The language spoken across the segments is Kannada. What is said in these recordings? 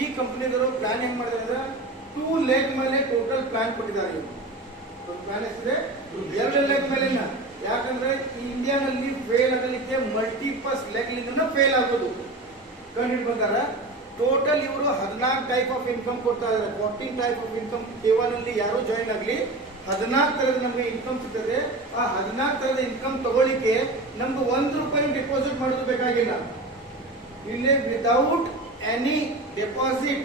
ಈ ಕಂಪನಿದವರು ಪ್ಲಾನ್ ಹೆಂಗ್ ಮಾಡಿದ್ರೆ ಅಂದ್ರೆ 2 ಲೆಗ್ ಮೇಲೆ ಟೋಟಲ್ ಪ್ಲಾನ್ ಕೊಟ್ಟಿದ್ದಾರೆ. ಪ್ಲಾನ್ ಎಷ್ಟಿದೆ? 2 ಲೆಗ್ ಮೇಲಿನ. ಯಾಕಂದ್ರೆ ಈ ಇಂಡಿಯಾನಲ್ಲಿ ಫೇಲ್ ಆಗಲಿಕ್ಕೆ ಮಲ್ಟಿಪಸ್ ಲೆಗ್ ಲಿಂದ ಫೇಲ್ ಆಗೋದು ಕಂಡು ಬಂದಾರ. ಟೋಟಲ್ ಇವರು 14 ಟೈಪ್ ಆಫ್ ಇನ್ಕಮ್ ಕೊಡ್ತಾ ಇದ್ದಾರೆ. 14 ಟೈಪ್ ಆಫ್ ಇನ್ಕಮ್ ಕೇವಲಲ್ಲಿ ಯಾರು ಜಾಯಿನ್ ಆಗಲಿ 14 ತರದ ನಮಗೆ ಇನ್ಕಮ್ ಸಿಗ್ತದೆ. ಆ 14 ತರದ ಇನ್ಕಮ್ ತಗೊಳ್ಳಿಕ್ಕೆ ನಮ್ಗೆ ₹1 ಡೆಪಾಸಿಟ್ ಮಾಡೋದು ಬೇಕಾಗಿಲ್ಲ. ಇಲ್ಲೇ ವಿದೌಟ್ ಎನಿ ಡೆಪಾಸಿಟ್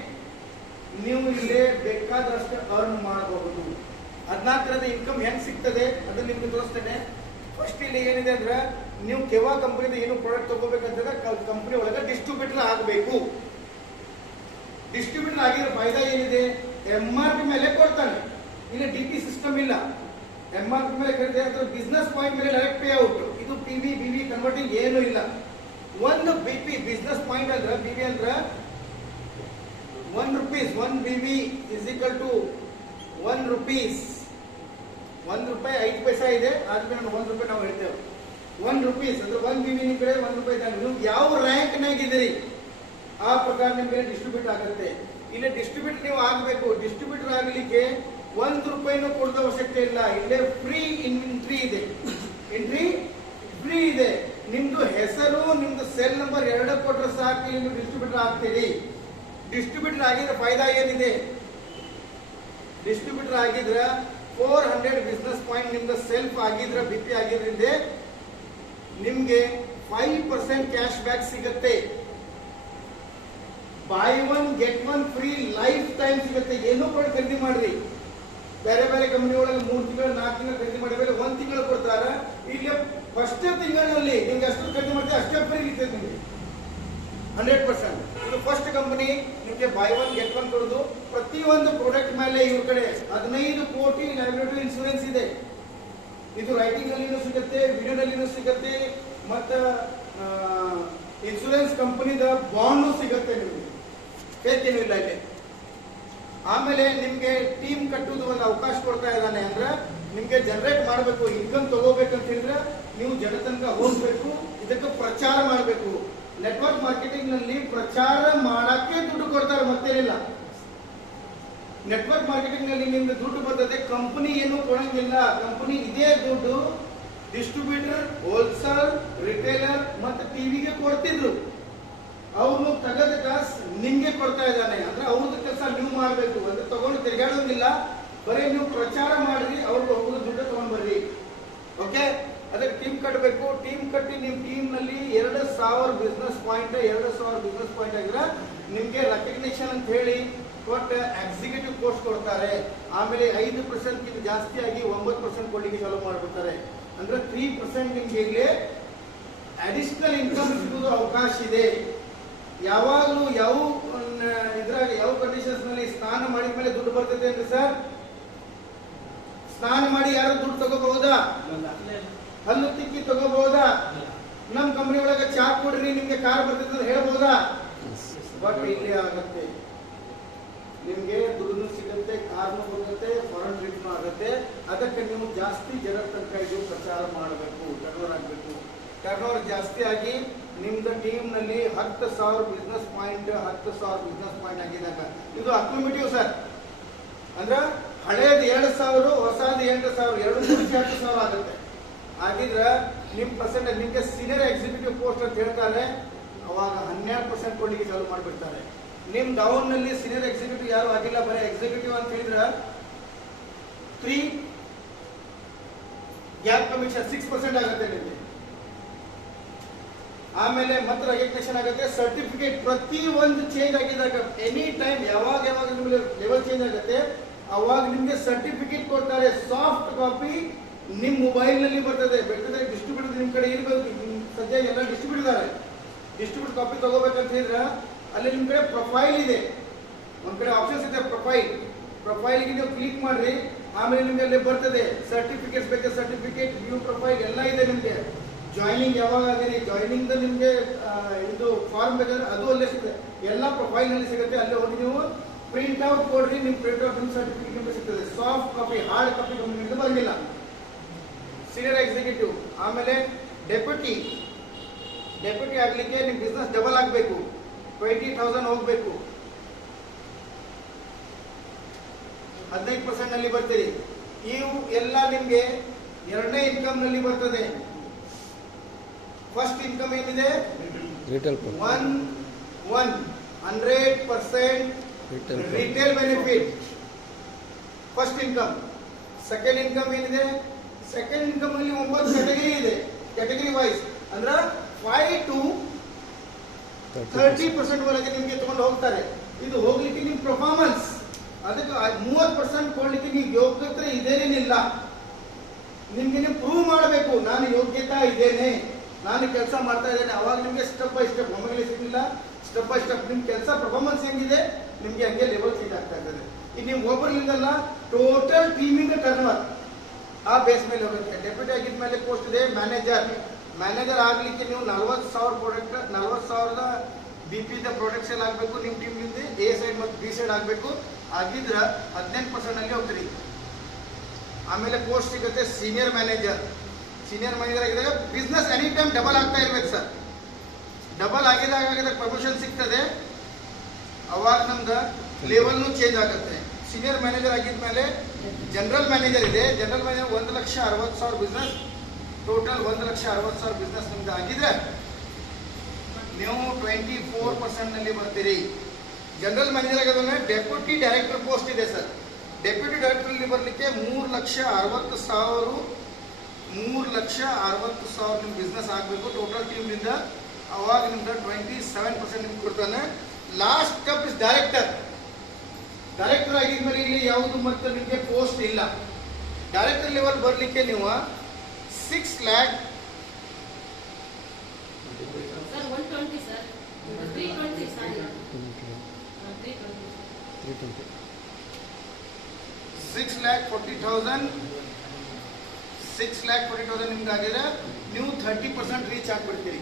ನೀವು ಇಲ್ಲೇ ಬೇಕಾದಷ್ಟು ಅರ್ನ್ ಮಾಡಬಹುದು. 14 ತರದ ಇನ್ಕಮ್ ಹೆಂಗ್ ಸಿಗ್ತದೆ ಅದನ್ನ ನಿಮ್ಗೆ ತೋರಿಸ್ತೇನೆ. ಫಸ್ಟ್ ಇಲ್ಲಿ ಏನಿದೆ ಅಂದ್ರೆ ನೀವು ಕೆವಾ ಕಂಪನಿದ ಏನು ಪ್ರಾಡಕ್ಟ್ ತಗೋಬೇಕಂತಂದ್ರೆ ಕಂಪನಿ ಒಳಗೆ ಡಿಸ್ಟ್ರಿಬ್ಯೂಟರ್ ಆಗಬೇಕು. ಡಿಸ್ಟ್ರಿಬ್ಯೂಟರ್ ಆಗಿರೋ ಫಾಯ್ದಾ ಏನಿದೆ? MRP ಮೇಲೆ ಕೊಡ್ತಾನೆ. ಇಲ್ಲಿ DP ಸಿಸ್ಟಮ್ ಇಲ್ಲ. MRP ಮೇಲೆ ಕರೀತಾರೆ ಅಥವಾ ಬಿಸ್ನೆಸ್ ಪಾಯಿಂಟ್ ಮೇಲೆ ಡೈರೆಕ್ಟ್ ಪೇ ಔಟ್. ಇದು PV BV ಕನ್ವರ್ಟಿಂಗ್ ಏನು ಇಲ್ಲ. ಒಂದು BP ಬಿಸ್ನೆಸ್ ಪಾಯಿಂಟ್ ಅಂದ್ರೆ BV ಅಂದ್ರೆ ₹1 1 BV is equal to ₹1. ₹1 5 ಪೈಸಾ ಇದೆ. ಆದ್ಮೇಲೆ ₹1 ನಾವು ಹೇಳ್ತೇವೆ. ₹1 ಅಂದ್ರೆ 1 BV ನಿಮ್ ಕಡೆ ₹1 ನೀವು ಯಾವ ರ್ಯಾಂಕ್ ನಾಗಿದ್ದೀರಿ ಆ ಪ್ರಕಾರ ನಿಮ್ಗೆ ಡಿಸ್ಟ್ರಿಬ್ಯೂಟ್ ಆಗುತ್ತೆ. ಇಲ್ಲಿ ಡಿಸ್ಟ್ರಿಬ್ಯೂಟ್ ನೀವು ಆಗಬೇಕು. ಡಿಸ್ಟ್ರಿಬ್ಯೂಟರ್ ಆಗಲಿಕ್ಕೆ ₹1 ಕೊಡದ ಅವಶ್ಯಕತೆ ಇಲ್ಲ. ಇಲ್ಲೇ ಫ್ರೀ ಎಂಟ್ರಿ ಇದೆ. ಎಂಟ್ರಿ ಫ್ರೀ ಇದೆ. ನಿಮ್ದು ಹೆಸರು ನಿಮ್ದು ಸೆಲ್ ನಂಬರ್ 2 ಕೊಟ್ಟರೆ ಸಾಕು, ನೀವು ಡಿಸ್ಟ್ರಿಬ್ಯೂಟರ್ ಆಗ್ತೀರಿ. ಡಿಸ್ಟ್ರಿಬ್ಯೂಟರ್ ಆಗಿದ್ರೆ ಫಾಯ್ದಾ ಏನಿದೆ? ಡಿಸ್ಟ್ರಿಬ್ಯೂಟರ್ ಆಗಿದ್ರೆ 400 ಬಿಸ್ನೆಸ್ ಪಾಯಿಂಟ್ ನಿಮ್ದು ಸೆಲ್ಫ್ ಆಗಿದ್ರೆ BP ಆಗಿದ್ರಿಂದ ನಿಮ್ಗೆ 5% ಕ್ಯಾಶ್ ಬ್ಯಾಕ್ ಸಿಗುತ್ತೆ. By 1 get 1 free life time ಸಿಗುತ್ತೆ. ಏನೋ ಕೂಡ ಖರೀದಿ ಮಾಡ್ರಿ. ಬೇರೆ ಬೇರೆ ಕಂಪನಿ ಒಳಗೆ 3 ತಿಂಗಳು 4 ತಿಂಗಳು ಖರೀದಿ ಮಾಡಿದ್ರೆ 1 ತಿಂಗಳು ಕೊಡ್ತಾರ. ಇಲ್ಲಿ ಫಸ್ಟ್ ತಿಂಗಳಲ್ಲಿ ನಿಮ್ಗೆ ಎಷ್ಟು ಖರೀದಿ ಮಾಡ್ತೀವಿ ಅಷ್ಟೇ ಫ್ರೀ ಇರ್ತದೆ ನಿಮಗೆ 100%. ಇದು ಫಸ್ಟ್ ಕಂಪನಿ ನಿಮಗೆ ಬೈ 1 ಗೆಟ್ 1 ಕೊಡೋದು. ಪ್ರತಿಯೊಂದು ಪ್ರಾಡಕ್ಟ್ ಮೇಲೆ ಇವ್ರ ಕಡೆ 15 ಕೋಟಿ ಲೈಬಿಲಿಟಿ ಇನ್ಶೂರೆನ್ಸ್ ಇದೆ. ಇದು ರೈಟಿಂಗ್ ನಲ್ಲಿನೂ ಸಿಗುತ್ತೆ, ವಿಡಿಯೋನಲ್ಲಿನೂ ಸಿಗುತ್ತೆ, ಮತ್ತು ಇನ್ಶೂರೆನ್ಸ್ ಕಂಪನಿದ ಬಾಂಡ್ ಸಿಗುತ್ತೆ ನಿಮಗೆ. ಬೇಕೇನು ಇಲ್ಲ ಇಲ್ಲಿ. ಆಮೇಲೆ ನಿಮ್ಗೆ ಟೀಮ್ ಕಟ್ಟುವುದು ಒಂದು ಅವಕಾಶ ಕೊಡ್ತಾ ಇದ್ದಾನೆ. ಅಂದ್ರೆ ನಿಮ್ಗೆ ಜನರೇಟ್ ಮಾಡಬೇಕು, ಇನ್ಕಮ್ ತಗೋಬೇಕಂತ ಹೇಳಿದ್ರೆ ನೀವು ಜನ ತನಕ ಹೋಗ್ಬೇಕು, ಇದಕ್ಕೆ ಪ್ರಚಾರ ಮಾಡಬೇಕು. ನೆಟ್ವರ್ಕ್ ಮಾರ್ಕೆಟಿಂಗ್ ನಲ್ಲಿ ಪ್ರಚಾರ ಮಾಡಕ್ಕೆ ದುಡ್ಡು ಕೊಡ್ತಾರೆ, ಮತ್ತೇನಿಲ್ಲ. ನೆಟ್ವರ್ಕ್ ಮಾರ್ಕೆಟಿಂಗ್ ನಲ್ಲಿ ನಿಮ್ಗೆ ದುಡ್ಡು ಬರ್ತದೆ, ಕಂಪನಿ ಏನು ಕೊಡಂಗಿಲ್ಲ. ಕಂಪನಿ ಇದೇ ದುಡ್ಡು ಡಿಸ್ಟ್ರಿಬ್ಯೂಟರ್, ಹೋಲ್ಸೇಲ್, ರಿಟೇಲರ್ ಮತ್ತು ಟಿವಿಗೆ ಕೊಡ್ತಿದ್ರು. ಅವ್ರು ತಗದ ಕಾಸು ನಿಮ್ಗೆ ಕೊಡ್ತಾ ಇದ್ದಾನೆ. ಅಂದ್ರೆ ಅವ್ರದ್ದು ಕೆಲಸ ನೀವು ಮಾಡಬೇಕು. ಅಂದ್ರೆ ತಗೊಂಡು ತಿರ್ಗಾಡೋದಿಲ್ಲ, ಬರೀ ನೀವು ಪ್ರಚಾರ ಮಾಡ್ರಿ, ಅವ್ರಿಗೆ ಹೋಗೋದು ದುಡ್ಡು ತಗೊಂಡ್ ಬರ್ರಿ. ಓಕೆ, ಅದಕ್ಕೆ ಟೀಮ್ ಕಟ್ಟಬೇಕು. ಟೀಮ್ ಕಟ್ಟಿ ನಿಮ್ ಟೀಮ್ ನಲ್ಲಿ 2,000 ಬಿಸ್ನೆಸ್ ಪಾಯಿಂಟ್ ಆಗಿದ್ರೆ ನಿಮ್ಗೆ ರೆಕಗ್ನಿಷನ್ ಅಂತ ಹೇಳಿ ಕೊಟ್ಟು ಎಕ್ಸಿಕ್ಯೂಟಿವ್ ಪೋಸ್ಟ್ ಕೊಡ್ತಾರೆ. ಆಮೇಲೆ 5% ಜಾಸ್ತಿ ಆಗಿ 9% ಕೊಡ್ಲಿಕ್ಕೆ ಚಾಲೂ ಮಾಡ್ಬಿಡ್ತಾರೆ. ಅಂದ್ರೆ 3% ನಿಮ್ಗೆ ಈಗಲೇ ಅಡಿಷನಲ್ ಇನ್ಕಮ್ ಸಿಗುವುದು ಅವಕಾಶ ಇದೆ. ಯಾವಾಗಲೂ ಯಾವ ಇದ್ರಾಗ ಯಾವ ಕಂಡೀಷನ್ಸ್ ನಲ್ಲಿ ಸ್ನಾನ ಮಾಡಿದ ಮೇಲೆ ದುಡ್ಡು ಬರ್ತದೆ ಅಂದ್ರೆ ಸರ್, ಸ್ನಾನ ಮಾಡಿ ಯಾರು ದುಡ್ಡು ತಗೋಬಹುದಾ? ಹಲ್ಲು ತಿಕ್ಕಿ ತಗೋಬಹುದಾ? ನಮ್ ಕಂಪನಿ ಒಳಗೆ ಚಾ ಕೊಡ್ರಿ ನಿಮ್ಗೆ ಕಾರ್ ಬರ್ತದೆ ಅಂತ ಹೇಳ್ಬಹುದಾ? ಬಟ್ ಇಲ್ಲಿ ಆಗತ್ತೆ, ನಿಮ್ಗೆ ದುಡ್ಡು ಸಿಗುತ್ತೆ, ಕಾರ್ನು ಬರುತ್ತೆ, ಫಾರಿನ್ ಟ್ರಿಪ್ನು ಆಗುತ್ತೆ. ಅದಕ್ಕೆ ನೀವು ಜಾಸ್ತಿ ಜನ ತನಕ ಇದು ಪ್ರಚಾರ ಮಾಡಬೇಕು, ಟರ್ನ್ ಆಗಬೇಕು. ಟರ್ನ್ ಜಾಸ್ತಿ ಆಗಿ ನಿಮ್ದು ಟೀಮ್ ನಲ್ಲಿ 10,000 ಬಿಸ್ನೆಸ್ ಪಾಯಿಂಟ್ ಆಗಿದಾಗ ಇದು ಅಕ್ಯುಮಿಟಿವ್ ಸರ್. ಅಂದ್ರ ಹಳೇದು 2,000, ಹೊಸದು 8,000, 2,10,000 ಆಗುತ್ತೆ. ಆಗಿದ್ರ ನಿಮ್ ಪರ್ಸೆಂಟೇಜ್ ನಿಮ್ಗೆ ಸೀನಿಯರ್ ಎಕ್ಸಿಕ್ಯೂಟಿವ್ ಪೋಸ್ಟ್ ಅಂತ ಹೇಳ್ತಾರೆ, ಅವಾಗ 12% ಕೊಡ್ಲಿಕ್ಕೆ ಚಾಲು ಮಾಡಿಬಿಡ್ತಾರೆ. ನಿಮ್ ಡೌನ್ ನಲ್ಲಿ ಸೀನಿಯರ್ ಎಕ್ಸಿಕ್ಯೂಟಿವ್ ಯಾರು ಆಗಿಲ್ಲ, ಬರೀ ಎಕ್ಸಿಕ್ಯೂಟಿವ್ ಅಂತ ಹೇಳಿದ್ರ 3 ಗ್ಯಾಪ್ ಕಮಿಷನ್ 6% ಆಗುತ್ತೆ ನಿಮಗೆ. ಆಮೇಲೆ ಮತ್ತೆ ರೆಕಗ್ನಿಷನ್ ಆಗುತ್ತೆ. ಸರ್ಟಿಫಿಕೇಟ್ ಪ್ರತಿ ಒಂದು ಚೇಂಜ್ ಆಗಿದಾಗ ಎನಿ ಟೈಮ್ ಯಾವಾಗ ನಿಮ್ಗೆ ಲೆವೆಲ್ ಚೇಂಜ್ ಆಗುತ್ತೆ ಅವಾಗ ನಿಮ್ಗೆ ಸರ್ಟಿಫಿಕೇಟ್ ಕೊಡ್ತಾರೆ. ಸಾಫ್ಟ್ ಕಾಪಿ ನಿಮ್ ಮೊಬೈಲ್ ನಲ್ಲಿ ಬರ್ತದೆ. ಬೇಕಾದ್ರೆ ಡಿಸ್ಟ್ರಿಬ್ಯೂಟರ್ ನಿಮ್ ಕಡೆ ಇರಬೇಕು. ಸದ್ಯ ಎಲ್ಲ ಡಿಸ್ಟ್ರಿಬ್ಯೂಟರ್ ಇದ್ದಾರೆ. ಡಿಸ್ಟ್ರಿಬ್ಯೂಟರ್ ಕಾಪಿ ತಗೋಬೇಕಂತ ಹೇಳಿದ್ರೆ ಅಲ್ಲಿ ನಿಮ್ ಕಡೆ ಪ್ರೊಫೈಲ್ ಇದೆ, ಒಂದ್ ಕಡೆ ಆಪ್ಷನ್ಸ್ ಇದೆ. ಪ್ರೊಫೈಲ್ಗೆ ನೀವು ಕ್ಲಿಕ್ ಮಾಡ್ರಿ. ಆಮೇಲೆ ನಿಮ್ಗೆ ಅಲ್ಲಿ ಬರ್ತದೆ ಸರ್ಟಿಫಿಕೇಟ್ಸ್ ಬೇಕಾದ್ರೆ ಸರ್ಟಿಫಿಕೇಟ್, ವ್ಯೂ ಪ್ರೊಫೈಲ್ ಎಲ್ಲ ಇದೆ. ನಿಮ್ಗೆ ಜಾಯ್ನಿಂಗ್ ಯಾವಾಗ ಆಗಿರಿ, ಜಾಯ್ನಿಂಗ್ ನಿಮ್ಗೆ ಇದು ಫಾರ್ಮ್ ಬೇಕಾದ್ರೆ ಅದು ಅಲ್ಲೇ ಸಿಗುತ್ತೆ. ಎಲ್ಲ ಪ್ರೊಫೈಲ್ ನಲ್ಲಿ ಸಿಗುತ್ತೆ. ಅಲ್ಲೇ ಹೋಗಿ ನೀವು ಪ್ರಿಂಟ್ ಔಟ್ ಕೊಡ್ರಿ, ನಿಮ್ ಪ್ರಿಂಟ್ ಔಟ್ ನಿಮ್ ಸರ್ಟಿಫಿಕೇಟ್ ನಿಮ್ಗೆ ಸಿಗ್ತದೆ. ಸಾಫ್ಟ್ ಕಾಪಿ, ಹಾರ್ಡ್ ಕಾಪಿ ನಿಮ್ಗೆ ಬರಂಗಿಲ್ಲ. Senior executive. ಆಮೇಲೆ ಡೆಪ್ಯೂಟಿ ಆಗ್ಲಿಕ್ಕೆ ನಿಮ್ ಬಿಸ್ನೆಸ್ ಡಬಲ್ ಆಗಬೇಕು, 20,000 ಹೋಗ್ಬೇಕು. 15% ನಲ್ಲಿ ಬರ್ತೀರಿ. ಇವು ಎಲ್ಲ ನಿಮ್ಗೆ ಎರಡನೇ ಇನ್ಕಮ್ ನಲ್ಲಿ ಬರ್ತದೆ. ಫಸ್ಟ್ ಇನ್ಕಮ್ ಏನಿದೆ? Retail 100% retail benefit first income. Second income ಏನಿದೆ? ಸೆಕೆಂಡ್ ಇನ್ಕಮ್ ಅಲ್ಲಿ 9 ಕ್ಯಾಟಗರಿ ಇದೆ, ಕ್ಯಾಟಗರಿ ವೈಸ್. ಅಂದ್ರೆ 5 to 30% ವರೆಗೆ ನಿಮ್ಗೆ ತಗೊಂಡು ಹೋಗ್ತಾರೆ. ಇದು ಹೋಗ್ಲಿಕ್ಕೆ ನಿಮ್ ಪರ್ಫಾರ್ಮೆನ್ಸ್, ಅದಕ್ಕೆ 30% ಕೊಡ್ಲಿಕ್ಕೆ ನೀವು ಯೋಗ್ಯತೆ ಇದೇನೇನಿಲ್ಲ. ನಿಮ್ಗೆ ನೀವು ಪ್ರೂವ್ ಮಾಡಬೇಕು, ನಾನು ಯೋಗ್ಯತಾ ಇದ್ದೇನೆ, ನಾನು ಕೆಲಸ ಮಾಡ್ತಾ ಇದ್ದೇನೆ. ಅವಾಗ ನಿಮ್ಗೆ ಸ್ಟೆಪ್ ಬೈ ಸ್ಟೆಪ್, ಒಮ್ಮೆಗೆ ಸಿಗಲಿಲ್ಲ, ಸ್ಟೆಪ್ ಬೈ ಸ್ಟೆಪ್ ನಿಮ್ ಕೆಲಸ ಪರ್ಫಾರ್ಮೆನ್ಸ್ ಹೆಂಗಿದೆ ನಿಮ್ಗೆ ಹಂಗೆ ಲೆವೆಲ್ ಚೇಂಜ್ ಆಗ್ತಾ ಇರ್ತದೆ. ಈಗ ನೀವು ಒಬ್ಬರಿಂದಲ್ಲ, ಟೋಟಲ್ ಟೀಮಿಂಗ್ ಟರ್ನ್ ಓವರ್ ಆ ಬೇಸ್ ಮೇಲೆ ಹೋಗುತ್ತೆ. ಡೆಪ್ಯೂಟಿ ಆಗಿದ್ಮೇಲೆ ಪೋಸ್ಟ್ ಇದೆ ಮ್ಯಾನೇಜರ್ ಆಗ್ಲಿಕ್ಕೆ ನೀವು 40,000 ಪ್ರಾಡಕ್ಟ್, 40,000 BP ಪ್ರಾಡಕ್ಟ್ ಸೇಲ್ ಆಗಬೇಕು. ನಿಮ್ಮ ಟೀಮ್ ಎ ಸೈಡ್ ಮತ್ತು ಬಿ ಸೈಡ್ ಆಗಬೇಕು. ಆಗಿದ್ರ 18% ಅಲ್ಲಿ ಹೋಗ್ತೀರಿ. ಆಮೇಲೆ ಪೋಸ್ಟ್ ಸಿಗುತ್ತೆ ಸೀನಿಯರ್ ಮ್ಯಾನೇಜರ್ ಆಗಿದಾಗ ಬಿಸ್ನೆಸ್ ಎನಿ ಟೈಮ್ ಡಬಲ್ ಆಗ್ತಾ ಇರ್ಬೇಕು ಸರ್. ಡಬಲ್ ಆಗಿದಾಗ ಪ್ರಮೋಷನ್ ಸಿಗ್ತದೆ, ಅವಾಗ ನಮ್ದು ಲೆವೆಲ್ನು ಚೇಂಜ್ ಆಗುತ್ತೆ. ಸೀನಿಯರ್ ಮ್ಯಾನೇಜರ್ ಆಗಿದ್ಮೇಲೆ ಜನರಲ್ ಮ್ಯಾನೇಜರ್ ಇದೆ. General manager 1,60,000 business, total 1,60,000 business ನಿಮ್ದು ಆಗಿದ್ರೆ ನೀವು 24% ನಲ್ಲಿ ಬರ್ತೀರಿ. ಜನರಲ್ ಮ್ಯಾನೇಜರ್ ಆಗೋದ್ರೆ ಡೆಪ್ಯೂಟಿ ಡೈರೆಕ್ಟರ್ ಪೋಸ್ಟ್ ಇದೆ ಸರ್. ಡೆಪ್ಯೂಟಿ ಡೈರೆಕ್ಟರ್ ಅಲ್ಲಿ ಬರಲಿಕ್ಕೆ 3,60,000 ನಿಮ್ ಬಿಸ್ನೆಸ್ ಆಗಬೇಕು ಟೋಟಲ್ ಟೀಮ್ನಿಂದ. ಅವಾಗ ನಿಮ್ದು 27% ನಿಮ್ಗೆ ಕೊಡ್ತಾನೆ. ಲಾಸ್ಟ್ ಸ್ಟೆಪ್ ಇಸ್ ಡೈರೆಕ್ಟರ್ ಆಗಿದ್ಮೇಲೆ ಇಲ್ಲಿ ಯಾವುದು ಮತ್ತೆ ನಿಮಗೆ ಪೋಸ್ಟ್ ಇಲ್ಲ. ಡೈರೆಕ್ಟರ್ ಲೆವೆಲ್ ಬರಲಿಕ್ಕೆ ನೀವು 6 lakh 6,40,000 ನಿಮ್ಗೆ ಆಗಿದೆ. ನೀವು 30% ರೀಚ್ ಆಗ್ಬಿಡ್ತೀರಿ.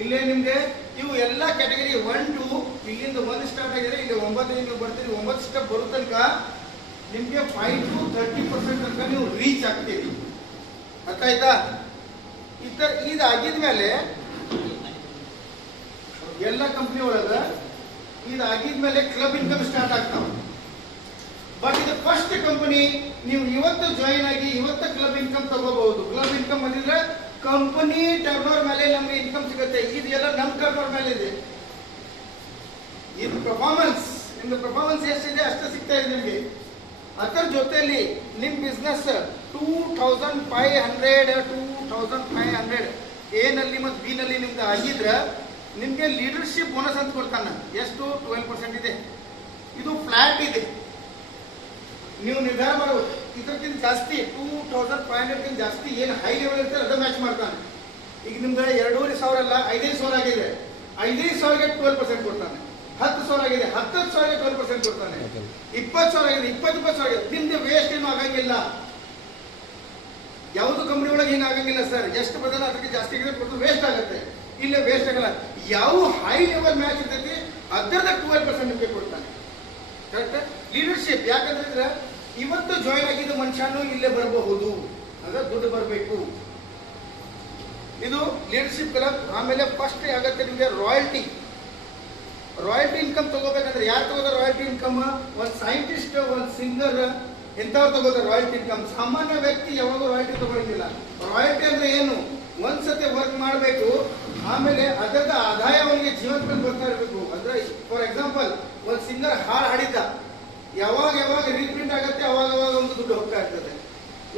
ಇಲ್ಲೇ ನಿಮ್ಗೆ ಇವು ಎಲ್ಲ ಕ್ಯಾಟಗರಿ 1 to ಇಲ್ಲಿಂದ 1 ಸ್ಟಾರ್ಟ್ ಆಗಿದೆ, ಇಲ್ಲಿ 9 ನೀವು ಬರ್ತೀರಿ. 9 ಸ್ಟೆಪ್ ಬರೋ ತನಕ ನಿಮ್ಗೆ 5 to 30% ತನಕ ನೀವು ರೀಚ್ ಆಗ್ತೀರಿ. ಅರ್ಥ ಆಯ್ತಾ? ಇದಾಗಿದ್ಮೇಲೆ ಎಲ್ಲ ಕಂಪ್ನಿ ಒಳಗ ಇದಾಗಿದ್ಮೇಲೆ ಕ್ಲಬ್ ಇನ್ಕಮ್ ಸ್ಟಾರ್ಟ್ ಆಗ್ತಾವ. ಬಟ್ ಇದು ಫಸ್ಟ್ ಕಂಪನಿ, ನೀವು ಇವತ್ತು ಜಾಯಿನ್ ಆಗಿ ಇವತ್ತು ಕ್ಲಬ್ ಇನ್ಕಮ್ ತಗೋಬಹುದು. ಕ್ಲಬ್ ಇನ್ಕಮ್ ಬಂದಿದ್ರೆ ಕಂಪನಿ ಟರ್ನ್ ಓವರ್ ಮೇಲೆ ನಮ್ಗೆ ಇನ್ಕಮ್ ಸಿಗುತ್ತೆ. ಇದೆಲ್ಲ ನಮ್ ಟರ್ನ್ ಓವರ್ ಮೇಲೆ ಇದೆ. ಇದು ಪರ್ಫಾರ್ಮೆನ್ಸ್, ನಿಮ್ದು ಪರ್ಫಾರ್ಮೆನ್ಸ್ ಎಷ್ಟಿದೆ ಅಷ್ಟೇ ಸಿಗ್ತಾ ಇದೆ ನಿಮ್ಗೆ. ಅದರ ಜೊತೆಲಿ ನಿಮ್ ಬಿಸ್ನೆಸ್ 2,500 ಎ ನಲ್ಲಿ ಮತ್ತು ಬಿ ನಲ್ಲಿ ನಿಮ್ದು ಆಗಿದ್ರೆ ನಿಮ್ಗೆ ಲೀಡರ್ಶಿಪ್ ಬೋನಸ್ ಅಂತ ಕೊಡ್ತಾನೆ. ಎಷ್ಟು? 12% ಇದೆ. ಇದು ಫ್ಲಾಟ್ ಇದೆ, ನೀವು ನಿರ್ಧಾರ ಮಾಡಬಹುದು. ಇದಕ್ಕಿಂತ ಜಾಸ್ತಿ 2,500 ಜಾಸ್ತಿ ಏನು ಹೈ ಲೆವೆಲ್ ಇರ್ತದೆ ಅದ ಮ್ಯಾಚ್ ಮಾಡ್ತಾನೆ. ಈಗ ನಿಮ್ದು 2,500 ಅಲ್ಲ 5,500 ಆಗಿದೆ, 5,500ಗೆ 12% ಕೊಡ್ತಾನೆ. 10,000 ಆಗಿದೆ, 10,000ಗೆ 12% ಕೊಡ್ತಾನೆ. 20,000 ಆಗಿದೆ, 20,000 ಆಗಿದೆ. ನಿಮ್ದು ವೇಸ್ಟ್ ಏನು ಆಗಂಗಿಲ್ಲ. ಯಾವುದು ಕಂಪನಿ ಒಳಗೆ ಏನು ಆಗಂಗಿಲ್ಲ ಸರ್. ಎಷ್ಟು ಬದಲ ಅದಕ್ಕೆ ಜಾಸ್ತಿ ಕೊಟ್ಟು ವೇಸ್ಟ್ ಆಗುತ್ತೆ. ಇಲ್ಲೇ ವೇಸ್ಟ್ ಆಗಲ್ಲ. ಯಾವ ಹೈ ಲೆವೆಲ್ ಮ್ಯಾಚ್ ಇರ್ತೈತಿ ಅದರದ 12% ನಿಮಗೆ ಕೊಡ್ತಾನೆ. ಕರೆಕ್ಟ್? ಲೀಡರ್ಶಿಪ್ ಯಾಕಂದ್ರೆ ಇವತ್ತು ಜಾಯಿನ್ ಆಗಿದ್ದ ಮನುಷ್ಯನು ಇಲ್ಲೇ ಬರಬಹುದು, ಅಂದ್ರೆ ದುಡ್ಡು ಬರಬೇಕು. ಇದು ಲೀಡರ್ಶಿಪ್ ಕ್ಲಬ್. ಆಮೇಲೆ ಫಸ್ಟ್ ಆಗತ್ತೆ ನಿಮಗೆ ರಾಯಲ್ಟಿ ಇನ್ಕಮ್ ತಗೋಬೇಕಂದ್ರೆ ಯಾರು ತಗೋತಾರೆ ರಾಯಲ್ಟಿ ಇನ್ಕಮ್? ಒಂದು ಸೈಂಟಿಸ್ಟ್, ಒಂದು ಸಿಂಗರ್, ಎಂಥವ್ರು ತಗೋತಾರೆ ರಾಯಲ್ಟಿ ಇನ್ಕಮ್. ಸಾಮಾನ್ಯ ವ್ಯಕ್ತಿ ಯಾವಾಗೂ ರಾಯಲ್ಟಿ ತಗೊಳ್ಳಂಗಿಲ್ಲ. ರಾಯಲ್ಟಿ ಅಂದ್ರೆ ಏನು? ಒಂದ್ಸತಿ ವರ್ಕ್ ಮಾಡಬೇಕು, ಆಮೇಲೆ ಅದರದ ಆದಾಯ ಅವನಿಗೆ ಜೀವನದಲ್ಲಿ ಬರ್ತಾ ಇರಬೇಕು. ಅಂದ್ರೆ ಫಾರ್ ಎಕ್ಸಾಂಪಲ್ ಒಂದು ಸಿಂಗರ್ ಹಾಡು ಹಾಡಿದ್ದ, ಯಾವಾಗ ರೀಪ್ರಿಂಟ್ ಆಗುತ್ತೆ ಅವಾಗ ಒಂದು ದುಡ್ಡು ಹೋಗ್ತಾ ಇರ್ತದೆ.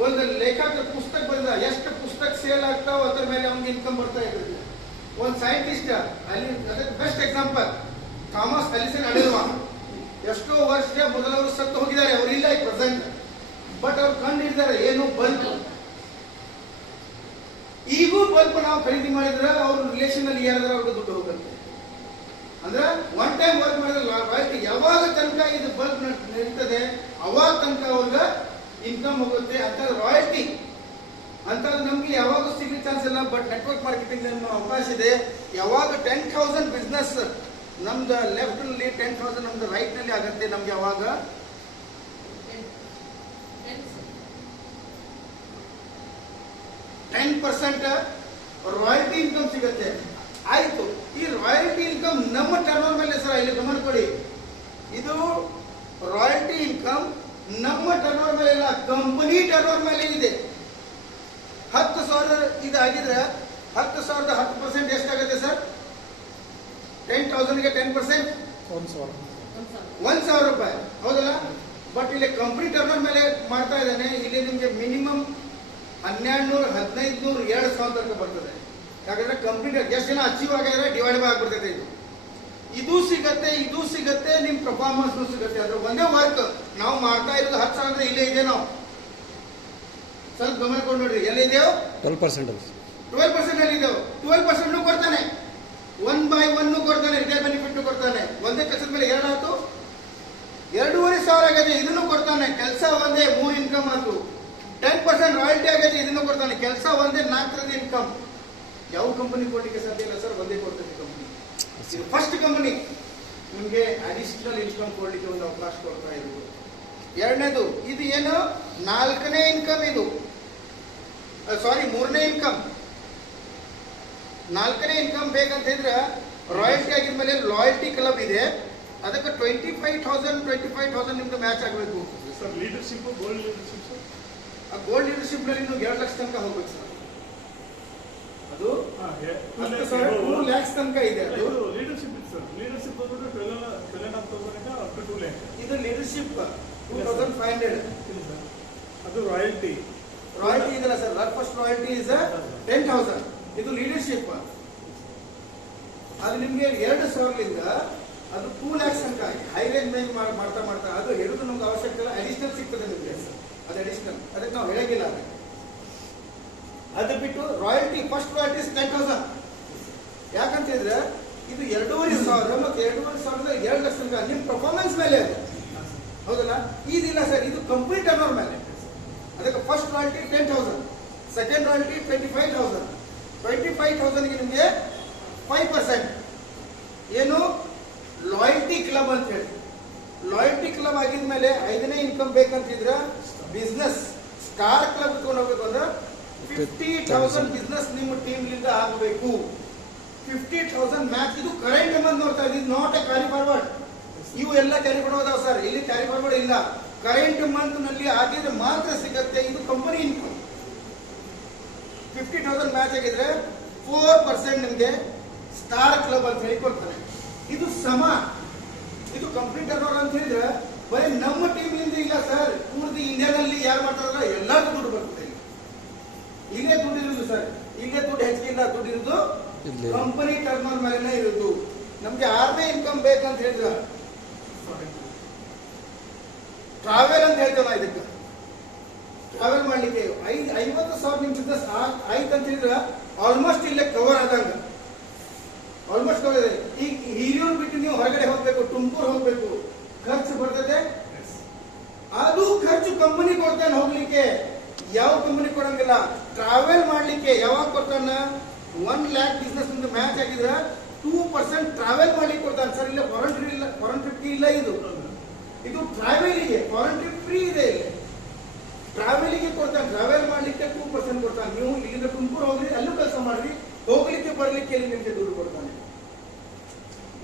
ಒಂದು ಲೇಖಕ ಪುಸ್ತಕ ಬಂದ, ಎಷ್ಟು ಪುಸ್ತಕ ಸೇಲ್ ಆಗ್ತಾವ ಅದ್ರ ಮೇಲೆ ಅವ್ನಿಗೆ ಇನ್ಕಮ್ ಬರ್ತಾ ಇರ್ತದೆ. ಒಂದು ಸೈಂಟಿಸ್ಟ್, ಅಲ್ಲಿ ಅದಕ್ಕೆ ಬೆಸ್ಟ್ ಎಕ್ಸಾಂಪಲ್ ಥಾಮಸ್ ಅಲಿಸನ್ ಅಡಿಲ್ವಾ. ಎಷ್ಟೋ ವರ್ಷ ಮೊದಲವರು ಸತ್ತು ಹೋಗಿದ್ದಾರೆ, ಅವರಿಲ್ಲ ಈ ಪ್ರೆಸೆಂಟ್. ಬಟ್ ಅವ್ರು ಕಂಡು ಹಿಡಿದಾರೆ ಏನು? ಬಲ್ಬ್. ಈಗೂ ಬಲ್ಬ್ ನಾವು ಖರೀದಿ ಮಾಡಿದ್ರೆ ಅವ್ರ ರಿಲೇಷನ್ ಅಲ್ಲಿ ಯಾರಾದ್ರೂ ಅವ್ರಿಗೆ ದುಡ್ಡು ಹೋಗುತ್ತೆ. ಅಂದ್ರೆ ಒನ್ ಟೈಮ್ ವರ್ಕ್ ಮಾಡಿದ್ರೆ ರಾಯಲ್ಟಿ ಯಾವಾಗ ತನಕ ಇದು ಬಲ್ಬ್ ನಡೀತದೆ ಅವಾಗ ತನಕ ಅವ್ರಿಗೆ ಇನ್ಕಮ್ ಹೋಗುತ್ತೆ. ಅಂತ ರಾಯಲ್ಟಿ ಅಂತ ನಮ್ಗೆ ಯಾವಾಗ ಸಿಗ್ಲಿಕ್ಕೆ ಚಾನ್ಸ್ ಇಲ್ಲ. ಬಟ್ ನೆಟ್ವರ್ಕ್ ಮಾರ್ಕೆಟಿಂಗ್ ಅವಕಾಶ ಇದೆ. ಯಾವಾಗ 10,000 ಬಿಸ್ನೆಸ್ ನಮ್ದು ಲೆಫ್ಟ್ ನಲ್ಲಿ 10,000 ನಮ್ದು ರೈಟ್ ನಲ್ಲಿ ಆಗುತ್ತೆ, ನಮ್ಗೆ ಯಾವಾಗ 10% ರಾಯಲ್ಟಿ ಇನ್ಕಮ್ ಸಿಗುತ್ತೆ. ಆಯ್ತು, ಈ ರಾಯಲ್ಟಿ ಇನ್ಕಮ್ ನಮ್ಮ ಟರ್ನ್ ಓವರ್ ಮೇಲೆ ಸರ್ ಇಲ್ಲಿ ಗಮನ ಕೊಡಿ. ಇದು ರಾಯಲ್ಟಿ ಇನ್ಕಮ್ ನಮ್ಮ ಟರ್ನ್ ಮೇಲೆ ಇಲ್ಲ, ಕಂಪನಿ ಟರ್ನ್ ಮೇಲೆ ಇದೆ. 10,000 ಇದಾಗಿದ್ರೆ 10,000 10% ಎಷ್ಟಾಗುತ್ತೆ ಸರ್? 10,000ಗೆ 10% 1,000 ರೂಪಾಯಿ, ಹೌದಲ್ಲ? ಬಟ್ ಇಲ್ಲಿ ಕಂಪನಿ ಟರ್ನ್ ಮೇಲೆ ಮಾಡ್ತಾ ಇದ್ದಾನೆ. ಇಲ್ಲಿ ನಿಮಗೆ ಮಿನಿಮಮ್ 1,200 1,500 2,000 ತನಕ ಬರ್ತದೆ. ಯಾಕಂದ್ರೆ ಕಂಪ್ನಿ ಎಷ್ಟು ಜನ ಅಚೀವ್ ಆಗಿದ್ರೆ ಡಿವೈಡ್ ಬೈ ಆಗ್ಬಿಡ್ತೈತೆ. ಇದು ಸಿಗತ್ತೆ, ನಿಮ್ ಪರ್ಫಾರ್ಮೆನ್ಸ್ ಸಿಗುತ್ತೆ. ಅದ್ರ ಒಂದೇ ವರ್ಕ್ ನಾವು ಮಾಡ್ತಾ ಇರೋದು 10,000 ಅಂದ್ರೆ ಇಲ್ಲೇ ಇದೆ. ನಾವು ಸ್ವಲ್ಪ ಗಮನ ಕೊಂಡು ನೋಡ್ರಿ, ಎಲ್ಲಿದೆಯೋ 12% ಅಲ್ಲಿ ಇದೇವು. 12% ಕೊಡ್ತಾನೆ, 1/1 ಕೊಡ್ತಾನೆ, ರಿಟೈರ್ ಬೆನಿಫಿಟ್ ಕೊಡ್ತಾನೆ. ಒಂದೇ ಕೆಲಸದ ಮೇಲೆ 2 ಆಯ್ತು, 2,500 ಆಗಿದೆ, ಇದನ್ನು ಕೊಡ್ತಾನೆ. ಕೆಲಸ ಒಂದೇ, 3 ಇನ್ಕಮ್ ಆಯ್ತು. 10% ರಾಯಲ್ಟಿ ಆಗಿದೆ, ಇದನ್ನು ಕೊಡ್ತಾನೆ. ಕೆಲಸ ಒಂದೇ, 4ರದ ಇನ್ಕಮ್. ಯಾವ ಕಂಪನಿ ಕೊಡ್ಲಿಕ್ಕೆ ಸಾಧ್ಯ ಇಲ್ಲ ಸರ್, ಒಂದೇ ಕೊಡ್ತೈತಿ ಕಂಪನಿ. ಇದು ಫಸ್ಟ್ ಕಂಪನಿ ನಿಮಗೆ ಅಡಿಷನಲ್ ಇನ್ಕಮ್ ಕೊಡ್ಲಿಕ್ಕೆ ಒಂದು ಅವಕಾಶ ಕೊಡ್ತಾ ಇರೋದು. ಎರಡನೇದು ಇದು ಏನು, 4ನೇ ಇನ್ಕಮ್. ಇದು ಸಾರಿ 3ನೇ ಇನ್ಕಮ್. 4ನೇ ಇನ್ಕಮ್ ಬೇಕಂತ ಇದ್ರೆ ರಾಯಲ್ಟಿ ಆಗಿದ್ಮೇಲೆ ಲಾಯಲ್ಟಿ ಕ್ಲಬ್ ಇದೆ, ಅದಕ್ಕೆ 25,000 ನಿಮ್ದು ಮ್ಯಾಚ್ ಆಗಬೇಕು sir. Leadership, gold leadership sir. ಆ ಗೋಲ್ಡ್ ಲೀಡರ್ಶಿಪ್ ನಲ್ಲಿ ನೀವು 2 ಲಕ್ಷ ತನಕ ಹೋಗ್ಬೇಕು ಸರ್. ಅದು 2 lakhs ತನಕ ಇದೆ. ಅದು ಲೀಡರ್ಶಿಪ್ ಸರ್. ಲೀಡರ್ಶಿಪ್ ಬಂದ್ಬಿಟ್ಟು 12,000 ಅಪ್ ಟು 2 lakh. ಇದು ಲೀಡರ್ಶಿಪ್ 2,500. ಅದು ರಾಯಲ್ಟಿ ಇದಲ್ಲ ಸರ್. First royalty is 10,000. ಇದು ಲೀಡರ್ಶಿಪ್. ಅದು ನಿಮ್ಗೆ 2,000ರಿಂದ ಅದು 2 lakhs ತನಕ ಆಗಿ ಹೈ ರೇಂಜ್ ಮೇಲೆ ಮಾಡ್ತಾ ಅದು ಹೇಳುದು ನಮ್ಗೆ ಅವಶ್ಯಕತೆ ಇಲ್ಲ. ಅಡಿಷನಲ್ ಸಿಗ್ತದೆ ನಿಮಗೆ, ಅದು ಅಡಿಷನಲ್, ಅದಕ್ಕೆ ನಾವು ಹೇಳಂಗಿಲ್ಲ. ಅದು ಬಿಟ್ಟು ರಾಯಲ್ಟಿ, ಫಸ್ಟ್ ರಾಯಲ್ಟಿ 10,000. ಯಾಕಂತ ಹೇಳಿದ್ರೆ ಇದು 2,500 ಮತ್ತು 2,500 2 ಲಕ್ಷ ತನಕ ನಿಮ್ಮ ಪರ್ಫಾರ್ಮೆನ್ಸ್ ಮೇಲೆ ಅದು, ಹೌದಲ್ಲ? ಇದಿಲ್ಲ ಸರ್, ಇದು ಕಂಪ್ನಿ ಟರ್ನ್ ಮೇಲೆ. ಅದಕ್ಕೆ ಫಸ್ಟ್ ರಾಯಲ್ಟಿ 10,000, ಸೆಕೆಂಡ್ ರಾಯಲ್ಟಿ 25,000. 25,000ಗೆ ನಿಮಗೆ 5% ಏನು ಲಾಯಲ್ಟಿ ಕ್ಲಬ್ ಅಂತ ಹೇಳಿ. ಲಾಯಲ್ಟಿ ಕ್ಲಬ್ ಆಗಿದ್ಮೇಲೆ 5ನೇ ಇನ್ಕಮ್ ಬೇಕಂತಿದ್ರೆ ಬಿಸ್ನೆಸ್ ಸ್ಟಾರ್ ಕ್ಲಬ್ ತಗೊಂಡು ಹೋಗ್ಬೇಕು ಅಂದ್ರೆ 50,000 ಬಿಸ್ನೆಸ್ ನಿಮ್ಮ ಟೀಮ್ಲಿಂದ ಆಗಬೇಕು. 50,000 ಮ್ಯಾಚ್. ಇದು ಕರೆಂಟ್ ಮಂತ್ ನೋಡ್ತಾ ಇದ್ದೀವಿ, ನಾಟ್ ಎ ಕ್ಯಾರಿ ಫಾರ್ವರ್ಡ್. ಇವು ಎಲ್ಲ ಕ್ಯಾರಿ ಫಾರ್ವರ್ಡ್ ಸರ್, ಇಲ್ಲಿ ಕ್ಯಾರಿ ಫಾರ್ವರ್ಡ್ ಇಲ್ಲ. ಕರೆಂಟ್ ಮಂತ್ ನಲ್ಲಿ ಆಗಿದ್ರೆ ಮಾತ್ರ ಸಿಗತ್ತೆ. ಇದು ಕಂಪನಿ ಇನ್ಕಮ್. 50,000 ಮ್ಯಾಚ್ ಆಗಿದ್ರೆ 4% ನಿಮಗೆ ಸ್ಟಾರ್ ಕ್ಲಬ್ ಅಂತ ಹೇಳಿ ಕೊಡ್ತಾರೆ. ಇದು ಸಮ. ಇದು ಕಂಪ್ನಿ ಟರ್ನ್ ಅಂತ ಹೇಳಿದ್ರೆ ಬರೀ ನಮ್ಮ ಟೀಮ್ಲಿಂದ ಇಲ್ಲ ಸರ್, ಪೂರ್ತಿ ಇಂಡಿಯಾದಲ್ಲಿ ಯಾರು ಮಾಡ್ತಾರಲ್ಲ ಎಲ್ಲರಿಗೂ ದುಡ್ಡು ಬರ್ತದೆ. ಇಲ್ಲೇ ದುಡ್ಡು ಇರುದು ಸರ್, ಇಲ್ಲೇ ದುಡ್ಡು ಹೆಚ್ಚಿಗೆ ಇಲ್ಲ. ದುಡ್ಡು ಇರುದು ಕಂಪನಿ ಟರ್ನ್ ಮೇಲೆ ಇರುದು. ನಮ್ಗೆ 6ನೇ ಇನ್ಕಮ್ ಬೇಕಂತ ಹೇಳಿದ್ರೆ ಟ್ರಾವೆಲ್ ಅಂತ ಹೇಳ್ತೇವೆ ನಾವು. ಇದಕ್ಕೆ ಟ್ರಾವೆಲ್ ಮಾಡ್ಲಿಕ್ಕೆ 50,000 ನಿಮ್ ಬಿಸ್ನೆಸ್ ಆಯ್ತು ಅಂತ ಹೇಳಿದ್ರೆ ಆಲ್ಮೋಸ್ಟ್ ಇಲ್ಲೇ ಕವರ್ ಆದಂಗ. ಆಲ್ಮೋಸ್ಟ್ ಕವರ್ ಇದೆ. ಈಗ ಹಿರಿಯೂರು ಬಿಟ್ಟು ನೀವು ಹೊರಗಡೆ ಹೋಗ್ಬೇಕು, ತುಮಕೂರು ಹೋಗ್ಬೇಕು, ಖರ್ಚು ಬರ್ತದೆ. ಅದು ಖರ್ಚು ಕಂಪನಿ ಕೊಡ್ತಾನೆ ಹೋಗ್ಲಿಕ್ಕೆ. ಯಾವ ಕಂಪನಿ ಕೊಡಂಗಿಲ್ಲ. ಟ್ರಾವೆಲ್ ಮಾಡ್ಲಿಕ್ಕೆ ಯಾವಾಗ ಕೊಡ್ತಾನ? 1 lakh ಬಿಸ್ನೆಸ್ ನಿಮ್ದು ಮ್ಯಾಚ್ ಆಗಿದ್ರೆ 2% ಟ್ರಾವೆಲ್ ಮಾಡ್ಲಿಕ್ಕೆ ಕೊಡ್ತಾನೆ ಸರ್. ಇಲ್ಲ ಫಾರೆನ್ ಟ್ರಿಪ್ ಇಲ್ಲ, ಫಾರೆನ್ ಟ್ರಿಪ್ ಇಲ್ಲ. ಇದು ಟ್ರಾವೆಲಿಗೆ, ಫಾರೆನ್ ಟ್ರಿಪ್ ಫ್ರೀ ಇದೆ. ಇಲ್ಲಿ ಟ್ರಾವೆಲಿಗೆ ಕೊಡ್ತಾನೆ. ಟ್ರಾವೆಲ್ ಮಾಡ್ಲಿಕ್ಕೆ 2% ಕೊಡ್ತಾನೆ. ನೀವು ಇಲ್ಲಿಂದ ತುಮಕೂರು ಹೋಗ್ರಿ, ಅಲ್ಲೂ ಕೆಲಸ ಮಾಡ್ರಿ, ಹೋಗ್ಲಿಕ್ಕೆ ಬರ್ಲಿಕ್ಕೆ ಇಲ್ಲಿ ನಿಮ್ಗೆ ದುಡ್ಡು ಕೊಡ್ತಾನೆ.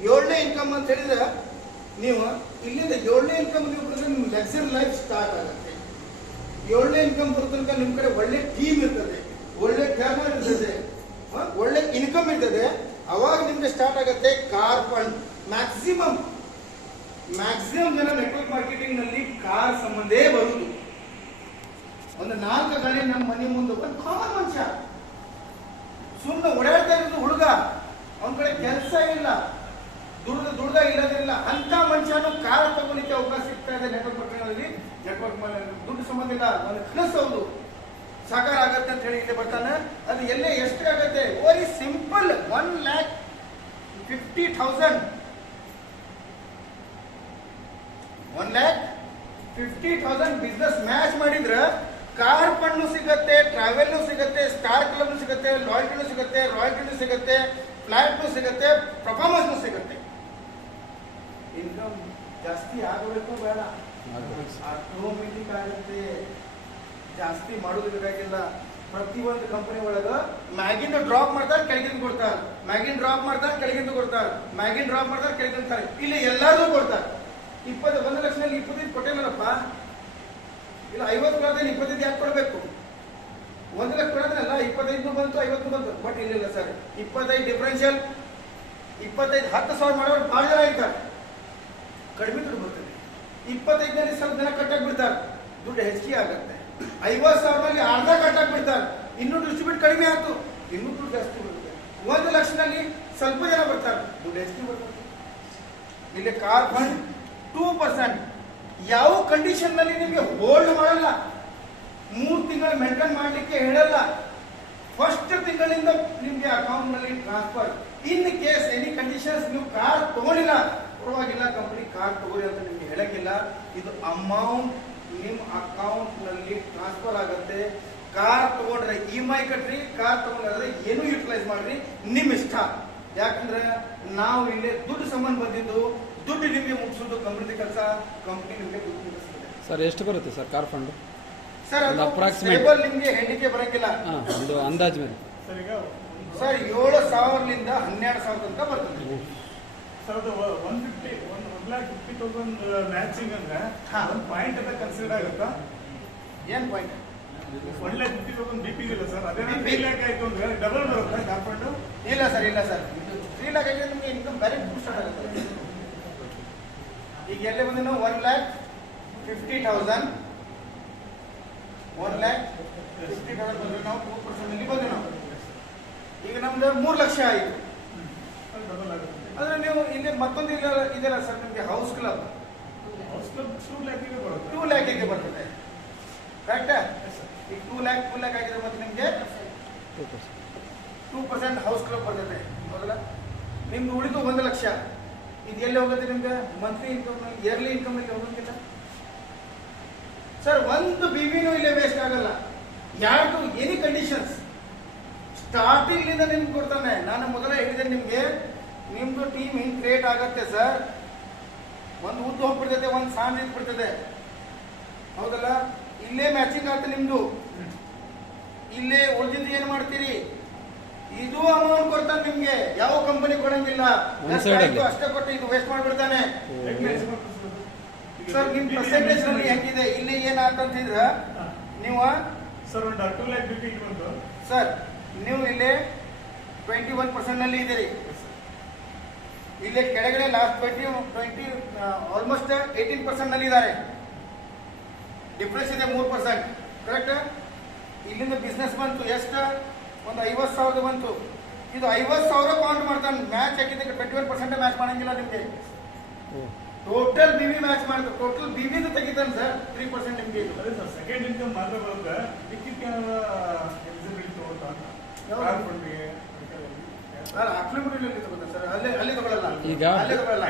7ನೇ ಇನ್ಕಮ್ ಅಂತ ಹೇಳಿದ್ರೆ ನೀವು ಇಲ್ಲಿಂದ 7ನೇ ಇನ್ಕಮ್ ನೀವು ಬಂದ್ರೆ ನಿಮ್ಗೆ ಲಕ್ಸರಿ ಲೈಫ್ ಸ್ಟಾರ್ಟ್ ಆಗುತ್ತೆ. 7ನೇ ಇನ್ಕಮ್ ಬರೋ ತನಕ ನಿಮ್ ಕಡೆ ಒಳ್ಳೆ ಟೀಮ್ ಇರ್ತದೆ, ಒಳ್ಳೆ ಟ್ರಾವೆಲ್ ಇರ್ತದೆ, ಒಳ್ಳೆ ಇನ್ಕಮ್ ಇರ್ತದೆ. ಅವಾಗ ನಿಮ್ಗೆ ಸ್ಟಾರ್ಟ್ ಆಗುತ್ತೆ ಕಾರ್ ಫಂಡ್. ಮ್ಯಾಕ್ಸಿಮಮ್ ಜನ ನೆಟ್ವರ್ಕ್ ಮಾರ್ಕೆಟಿಂಗ್ ನಲ್ಲಿ ಕಾರ್ ಸಂಬಂಧೇ ಬರುವುದು. ಒಂದು 4 ಗಾಡಿ ನಮ್ಮ ಮನೆ ಮುಂದೆ ಒಂದು ಕಾಮನ್ ಮನುಷ್ಯ ಸುಮ್ಮನೆ ಓಡಾಡ್ತಾ ಇರೋದು ಹುಡುಗ, ಅವನ ಕಡೆ ಕೆಲಸ ಇಲ್ಲ, ದುಡ್ದ ಇಲ್ಲದಿಲ್ಲ ಅಂತ ಮನುಷ್ಯನು ಕಾರ್ ತಗೊಳ್ಳಿಕ್ಕೆ ಅವಕಾಶ ಸಿಗ್ತಾ ಇದೆ ನೆಟ್ವರ್ಕ್ ಮಾರ್ಕೆಟಿಂಗ್. ನೆಟ್ವರ್ಕ್ ದುಡ್ಡು ಸಂಬಂಧ ಇಲ್ಲ, ಒಂದು ಕನಸು ಹೌದು ಸಾಕಾರ ಆಗತ್ತೆ ಅಂತ ಹೇಳಿ ಇಲ್ಲಿ ಬರ್ತಾನೆ. ಅದು ಎಲ್ಲೇ ಎಷ್ಟು ಆಗತ್ತೆ? Very simple. 1,50,000 1,50,000 ಬಿಸ್ನೆಸ್ ಮ್ಯಾಚ್ ಮಾಡಿದ್ರೆ ಕಾರ್ ಫಂಡ್ ಸಿಗತ್ತೆ, ಟ್ರಾವೆಲ್ ಸಿಗತ್ತೆ, ಸ್ಟಾರ್ ಕ್ಲಬ್ ಸಿಗತ್ತೆ, ಲಾಯಲ್ಟಿನೂ ಸಿಗತ್ತೆ, ರಾಯಲ್ಟಿನೂ ಸಿಗತ್ತೆ, ಫ್ಲಾಟ್ ಸಿಗತ್ತೆ, ಪರ್ಫಾರ್ಮೆನ್ಸ್ ಸಿಗತ್ತೆ. ಇನ್ಕಮ್ ಜಾಸ್ತಿ ಆಗಬೇಕು ಬೇಡ, ಆಟೋಮೆಟಿಕ್ ಆಗುತ್ತೆ. ಜಾಸ್ತಿ ಮಾಡೋದು ಬೇಕಾಗಿಲ್ಲ. ಪ್ರತಿಯೊಂದು ಕಂಪನಿ ಒಳಗ ಮ್ಯಾಗಿಂದ ಡ್ರಾಪ್ ಮಾಡ್ತಾರೆ, ಕೆಳಗಿಂದ ಕೊಡ್ತಾರೆ, ಮ್ಯಾಗಿನ್ ಡ್ರಾಪ್ ಮಾಡ್ತಾರೆ, ಕೆಳಗಿಂದ ಕೊಡ್ತಾರೆ, ಮ್ಯಾಗಿನ್ ಡ್ರಾಪ್ ಮಾಡ್ತಾರೆ, ಕೆಳಗಿಂದ. ಇಲ್ಲಿ ಎಲ್ಲರೂ ಕೊಡ್ತಾರೆ. 1 ಲಕ್ಷದಲ್ಲಿ 25 ಕೊಟ್ಟೇನಪ್ಪ. ಇಲ್ಲ 50 ಕೊಡೋದೇನು 25 ಯಾಕೆ ಕೊಡಬೇಕು? 1 ಲಕ್ಷ ಕೊಡೋದಲ್ಲ, 25 ಬಂತು 50 ಬಂತು. ಬಟ್ ಇಲ್ಲ ಸರ್, 25 ಡಿಫರೆನ್ಷಿಯಲ್ 25 10,000 ಮಾಡೋರು ಭಾಳ ಜನ ಇರ್ತಾರೆ, ಕಡಿಮೆ ದುಡ್ಡು ಬರ್ತದೆ. 25ನಲ್ಲಿ ಸ್ವಲ್ಪ ಜನ ಕಟ್ಟಾಕ್ ಬಿಡ್ತಾರೆ, ದುಡ್ಡು ಹೆಚ್ಚಿಗೆ ಆಗುತ್ತೆ. 50,000ನಲ್ಲಿ ಅರ್ಧ ಕಟ್ಟಾಕ್ ಬಿಡ್ತಾರೆ, ಇನ್ನೂ ಡಿಸ್ಟ್ರಿಬ್ಯೂಟ್ ಕಡಿಮೆ ಆಯ್ತು, ಇನ್ನೂ ದುಡ್ಡು ಜಾಸ್ತಿ ಬರುತ್ತೆ. 1 ಲಕ್ಷದಲ್ಲಿ ಸ್ವಲ್ಪ ಜನ ಬರ್ತಾರೆ, ದುಡ್ಡು ಹೆಚ್ಚಿಗೆ ಬರ್ತದೆ. ಇಲ್ಲಿ ಕಾರ್ ಫಂಡ್ 2% ಯಾವ ಕಂಡೀಷನ್ ನಲ್ಲಿ ನಿಮಗೆ ಹೋಲ್ಡ್ ಮಾಡಲ್ಲ, 3 ತಿಂಗಳು ಮೇಂಟೈನ್ ಮಾಡಲಿಕ್ಕೆ ಹೇಳಲ್ಲ. ಫಸ್ಟ್ ತಿಂಗಳಿಂದ ನಿಮಗೆ ಅಕೌಂಟ್ ನಲ್ಲಿ transfer. In case any conditions ನೀವು ಕಾರ್ ತಗೊಂಡಿಲ್ಲ, ಪರವಾಗಿಲ್ಲ, ಕಂಪನಿ ಕಾರ್ ತಗೋರಿ ಅಂತ ನಿಮ್ಗೆ ಹೇಳಂಗಿಲ್ಲ. ಇದು ಅಮೌಂಟ್ ನಿಮ್ಮ ಅಕೌಂಟ್ ನಲ್ಲಿ ಟ್ರಾನ್ಸ್ಫರ್ ಆಗುತ್ತೆ. ಕಾರ್ ತಗೊಂಡ್ರೆ EMI ಕಟ್ರಿ, ಕಾರ್ ತಗೊಂಡ್ರೆ ಏನು ಯೂಟಿಲೈಸ್ ಮಾಡ್ರಿ, ನಿಮ್ ಇಷ್ಟ. ಯಾಕಂದ್ರೆ ನಾವು ಇಲ್ಲಿ ದುಡ್ಡು ಸಂಬಂಧ ಬಂದಿದ್ದು, ದುಡ್ಡು ನಿಮಗೆ ಮುಗಿಸೋದು ಕಂಪನಿ ಕೆಲಸ, ಕಂಪನಿ ನಿಮಗೆ ದುಡ್ಡು ಮುಗಿಸ್ತದೆ. ಸರ್ ಎಷ್ಟು ಬರುತ್ತೆ ಸರ್ ಕಾರ್ ಫಂಡ್? ಸರ್ ಅದು ಅಪ್ರಾಕ್ಸಿಮೇಟ್ ನಿಮಗೆ ಹೆಂಡಿಕೆ ಬರಂಗಿಲ್ಲ. ಒಂದು ಅಂದಾಜು ಮೇಲೆ ಸರ್ ಈಗ ಸರ್ 7,000ರಿಂದ 12,000 ತನಕ ಬರ್ತದೆ. ಸರ್ ಅದು 1,50,000 ಮ್ಯಾಚಿಂಗ್ ಅಂದ್ರೆ ಒಂದು ಪಾಯಿಂಟ್ ಅಂತ ಕನ್ಸಿಡರ್ ಆಗುತ್ತಾ? ಏನ್ ಪಾಯಿಂಟ್? 1,50,000 BP ಇಲ್ಲ ಸರ್, ಅದೇ 3 ಲ್ಯಾಕ್ ಆಯ್ತು ಅಂದ್ರೆ ಡಬಲ್ ಬರುತ್ತೆ ಕಾರ್ ಫಂಡ್? ಇಲ್ಲ ಸರ್, 3 ಲ್ಯಾಕ್ ಆಗಿದ್ರೆ ನಿಮಗೆ ಇನ್ಕಮ್ ಬೇರೆ ಸ್ಟಾರ್ಟ್ ಆಗುತ್ತೆ. ಈಗ ಎಲ್ಲೇ ಬಂದು ನಾವು 1,50,000 ಬಂದ್ರೆ ನಾವು 2% ಅಲ್ಲಿ ಬಂದು ನಾವು ಈಗ ನಮ್ದು 3 ಲಕ್ಷ ಆಯಿತು. ಡಬಲ್ ಆಗುತ್ತೆ. ಅಂದ್ರೆ ನೀವು ಇಲ್ಲಿ ಮತ್ತೊಂದು ಇದೆಲ್ಲ ಸರ್, ನಿಮಗೆ ಹೌಸ್ ಕ್ಲಬ್ 2 ಲ್ಯಾಕಿಗೆ ಬರುತ್ತೆ. 2 ಲ್ಯಾಕಿಗೆ ಬರ್ತದೆ, ಕರೆಕ್ಟಾ? ಈಗ 2 ಲ್ಯಾಕ್ ಆಗಿದ್ರೆ ಮತ್ತೆ ನಿಮಗೆ 2% ಹೌಸ್ ಕ್ಲಬ್ ಬರ್ತದೆ, ಹೌದಲ್ಲ? ನಿಮ್ದು ಉಳಿದು 1 ಲಕ್ಷ. ಇದು ಎಲ್ಲಿ ಹೋಗುತ್ತೆ ನಿಮ್ಗೆ? ಮಂತ್ಲಿ ಇನ್ಕಮ್, ಇಯರ್ಲಿ ಇನ್ಕಮ್ ಇಲ್ಲಿ ಹೋಗಂಗಿಲ್ಲ ಸರ್. ಒಂದು ಬಿಬಿನೂ ಇಲ್ಲೇ ವೇಸ್ಟ್ ಆಗಲ್ಲ. ಯಾರ್ದು ಎನಿ ಕಂಡೀಷನ್ಸ್ ಸ್ಟಾರ್ಟಿಂಗ್ ನಿಂದ ನಿಮ್ಗೆ ಕೊಡ್ತಾನೆ. ನಾನು ಮೊದಲೇ ಹೇಳಿದೆ ನಿಮ್ಗೆ, ನಿಮ್ದು ಟೀಮ್ ಹಿಂಗ್ ಕ್ರಿಯೇಟ್ ಆಗತ್ತೆ ಸರ್. ಒಂದು ಉದ್ದು ಹೋಗ್ಬಿಡ್ತದೆ, ಒಂದು ಸಾಂಗ್ ಇದ್ಬಿಡ್ತದೆ, ಹೌದಲ್ಲ? ಇಲ್ಲೇ ಮ್ಯಾಚಿಂಗ್ ಆಗುತ್ತೆ ನಿಮ್ದು. ಇಲ್ಲೇ ಉಳಿದಿದ್ದು ಏನ್ ಮಾಡ್ತೀರಿ? ಇದು ಅಮೌಂಟ್ ಕೊಡ್ತಾನೆ ನಿಮ್ಗೆ, ಯಾವ ಕಂಪನಿ ಕೊಡಂಗಿಲ್ಲ. ಅಷ್ಟೇ ಕೊಟ್ಟು ಇದು ವೇಸ್ಟ್ ಮಾಡ್ಬಿಡ್ತಾನೆ ಸರ್. ನಿಮ್ ಪರ್ಸೆಂಟೇಜ್ ನಲ್ಲಿ ಹೆಂಗಿದೆ, ಇಲ್ಲಿ ಏನಾಗ್ತಂತಿದ್ರ ನೀವು ಸರ್ ಒಂದು 2 ಲ್ಯಾಕ್ BP ಬಂತು ಸರ್, ನೀವು ಇಲ್ಲಿ 21% ನಲ್ಲಿ ಇದ್ದೀರಿ. ಇಲ್ಲಿ ಕೆಳಗಡೆ ಲಾಸ್ಟ್ 20 ಆಲ್ಮೋಸ್ಟ್ 18% ನಲ್ಲಿ ಇದ್ದಾರೆ. ಡಿಫ್ರೆನ್ಸ್ ಇದೆ 3%, ಕರೆಕ್ಟ್? ಇಲ್ಲಿಂದ ಬಿಸ್ನೆಸ್ ಬಂತು ಎಷ್ಟು? ಒಂದು 50,000 ಬಂತು. ಇದು 50,000 ಕೌಂಟ್ ಮಾಡ್ತಾನೆ. ಮ್ಯಾಚ್ ಹಾಕಿದ್ದಕ್ಕೆ 21% ಮ್ಯಾಚ್ ಮಾಡಂಗಿಲ್ಲ ನಿಮ್ಗೆ. ಟೋಟಲ್ ಬಿವಿ ಮ್ಯಾಚ್ ಮಾಡಿದ್ರೆ ಟೋಟಲ್ ಬಿವಿದು ತೆಗಿತಾನೆ ಸರ್, 3% ನಿಮ್ಗೆ. ಅದೇ ಸರ್, ಸೆಕೆಂಡ್ ಇನ್ಕಮ್ ಮಾತ್ರ ಬರುತ್ತೆ. ಮಿಕ್ಕಿದ್ಕೆ ಎಲಿಜಿಬಿಲಿಟಿ ತಗೋತಾ ಕಾರ್ ಫಂಡ್ಗೆ ಅಕ್ಲಿಬಿಲಿಟಿ ತಗೋತಾರೆ ಸರ್, ಅಲ್ಲಿ ತಗೊಳ್ಳಲ್ಲ. ಈಗ ಅಲ್ಲೇ ತಗೊಳ್ಳಲ್ಲ,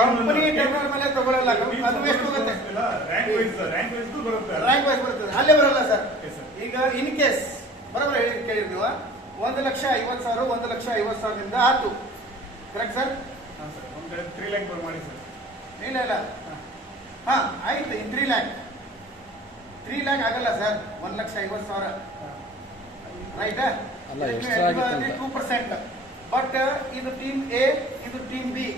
ಕಂಪನಿ ಟರ್ನರ್ ಮೇಲೆ ತಗೊಳ್ಳಲ್ಲ. ಅದು ಎಷ್ಟು ಹೋಗುತ್ತೆ? ರ್ಯಾಂಕ್ ವೈಸ್ ಬರುತ್ತೆ. ರ್ಯಾಂಕ್ ವೈಸ್ ಬರ್ತದೆ, ಅಲ್ಲೇ ಬರಲ್ಲ ಸರ್. ಈಗ ಇನ್ ಕೇಸ್ ಬರೋಬರ ಕೇಳಿರಿ ನೀವು, 1,50,000 1,50,000 ಆಯ್ತು, ಕರೆಕ್ಟ್ ಸರ್? ಒಂದ್ ಕಡೆ 3 ಲ್ಯಾಕ್ ಮಾಡಿ ಸರ್. ಇಲ್ಲ ಹಾ ಆಯ್ತು. ಇನ್ 3 ಲ್ಯಾಕ್ ಆಗಲ್ಲ ಸರ್, 1,50,000 ರೈಟ್? ಅಲ್ಲ, ಎಕ್ಸ್ಟ್ರಾ ಆಗುತ್ತೆ ಅಂತ. 2%. ಬಟ್ ಇದು ಟೀಮ್ ಎ, ಇದು ಟೀಮ್ ಬಿ.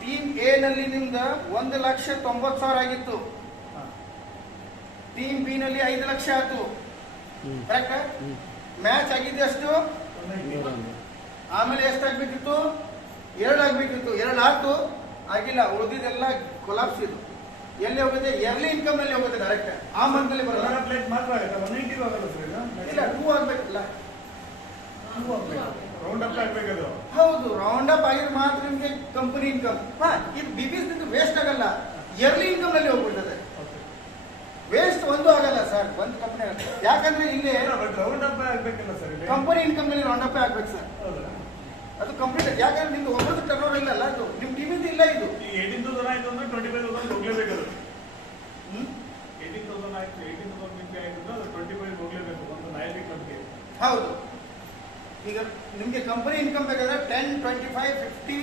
ಟೀಮ್ ಎ ನಲ್ಲಿ ನಿಮ್ದ 1,90,000 ಆಗಿತ್ತು, ಟೀಮ್ ಬಿ ನಲ್ಲಿ 5 ಲಕ್ಷ ಆಯ್ತು, ಕರೆಕ್ಟ್? ಮ್ಯಾಚ್ ಆಗಿದ್ದು ಎಷ್ಟು? ಆಮೇಲೆ ಎಷ್ಟು ಆಗ್ಬೇಕಿತ್ತು? 2 ಆಗ್ಬೇಕಿತ್ತು. 2 ಆಯ್ತು, ಆಗಿಲ್ಲ. ಉಳಿದಿದ್ದೆಲ್ಲ ಕೊಲಾಪ್ಸ್. ಇದು ಎಲ್ಲಿ ಹೋಗುತ್ತೆ? ಇಯರ್ಲಿ ಇನ್ಕಮ್ ನಲ್ಲಿ ಹೋಗುತ್ತೆ ಡೈರೆಕ್ಟ್. ಆ ಮಂತ್ ನಲ್ಲಿ ಬರಲ್ಲ. ಮಾತ್ರ ಆಗುತ್ತೆ. 190 ಆಗಲ್ಲ ಸರ್ ಇದು? ಇಲ್ಲ, 2 ಆಗ್ಬೇಕಲ್ಲ. ರೌಂಡ್ ಅಪ್ ಆಗ್ಬೇಕದು. ಹೌದು, ರೌಂಡ್ ಅಪ್ ಆಗಿದ್ರೆ ಮಾತ್ರ ನಿಮ್ಗೆ ಕಂಪನಿ ಇನ್ಕಮ್. ಇದು ಬಿಬಿಎಸ್ ವೇಸ್ಟ್ ಆಗಲ್ಲ, ಇಯರ್ಲಿ ಇನ್ಕಮ್ ನಲ್ಲಿ ಹೋಗ್ಬಿಡ್ತದೆ. ವೇಸ್ಟ್ ಒಂದು ಆಗಲ್ಲ ಸರ್ ಒಂದು ಕಂಪನಿ. ಯಾಕಂದ್ರೆ ಇಲ್ಲಿ ರೌಂಡ್ ಅಪ್ ಆಗ್ಬೇಕಲ್ಲ ಸರ್, ಕಂಪನಿ ಇನ್ಕಮ್ ನಲ್ಲಿ ರೌಂಡ್ ಅಪ್ ಆಗ್ಬೇಕು ಸರ್. ಅದು ಕಂಪ್ಲೀಟ್. ಯಾಕಂದ್ರೆ ನಿಮ್ದು ಒಬ್ಬರದ್ದು ಟರ್ನ್ ಓವರ್ ಇಲ್ಲ, ಅದು ನಿಮ್ ಟೀಮಿಂದ ಇಲ್ಲ. ಇದು 18,000 ಆಯ್ತು ಅಂದ್ರೆ 25,000 ಹೋಗ್ಲೇಬೇಕದು. 18,000 ಆಯ್ತು, 18,000 BP ಆಯ್ತು ಅಂದ್ರೆ ಅದು 25 ಹೋಗ್ಲೇಬೇಕು ಒಂದು ನಾಲ್ಕು ಕಂಪ್ನಿ. ಹೌದು. ಈಗ ನಿಮ್ಗೆ ಕಂಪನಿ ಇನ್ಕಮ್ ಬೇಕಾದ್ರೆ 10, 25, 50,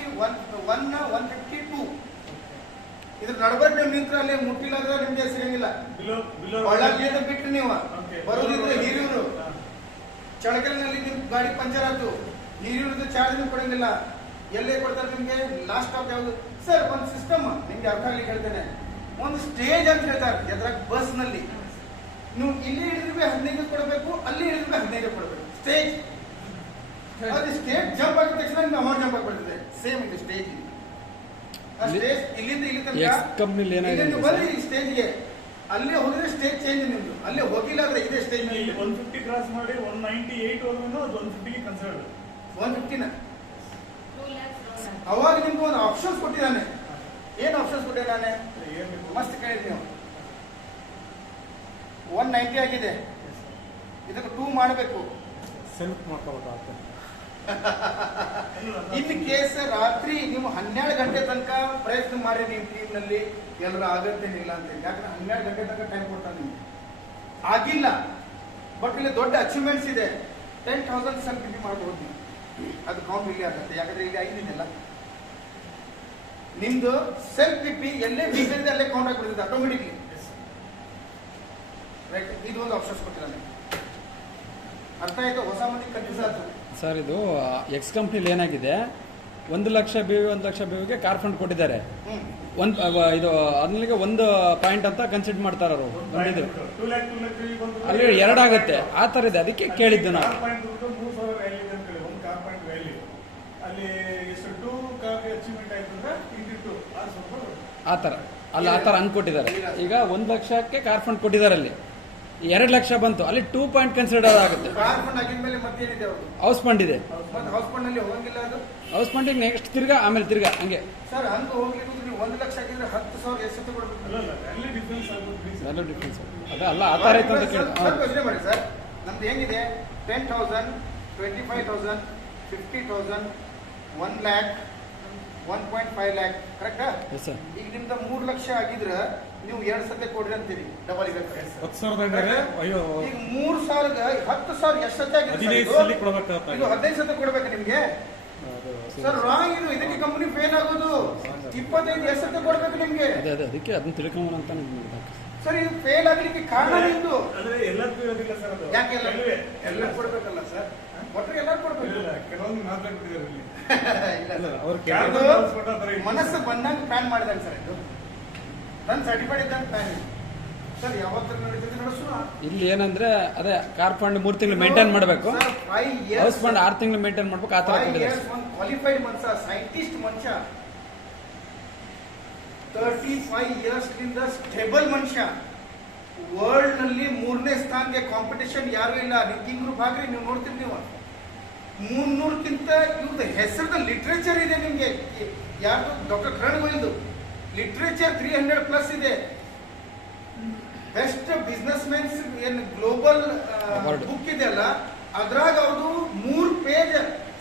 152 ಇದ್ರ ನಡಬರ್ಕ್ ನೀವು ನಿಂತ್ರ ಅಲ್ಲಿ ಮುಟ್ಟಿಲ್ಲ ಅಂದ್ರೆ ನಿಮ್ಗೆ ಸಿಗಂಗಿಲ್ಲ. ಒಳಗೆ ಬಿಟ್ರಿ ನೀವು ಬರೋದಿದ್ರೆ ಹಿರಿಯೂರು ಚಳಕಲಿನಲ್ಲಿ ನಿಮ್ ಗಾಡಿ ಪಂಚರ್ ಆಯ್ತು, ಹಿರಿಯೂರದ ಚಾರ್ಜ್ ಕೊಡಂಗಿಲ್ಲ. ಎಲ್ಲೇ ಕೊಡ್ತಾರೆ ನಿಮ್ಗೆ? ಲಾಸ್ಟ್ ಸ್ಟಾಪ್ ಯಾವುದು ಸರ್? ಒಂದು ಸಿಸ್ಟಮ್ ನಿಮ್ಗೆ ಅರ್ಥ ಆಗ್ಲಿಕ್ಕೆ ಹೇಳ್ತೇನೆ. ಒಂದು ಸ್ಟೇಜ್ ಅಂತ ಹೇಳ್ತಾರೆ ಎದ್ರಾಗ ಬಸ್ ನಲ್ಲಿ ನೀವು ಇಲ್ಲಿ ಹಿಡಿದ್ರೆ 15 ಕೊಡಬೇಕು, ಅಲ್ಲಿ ಹಿಡಿದ್ರೆ 15 ಕೊಡಬೇಕು. ಸ್ಟೇಜ್ ಅದು ಸ್ಟೇಜ್ ಜಂಪ್ ಆಗಿದ ತಕ್ಷಣ ನಿಮ್ಗೆ ಅಮೌಂಟ್ ಜಂಪ್ ಆಗಿಬಿಡ್ತದೆ. ಸೇಮ್ ಇದೆ ಸ್ಟೇಜ್. ಆ ಸ್ಟೇಜ್ ಇಲ್ಲಿಂದ ಇಲ್ಲಿ ಎಕ್ಸ್ ಕಂಪ್ನಿಲಿ ಏನಾಗಿದೆ ತನಕ ಬರೀ ಸ್ಟೇಜ್ಗೆ ಅಲ್ಲೇ ಹೋಗಿದ್ರೆ ಸ್ಟೇಜ್ ಚೇಂಜ್ ನಿಮ್ದು. ಅಲ್ಲೇ ಹೋಗಿಲ್ಲ ಅಂದ್ರೆ ಇದೇ ಸ್ಟೇಜ್ ನಲ್ಲಿ 150 ಕ್ರಾಸ್ ಮಾಡಿ 198 ಹೋದ್ರೂ ಅದು 150 ಕನ್ಸಿಡರ್ಡ್. 150 ಅವಾಗ ನಿಮ್ಗೆ ಒಂದು ಆಪ್ಷನ್ಸ್ ಕೊಟ್ಟಿದ್ದಾನೆ. ಏನ್ ಆಪ್ಷನ್ಸ್ ಕೊಟ್ಟಿದ್ದಾನೆ ಮಸ್ತ್ ಕೇಳಿದ್ರಿ ನೀವು. 190 ಆಗಿದೆ, ಇದಕ್ಕೆ 2 ಮಾಡಬೇಕು. ಸೆಲ್ಫ್ ಮಾಡ್ಕೋಬೇಕಾಗ್ತದೆ. ಇನ್ ಕೇಸ್ ರಾತ್ರಿ ನೀವು 12 ಗಂಟೆ ತನಕ ಪ್ರಯತ್ನ ಮಾಡಿ ನಿಮ್ಮ ಟೀಮ್ ನಲ್ಲಿ ಎಲ್ಲರೂ ಆಗತ್ತೇನಿಲ್ಲ ಅಂತ. ಯಾಕಂದ್ರೆ 12 ಗಂಟೆ ತನಕ ಟೈಮ್ ಕೊಡ್ತಾನೆ ನಿಮ್ಗೆ. ಆಗಿಲ್ಲ ಬಟ್ ಇಲ್ಲಿ ದೊಡ್ಡ ಅಚೀವ್ಮೆಂಟ್ಸ್ ಇದೆ. 10,000 ಸೆಲ್ಫ್ ಪಿಪಿ ಮಾಡಬಹುದು ನೀವು. ಅದು ಕೌಂಟ್ ಇಲ್ಲಿ ಆಗುತ್ತೆ. ಯಾಕಂದ್ರೆ ಇಲ್ಲಿ 5 ಇದೆಯಲ್ಲ ನಿಮ್ದು ಸೆಲ್ಫ್ ಪಿಪಿ ಎಲ್ಲೇ ವೀಕ್ ಇದೆ ಅಲ್ಲೇ ಕೌಂಟ್ ಆಗಿಬಿಡ್ತದೆ ಆಟೋಮೆಟಿಕ್ಲಿ. ರೈಟ್, ಇದು ಒಂದು ಆಪ್ಷನ್ಸ್ ಕೊಟ್ಟಿದ್ದಾನೆ. ಅರ್ಥ ಆಯ್ತು? ಹೊಸ ಮಂದಿ ಕನ್ಫ್ಯೂಸ್ ಆಯ್ತು ಸರ್. ಇದು ಎಕ್ಸ್ ಕಂಪ್ನಿಲಿ ಏನಾಗಿದೆ, 1 ಲಕ್ಷ BV 1 ಲಕ್ಷ BVಗೆ ಕಾರ್ ಫಂಡ್ ಕೊಟ್ಟಿದ್ದಾರೆ. ಇದು ಅಲ್ಲಿಗೆ 1 ಪಾಯಿಂಟ್ ಅಂತ ಕನ್ಸಿಡರ್ ಮಾಡ್ತಾರ ಅವರು. ಬಂದಿದ್ದು 2 lakh ಅಲ್ಲಿ 2 ಆಗುತ್ತೆ. ಆ ತರ ಇದೆ, ಅದಕ್ಕೆ ಕೇಳಿದ್ದು ನಾವು. 3,000 ವ್ಯಾಲ್ಯೂ ಅಂತ ಹೇಳಿ ಒಂದು ಕಾರ್ ಪಾಯಿಂಟ್ ವ್ಯಾಲ್ಯೂ ಅಲ್ಲಿ ಎಷ್ಟು 2 ಕಾರ್ ಅಚೀವ್ಮೆಂಟ್ ಆಯ್ತು ಅಂದ್ರೆ ಇಂಟು 2 ಸ್ವಲ್ಪ ಆ ತರ ಅಲ್ಲಿ ಆ ತರ ಅನ್ಕೊಟ್ಟಿದ್ದಾರೆ. ಈಗ 1 ಲಕ್ಷಕ್ಕೆ ಕಾರ್ ಫಂಡ್ ಕೊಟ್ಟಿದ್ದಾರೆ, ಅಲ್ಲಿ 2 ಲಕ್ಷ ಬಂತು, ಅಲ್ಲಿ 2 ಪಾಯಿಂಟ್ ಕನ್ಸಿಡರ್ ಆಗುತ್ತೆ. ಕಾರ್ ಫಂಡ್ ಆಗಿದ್ಮೇಲೆ ಮತ್ತೇನಿದೆ ಅವರು ಹೌಸ್ ಫಂಡ್ ಇದೆ. ಮತ್ತೆ ಹೌಸ್ ಫಂಡ್ ನಲ್ಲಿ ಹೋಗಂಗಿಲ್ಲ ಅದು. ಹೌಸ್ ಫಂಡಿಗೆ ನೆಕ್ಸ್ಟ್ ತಿರ್ಗಾ ಆಮೇಲೆ ತಿರ್ಗಾ ಹಂಗೆ ಸರ್ ಹಂಗ ಹೋಗ್ಲಿಕ್ಕೆ ನೀವು 1 ಲಕ್ಷ ಆಗಿದ್ರೆ 10,000 ಎಷ್ಟು ಕೊಡ್ಬೇಕು? ಅಲ್ಲ ಅಲ್ಲಿ ಡಿಫ್ರೆನ್ಸ್ ಆಗುತ್ತೆ. ವ್ಯಾಲ್ಯೂ ಡಿಫ್ರೆನ್ಸ್ ಅದ ಅಲ್ಲ ಆ ತರ ಐತೆ ಅಂತ ಕೇಳಿದ್ರು. ಸ್ವಲ್ಪ ಯೋಚನೆ ಮಾಡಿ ಸರ್. ನಮ್ದು ಹೆಂಗಿದೆ 10,000 25,000 50,000 1 lakh 1.5 lakh ಕರೆಕ್ಟಾ? Yes sir. ಈಗ ನಿಮ್ದು 3 ಲಕ್ಷ ಆಗಿದ್ರೆ ನೀವು 2 ಸತಿ ಕೊಡ್ರಿ ಅಂತೀರಿ ಡಬಲ್ ಇದೆ. 10,000 ಅಯ್ಯೋ ಈಗ 3,000 10,000 ಎಷ್ಟು ಸತಿ ಆಗಿದೆ? 15 ಸಲ ಕೊಡಬೇಕಾಗುತ್ತೆ. ಇದು 15 ಸತಿ ಕೊಡ್ಬೇಕು ನಿಮ್ಗೆ. ಸರ್ ರಾಂಗ್ ಇದು. ಇದಕ್ಕೆ ಕಂಪನಿ ಫೇಲ್ ಆಗೋದು. 25 ಎಷ್ಟು ಸತಿ ಕೊಡ್ಬೇಕು ನಿಮ್ಗೆ? ಅದೇ ಅದಕ್ಕೆ ಅದನ್ನ ತಿಳ್ಕೊಂಬನ ಅಂತ ನಿಮ್ಗೆ. ಸರ್ ಇದು ಫೇಲ್ ಆಗ್ಲಿಕ್ಕೆ ಕಾರಣ ನಿಮ್ದು. ಅಂದ್ರೆ ಎಲ್ಲರಿಗೂ ಇರೋದಿಲ್ಲ ಸರ್ ಅದು. ಯಾಕೆ ಎಲ್ಲ ಕೊಡ್ಬೇಕಲ್ಲ ಸರ್? ಒಟ್ಟರೆ ಎಲ್ಲರೂ ಕೊಡ್ಬೇಕು. ಇಲ್ಲ ಕೆಲವೊಂದು ಮಾತಾಡ್ಬಿಟ್ಟಿದ್ದಾರೆ ಇಲ್ಲಿ. ಇಲ್ಲ ಅವ್ರು ಅದು ಮನಸ್ಸು ಬಂದಾಗ ಪ್ಲಾನ್ ಮಾಡಿದಾಗ ಸರ್ ಇದು ನನ್ನ ಸರ್ಟಿಫೈಡ್ ಇದ್ದಾಗ ಪ್ಲಾನ್. ಸರ್ ಯಾವತ್ತು ನಡೀತದೆ ನಡೆಸೋಣ. ಇಲ್ಲಿ ಏನಂದ್ರೆ ಅದೇ ಕಾರ್ ಫಂಡ್ 3 ತಿಂಗಳು ಮೇಂಟೈನ್ ಮಾಡಬೇಕು, ಹೌಸ್ ಫಂಡ್ 6 ತಿಂಗಳು ಮೇಂಟೈನ್ ಮಾಡ್ಬೇಕು. ಆ ತರ ಕ್ವಾಲಿಫೈಡ್ ಮನುಷ್ಯ, ಸೈಂಟಿಸ್ಟ್ ಮನುಷ್ಯ, 35 years ದಿಂದ ಸ್ಟೇಬಲ್ ಮನುಷ್ಯ. ವರ್ಲ್ಡ್ ನಲ್ಲಿ 3ನೇ ಸ್ಥಾನಕ್ಕೆ ಕಾಂಪಿಟೇಷನ್ ಯಾರು ಇಲ್ಲ. ಕಿಂಗ್ ಗ್ರೂಪ್ ಹಾಕ್ರಿ ನೀವು ನೋಡ್ತೀರಿ. ನೀವು 300ಕ್ಕಿಂತ ಇವ್ರದ್ದು ಹೆಸರದ ಲಿಟ್ರೇಚರ್ ಇದೆ ನಿಮ್ಗೆ. ಯಾರ್ದು? ಡಾಕ್ಟರ್ ಕರಣ್ ಗೋಯಲ್ದು ಲಿಟ್ರೇಚರ್ 300+ ಇದೆ. ಬೆಸ್ಟ್ ಬಿಸ್ನೆಸ್ ಮೆನ್ಸ್ ಏನ್ ಗ್ಲೋಬಲ್ ಬುಕ್ ಇದೆಯಲ್ಲ ಅದ್ರಾಗ ಅವ್ರದ್ದು 3 ಪೇಜ್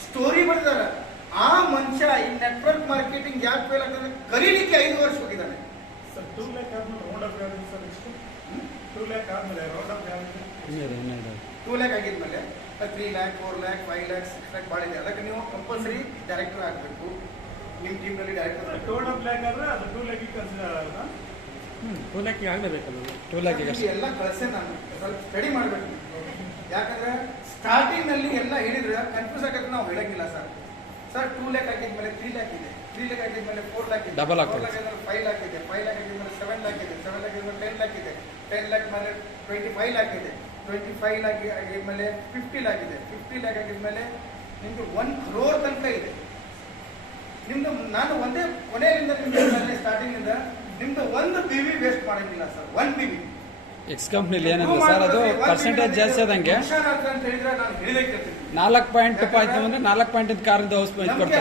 ಸ್ಟೋರಿ ಬರೆದಾರ. ಆ ಮನುಷ್ಯ ಈ ನೆಟ್ವರ್ಕ್ ಮಾರ್ಕೆಟಿಂಗ್ ಯಾಕೆ ಫೇಲ್ ಆಗ್ತದೆ ಕಲೀಲಿಕ್ಕೆ 5 ವರ್ಷ ಹೋಗಿದ್ದಾನೆ. ಸರ್ 2 lakh ಆದ್ಮೇಲೆ ರೌಂಡ್ ಅಪ್ ಯಾವುದು ಸರ್? ಎಷ್ಟು 2 lakh ಆದ್ಮೇಲೆ ರೌಂಡ್ ಅಪ್ ಯಾವುದು? 2 lakh ಆಗಿದ್ಮೇಲೆ 3 lakh 4 lakh 5 lakh 6 lakh ಭಾಳ ಇದೆ. ಅದಕ್ಕೆ ನೀವು ಕಂಪಲ್ಸರಿ ಡೈರೆಕ್ಟರ್ ಆಗಬೇಕು. ನಿಮ್ಮ ಟೀಮ್ ನಲ್ಲಿ ಡೈರೆಕ್ಟರ್. 2 lakh ಆದ್ರೆ ಅದು 2 lakh ಕನ್ಸಿಡರ್ ಆಗುತ್ತಾ? 2 ಲ್ಯಾಕ್ ಆಗಲೇಬೇಕಲ್ಲ. 2 ಲ್ಯಾಕ್ ಎಲ್ಲ ಕಳಿಸೆ ನಾನು ಸ್ವಲ್ಪ ಸ್ಟಡಿ ಮಾಡಬೇಕು. ಯಾಕಂದ್ರೆ ಸ್ಟಾರ್ಟಿಂಗ್ ನಲ್ಲಿ ಎಲ್ಲ ಹೇಳಿದ್ರೆ ಕನ್ಫ್ಯೂಸ್ ಆಗುತ್ತೆ. ನಾವು ಹೇಳಂಗಿಲ್ಲ ಸರ್. ಸರ್ 2 lakh ಆಗಿದ್ಮೇಲೆ 3 lakh ಇದೆ, 3 lakh ಆಗಿದ್ಮೇಲೆ 4 lakh ಇದೆ, ಡಬಲ್ 4 lakh ಆಗಿದ್ಮೇಲೆ 5 lakh ಇದೆ, 5 lakh ಆಗಿದ್ಮೇಲೆ 7 lakh ಇದೆ, 7 lakh ಆಗಿದ್ಮೇಲೆ 10 lakh ಇದೆ, 10 lakh ಮೇಲೆ 25 lakh ಇದೆ, 25 lakh ಆಗಿದ್ಮೇಲೆ 50 lakh ಇದೆ, 50 lakh ಆಗಿದ್ಮೇಲೆ ನಿಮ್ಗೆ 1 crore ತನಕ ಇದೆ ನಿಮ್ದು. ನಾನು ಒಂದೇ ಕೊನೆಯಿಂದ ನಿಮ್ಗೆ ಸ್ಟಾರ್ಟಿಂಗ್ ಇಂದ ನಿಮ್ದು 1 BV ವೇಸ್ಟ್ ಮಾಡಂಗಿಲ್ಲ ಸರ್. 1 BV ಎಕ್ಸ್ ಕಂಪ್ನಿಲಿ ಏನಂದ್ರೆ ಸರ್ ಅದು ಪರ್ಸೆಂಟೇಜ್ ಜಾಸ್ತಿ ಆದಂಗೆ ಅಂತ ಹೇಳಿದ್ರೆ ನಾನು ಹೇಳಿದೆ ಕೇಳ್ತೀನಿ. 4 ಪಾಯಿಂಟ್ ಆಯ್ತು ಅಂದ್ರೆ 4 ಪಾಯಿಂಟ್ ಕಾರಿಂದ ಹೌಸ್ ಕೊಡ್ತಾರೆ.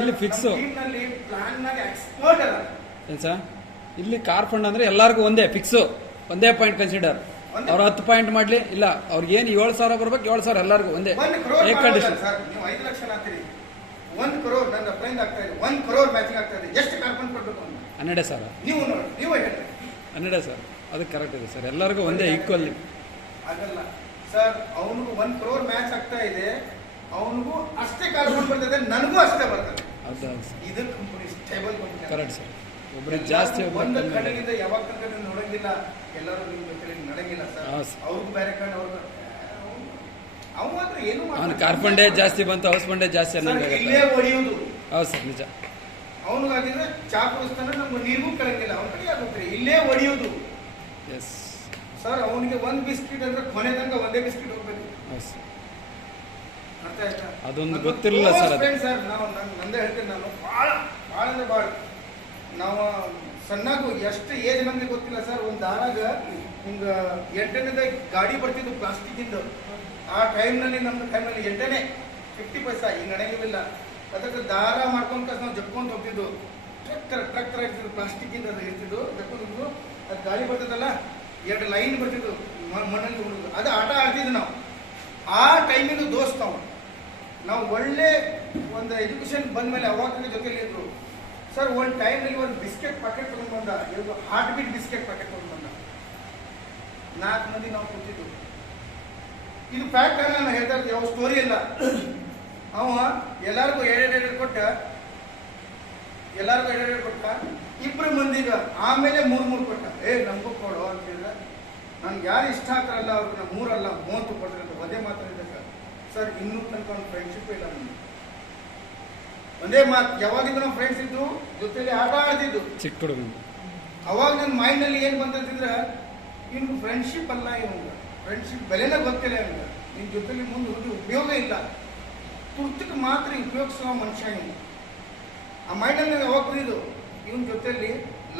ಇಲ್ಲಿ ಫಿಕ್ಸ್ ಏನ್ ಸರ್? ಇಲ್ಲಿ ಕಾರ್ ಫಂಡ್ ಅಂದ್ರೆ ಎಲ್ಲರಿಗೂ ಒಂದೇ ಫಿಕ್ಸ್, ಒಂದೇ ಪಾಯಿಂಟ್ ಕನ್ಸಿಡರ್. ಅವ್ರು 10 ಪಾಯಿಂಟ್ ಮಾಡ್ಲಿ ಇಲ್ಲ, ಅವ್ರಿಗೆ ಏನು 7,000 ಬರ್ಬೇಕು, 7,000 ಎಲ್ಲರಿಗೂ ಒಂದೇ. 1 crore ನೀವು 5 ಲಕ್ಷ ಅಂತೀರಿ. 1 crore ನನ್ನ ಫ್ರೆಂಡ್ ಆಗ್ತಾ ಇದೆ. 1 crore ಮ್ಯಾಚಿಂಗ್ ಆಗ್ತಾ ಇದೆ. ಎಷ್ಟು ಕಾರ್ ಫಂಡ್ ಕೊಡ್ಬೇಕು? 12,000. ನೀವು ನೋಡಿ, ನೀವೇ ಹೇಳಿ. 12,000 ಅದು ಕರೆಕ್ಟ್ ಇದೆ ಸರ್. ಎಲ್ಲರಿಗೂ ಒಂದೇ ಈಕ್ವಲ್. ಆಗಲ್ಲ ಸರ್. ಅವನಿಗೂ 1 crore ಮ್ಯಾಚ್ ಆಗ್ತಾ ಇದೆ, ಅವನಿಗೂ ಅಷ್ಟೇ ಕಾರ್ ಫಂಡ್ ಬರ್ತದೆ, ನನಗೂ ಅಷ್ಟೇ ಬರ್ತದೆ. ಇದು company stable company. Correct sir. ಒಬ್ಬರಿಗೆ ಜಾಸ್ತಿ ಒಂದು ಕಡೆಯಿಂದ ಯಾವಾಗ ತನಕ ನೀವು ನೋಡಂಗಿಲ್ಲ, ಎಲ್ಲರೂ ನಿಮ್ಮ ಕಡೆ ನಡೆಯಂಗಿಲ್ಲ ಸರ್. ಅವ್ರಿಗೂ ಬೇರೆ ಕಡೆ ಅವ್ರಿಗೆ ಅವ್ ಮಾತ್ರ ಏನು ಕಾರ್ ಫಂಡೇ ಜಾಸ್ತಿ ಬಂತು, ಹೌಸ್ ಫಂಡೇ ಜಾಸ್ತಿ ಅನ್ನೋದು. ಇಲ್ಲೇ ಹೊಡೆಯುವುದು. ಹೌದು ಸರ್, ನಿಜ. ಅವನಿಗಾಗಿದ್ರೆ ಚಾ ಕುಡಿಸ್ತಾನೆ, ನಮ್ಗೆ ನೀರಿಗೂ ಕೆಳಂಗಿಲ್ಲ, ಅವನ ಕಡೆ ಆಗುತ್ತೆ ಇಲ್ಲೇ ಹೊಡಿಯೋದು. ಎಸ್ ಸರ್ ಅವನಿಗೆ ಒಂದು ಬಿಸ್ಕಿಟ್ ಅಂದ್ರೆ ಕೊನೆ ತನಕ ಒಂದೇ ಬಿಸ್ಕಿಟ್ ಹೋಗ್ಬೇಕು. ಎಸ್ ಅರ್ಥ ಆಯ್ತಾ? ಅದೊಂದು ಗೊತ್ತಿರಲಿಲ್ಲ ಸರ್ ಅದು. ಸರ್ ನಾವು ನಂದೇ ಹೇಳ್ತೇನೆ, ನಾನು ಭಾಳ ಅಂದ್ರೆ ಭಾಳ ನಾವು ಸಣ್ಣಾಗು ಎಷ್ಟು ಏಜ್ ನಮ್ಗೆ ಗೊತ್ತಿಲ್ಲ ಸರ್. ಒಂದು ದಾರಾಗ ಹಿಂಗೆ 8ನೇದ ಗಾಡಿ ಬರ್ತಿದ್ದು ಪ್ಲಾಸ್ಟಿಕ್ಕಿಂದು. ಆ ಟೈಮ್ನಲ್ಲಿ ನಮ್ಮ ಟೈಮ್ನಲ್ಲಿ 8ನೇ 50 ಪೈಸಾ ಹಿಂಗೆ ನಡೆಯಲಿಲ್ಲ. ಅದಕ್ಕೆ ದಾರ ಮಾಡ್ಕೊಂತ ನಾವು ಜಪ್ಕೊಂತ ಹೋಗ್ತಿದ್ದು. ಟ್ರಕ್ ಥರ ಇರ್ತಿದ್ದು, ಪ್ಲಾಸ್ಟಿಕ್ಕಿಂದ ಅದು ಇರ್ತಿದ್ದು, ಜಪ್ಕೊಂಡು ಅದು ಗಾಡಿ ಬರ್ತದಲ್ಲ, 2 ಲೈನ್ ಬರ್ತಿದ್ದು ಮಣ್ಣಲ್ಲಿ ಹುಡುಗರು, ಅದು ಆಟ ಆಡ್ತಿದ್ದು ನಾವು. ಆ ಟೈಮಿಂದು ದೋಸ್ತ್ ನಾವು ಒಳ್ಳೆ ಒಂದು ಎಜುಕೇಶನ್ ಬಂದ ಮೇಲೆ ಅವಾಗ ಜೊತೆಲಿ ಇದ್ರು ಸರ್. ಒಂದು ಟೈಮ್ನಲ್ಲಿ ಒಂದು ಬಿಸ್ಕೆಟ್ ಪ್ಯಾಕೆಟ್ ತೊಗೊಂಡು ಬಂದ, ಹಾರ್ಟ್ ಬೀಟ್ ಬಿಸ್ಕೆಟ್ ಪ್ಯಾಕೆಟ್ ತೊಗೊಂಡು ಬಂದ. 4 ಮಂದಿ ನಾವು ಕೂತಿದ್ದು. ಇದು ಫ್ಯಾಕ್ಟ್ ನಾನು ಹೇಳ್ತಾ ಇರ್ತೀವಿ, ಯಾವ ಸ್ಟೋರಿ ಇಲ್ಲ. ಅವ ಎಲ್ಲರಿಗೂ 2 ಕೊಟ್ಟ, ಇಬ್ಬರು ಮಂದಿಗ, ಆಮೇಲೆ 3 ಕೊಟ್ಟ. ನಮಗೂ ಕೊಡು ಅಂತ ಹೇಳಿದ. ನನ್ಗೆ ಯಾರು ಇಷ್ಟ ಆಗ್ತಾರಲ್ಲ ಅವ್ರಿಗೆ 3 ಅಲ್ಲ 30 ಕೊಡ್ತಾರೆ ಅಂತ ಒಂದೇ ಮಾತಾಡಿದ ಸರ್. ಇನ್ನೂ ತನಕ ಒಂದು ಫ್ರೆಂಡ್ಶಿಪ್ ಇಲ್ಲ ನಮ್ಗೆ. ಒಂದೇ ಮಾತು, ಯಾವಾಗಿಂದ ನಾವು ಫ್ರೆಂಡ್ಸ್ ಇದ್ದು, ಜೊತೆಲಿ ಆಟ ಆಡ್ತಿದ್ದು ಚಿಕ್ಕ ಹುಡುಗ. ಅವಾಗ ನನ್ನ ಮೈಂಡ್ನಲ್ಲಿ ಏನು ಬಂತಂತಿದ್ರೆ, ಇನ್ನು ಫ್ರೆಂಡ್ಶಿಪ್ ಅಲ್ಲ, ಇವಂಗ ಫ್ರೆಂಡ್ಶಿಪ್ ಬೆಲೆನೇ ಗೊತ್ತಿಲ್ಲ, ಇವಂಗ ನಿನ್ನ ಜೊತೆಲಿ ಮುಂದೆ ಹೋಗಿ ಉಪಯೋಗ ಇಲ್ಲ, ತುರ್ತಕ್ಕೆ ಮಾತ್ರ ಉಪಯೋಗಿಸೋ ಮನುಷ್ಯ ಇವು. ಆ ಮೈಂಡಲ್ಲಿ ಯಾವಾಗ ಬಂದಿದ್ದು, ಇವನ ಜೊತೆಲಿ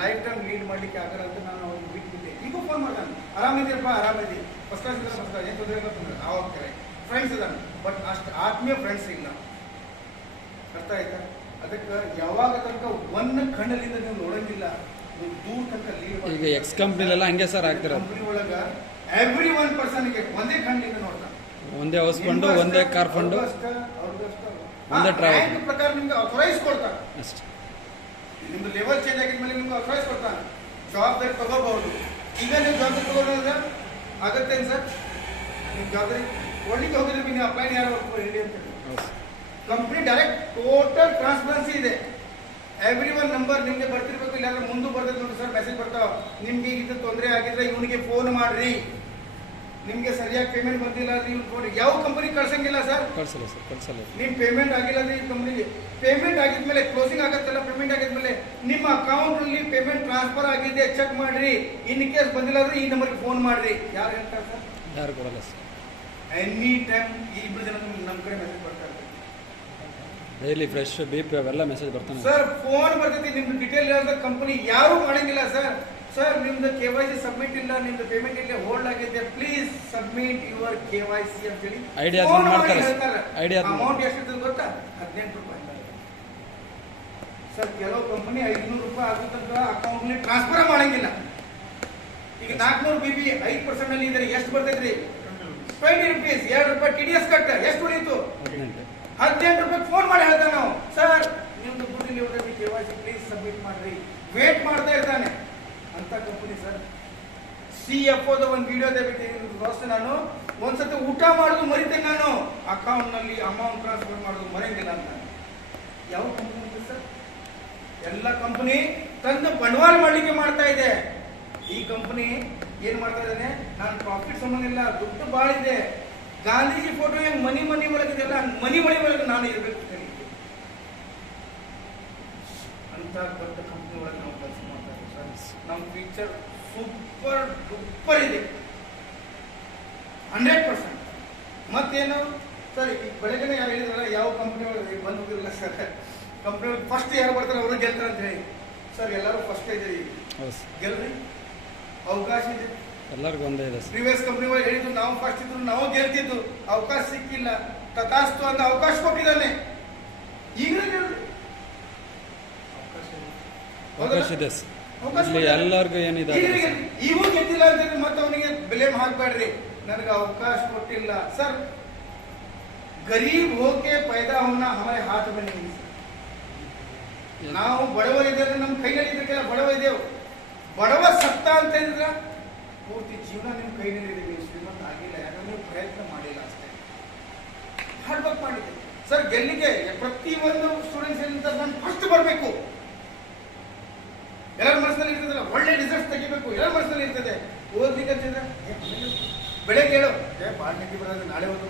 ಲೈಫ್ ಟೈಮ್ ಲೀಡ್ ಮಾಡ್ಲಿಕ್ಕೆ ಆಗಲ್ಲ ಅಂತ ನಾನು ಅವ್ರಿಗೆ ಬಿಟ್ಟಿದ್ದೆ. ಈಗ ಫೋನ್ ಮಾಡ್ತಾನೆ, ಆರಾಮಿದ್ದೀರಪ್ಪ, ಆರಾಮಿದ್ದೀವಿ, ಫಸ್ಟ್ ಕ್ಲಾಸ್ ಇದ್ದಾರೆ, ಫಸ್ಟ್ ಕ್ಲಾಸ್, ಏನು ತೊಂದರೆ ಗೊತ್ತಂದ್ರೆ ಆವಾಗ ಕರೆ ಫ್ರೆಂಡ್ಸ್ ಇದ್ದಾನೆ. ಬಟ್ ಅಷ್ಟು ಆತ್ಮೀಯ ಫ್ರೆಂಡ್ಸ್ ಇಲ್ಲ. ಅರ್ಥ ಆಯ್ತಾ? ಅದಕ್ಕೆ ಯಾವಾಗ ತನಕ ಒಂದು ಕಣ್ಣಲ್ಲಿಂದ ನೀವು ನೋಡಂಗಿಲ್ಲ, ನೀವು ದೂರ ತನಕ ಲೀಡ್. ಈಗ ಎಕ್ಸ್ ಕಂಪ್ನಿಲೆಲ್ಲ ಹಂಗೆ ಸರ್ ಆಗ್ತಿರೋದು. ಕಂಪ್ನಿ ಒಳಗ ಎವ್ರಿ ಒನ್ ಪರ್ಸನ್ಗೆ ಒಂದೇ ಕಣ್ಣಿಂದ ನೋಡ್ತಾನೆ, ಒಂದೇ ಹೌಸ್ ಫಂಡು, ಒಂದೇ ಕಾರ್ ಫಂಡು, ಒಂದೇ ಟ್ರಾವೆಲ್ ಪ್ರಕಾರ ನಿಮ್ಗೆ ಅಥರೈಸ್ ಕೊಡ್ತಾನೆ ಅಷ್ಟೇ. ನಿಮ್ದು ಲೆವೆಲ್ ಚೇಂಜ್ ಆಗಿದ್ಮೇಲೆ ನಿಮ್ಗೆ ಅಥರೈಸ್ ಕೊಡ್ತಾನೆ, ಜವಾಬ್ದಾರಿ ತಗೋಬಹುದು. ಈಗ ನೀವು ಜವಾಬ್ದಾರಿ ತಗೋದ್ರೆ ಆಗತ್ತೇನು ಸರ್? ನೀವು ಜವಾಬ್ದಾರಿ ಕೊಡ್ಲಿಕ್ಕೆ ಹೋಗಿದ್ರೆ ನೀವು ಅಪ್ಲೈ ಯಾರು ಹೇಳಿ ಅಂತ ಹೇಳಿ. ಕಂಪ್ನಿ ಡೈರೆಕ್ಟ್ ಟೋಟಲ್ ಟ್ರಾನ್ಸ್ಪರೆನ್ಸಿ ಇದೆ. ಎವ್ರಿ ಒನ್ ನಂಬರ್ ನಿಮ್ಗೆ ಬರ್ತಿರ್ಬೇಕು, ಇಲ್ಲಾಂದ್ರೆ ಮುಂದೆ ಬರ್ತದೆ ನೋಡಿ ಸರ್, ಮೆಸೇಜ್ ಬರ್ತಾವ. ನಿಮ್ಗೆ ಇದು ತೊಂದರೆ ಆಗಿದ್ರೆ ಇವನಿಗೆ ಫೋನ್ ಮಾಡ್ರಿ, ನಿಮ್ಗೆ ಸರಿಯಾಗಿ ಪೇಮೆಂಟ್ ಬಂದಿಲ್ಲ ಅಂದ್ರೆ ಇವ್ನು ಫೋನ್. ಯಾವ ಕಂಪನಿ ಕಳ್ಸಂಗಿಲ್ಲ ಸರ್, ಕಳ್ಸಲ್ಲ ಸರ್, ಕಳ್ಸಲ್ಲ. ನಿಮ್ ಪೇಮೆಂಟ್ ಆಗಿಲ್ಲ ಅಂದ್ರೆ ಈ ಕಂಪ್ನಿಗೆ ಪೇಮೆಂಟ್ ಆಗಿದ್ಮೇಲೆ ಕ್ಲೋಸಿಂಗ್ ಆಗತ್ತಲ್ಲ, ಪೇಮೆಂಟ್ ಆಗಿದ್ಮೇಲೆ ನಿಮ್ಮ ಅಕೌಂಟ್ ನಲ್ಲಿ ಪೇಮೆಂಟ್ ಟ್ರಾನ್ಸ್ಫರ್ ಆಗಿದೆ ಚೆಕ್ ಮಾಡ್ರಿ. ಇನ್ ಕೇಸ್ ಬಂದಿಲ್ಲ ಅಂದ್ರೆ ಈ ನಂಬರ್ಗೆ ಫೋನ್ ಮಾಡ್ರಿ. ಯಾರು ಹೇಳ್ತಾರೆ ಸರ್? ಯಾರು ಕೊಡಲ್ಲ ಸರ್. ಎನಿ ಟೈಮ್ ಈ 2 ಜನ ನಮ್ಮ ಕಡೆ ಮೆಸೇಜ್ ಬರ್ತಾರೆ. ಡೈಲಿ ಫ್ರೆಶ್ BP ಅವೆಲ್ಲ ಮೆಸೇಜ್ ಬರ್ತಾನೆ ಸರ್. ಫೋನ್ ಬರ್ತೈತಿ, ನಿಮ್ದು ಡೀಟೇಲ್ ಇರೋದ ಕಂಪನಿ ಯಾರು ಮಾಡಂಗಿಲ್ಲ ಸರ್. ಸರ್ ನಿಮ್ದು KYC ಸಬ್ಮಿಟ್ ಇಲ್ಲ, ನಿಮ್ದು ಪೇಮೆಂಟ್ ಇಲ್ಲ, ಹೋಲ್ಡ್ ಆಗಿದೆ, ಪ್ಲೀಸ್ ಸಬ್ಮಿಟ್ ಯುವರ್ KYC ಅಂತ ಹೇಳಿ ಐಡಿಯಾ ಮಾಡ್ತಾರೆ. ಐಡಿಯಾ ಅಮೌಂಟ್ ಎಷ್ಟಿರ್ತದೆ ಗೊತ್ತಾ? 18 ರೂಪಾಯಿ ಸರ್. ಕೆಲವು ಕಂಪನಿ 500 ರೂಪಾಯಿ ಆಗುತ್ತಂತ ಅಕೌಂಟ್ ಟ್ರಾನ್ಸ್ಫರ್ ಮಾಡಂಗಿಲ್ಲ. ಈಗ 400 BB 5% ಅಲ್ಲಿ ಇದ್ರೆ ಎಷ್ಟು ಬರ್ತೈತ್ರಿ? 20 rupees, 2 ರೂಪಾಯಿ TDS ಕಟ್ಟ, ಎಷ್ಟು ಉಳಿತು? 18 ರೂಪಾಯಿ. ಫೋನ್ ಮಾಡಿ ಹೇಳ್ತಾನೆ ನಾವು, ಸರ್ ನಿಮ್ದು ದುಡ್ಡು ಹೋದ್ರೆ KYC ಪ್ಲೀಸ್ ಸಬ್ಮಿಟ್ ಮಾಡ್ರಿ. ವೇಟ್ ಮಾಡ್ತಾ ಇರ್ತಾನೆ ಅಂತ ಕಂಪನಿ ಸರ್. CFOದ ಒಂದು ವಿಡಿಯೋದ ಬಿಟ್ಟು ನಾನು ಒಂದ್ಸತಿ ಊಟ ಮಾಡೋದು ಮರಿತೇನೆ, ನಾನು ಅಕೌಂಟ್ ನಲ್ಲಿ ಅಮೌಂಟ್ ಟ್ರಾನ್ಸ್ಫರ್ ಮಾಡೋದು ಮರೆಯಂಗಿಲ್ಲ ಅಂತ. ಯಾವ ಕಂಪನಿ ಸರ್? ಎಲ್ಲ ಕಂಪನಿ ತಂದು ಬಂಡವಾಳ ಮಾಡ್ಲಿಕ್ಕೆ ಮಾಡ್ತಾ ಇದೆ. ಈ ಕಂಪನಿ ಏನ್ ಮಾಡ್ತಾ ಇದ್ದಾನೆ, ನಾನು ಪ್ರಾಫಿಟ್ ಸಂಬಂಧ ಇಲ್ಲ, ದುಡ್ಡು ಭಾಳ ಇದೆ. ಗಾಂಧೀಜಿ ಫೋಟೋ ಹೆಂಗ್ ಮನಿ ಒಳಗಿದೆಲ್ಲ, ಮನಿ ಒಳಗೆ ನಾನು ಇರಬೇಕು ಅಂತ ದೊಡ್ಡ ಕಂಪನಿ ಒಳಗೆ ನಾವು ಕೆಲಸ ಮಾಡ್ತಾ ಇದ್ದೀವಿ ಸರ್. ನಮ್ಮ ಫ್ಯೂಚರ್ ಸೂಪರ್ ಇದೆ 100%. ಮತ್ತೇನು ಸರ್, ಈಗ ಬೆಳಗ್ಗೆ ಯಾರು ಹೇಳಿದ್ರಲ್ಲ, ಯಾವ ಕಂಪನಿ ಒಳಗೆ ಬಂದು ಹೋಗಿರಲ್ಲ ಸರ್. ಕಂಪನಿ ಒಳಗೆ ಫಸ್ಟ್ ಯಾರು ಬರ್ತಾರೆ ಅವರು ಗೆಲ್ತಾರೆ ಅಂತ ಹೇಳಿ ಸರ್. ಎಲ್ಲರೂ ಫಸ್ಟ್ ಇದ್ದೀರಿ, ಗೆಲ್ರಿ, ಅವಕಾಶ ಇದೆ ಎಲ್ಲರಿಗೂ ಒಂದೇ ಇದೆ. ಪ್ರೀವಿಯಸ್ ಕಂಪನಿ ಒಳಗೆ ಹೇಳಿದ್ದು ನಾವು ಫಸ್ಟ್ ಇದ್ರು, ನಾವು ಗೆಲ್ತಿದ್ದು, ಅವಕಾಶ ಸಿಕ್ಕಿಲ್ಲ, ತಥಾಸ್ತು ಅಂತ ಅವಕಾಶ ಕೊಟ್ಟಿದ್ದಾನೆ. ಈಗಲೇ ಗೆಲ್ರಿ, ಅವಕಾಶ ಇದೆ. ಎಲ್ಲರಿಗೂ ಏನಿದೆ ಈಗೂ ಗೆದ್ದಿಲ್ಲ ಅಂತಂದ್ರೆ ಮತ್ತೆ ಅವನಿಗೆ ಬೆಲೆ ಹಾಕ್ಬೇಡ್ರಿ, ನನಗೆ ಅವಕಾಶ ಕೊಟ್ಟಿಲ್ಲ ಸರ್. ಗರೀಬ್ ಹೋಕೆ ಪೈದಾ ಹೋನಾ ಹಮಾರೆ ಹಾತ್ में नहीं. ನಾವು ಬಡವರಿದ್ದೇವೆ, ನಮ್ಮ ಕೈನಲ್ಲಿ ಇದ್ದಕ್ಕೆಲ್ಲ ಬಡವ ಇದ್ದೇವೆ. ಬಡವ ಸತ್ತ ಅಂತ ಹೇಳಿದ್ರೆ ಪೂರ್ತಿ ಜೀವನ ನಿಮ್ಮ ಕೈನಲ್ಲಿ ಇದೆ, ನೀವು ಶ್ರೀಮಂತ ಆಗಿಲ್ಲ, ಯಾಕಂದ್ರೆ ನೀವು ಪ್ರಯತ್ನ ಮಾಡಿಲ್ಲ ಅಷ್ಟೇ, ಹಾರ್ಡ್ ವರ್ಕ್ ಮಾಡಿದೆ ಸರ್. ಗೆಲ್ಲಿಗೆ ಪ್ರತಿಯೊಂದು ಸ್ಟೂಡೆಂಟ್ಸ್ ಏನಿಂದ ನಾನು ಫಸ್ಟ್ ಬರಬೇಕು, ಎಲ್ಲರ ಮನಸ್ಸಿನಲ್ಲಿ ಇರ್ತದಲ್ಲ, ಒಳ್ಳೆ ರಿಸಲ್ಟ್ ತೆಗಿಬೇಕು, ಎಲ್ಲರ ಮನಸ್ಸಿನಲ್ಲಿ ಇರ್ತದೆ. ಓದ್ಲಿಕ್ಕೆ ಅಂತಿದ್ರೆ ಬೆಳಗ್ಗೆ ಹೇಳು, ಭಾಳ ನೆಟ್ಟಿ ಬರೋದು, ನಾಳೆ ಓದು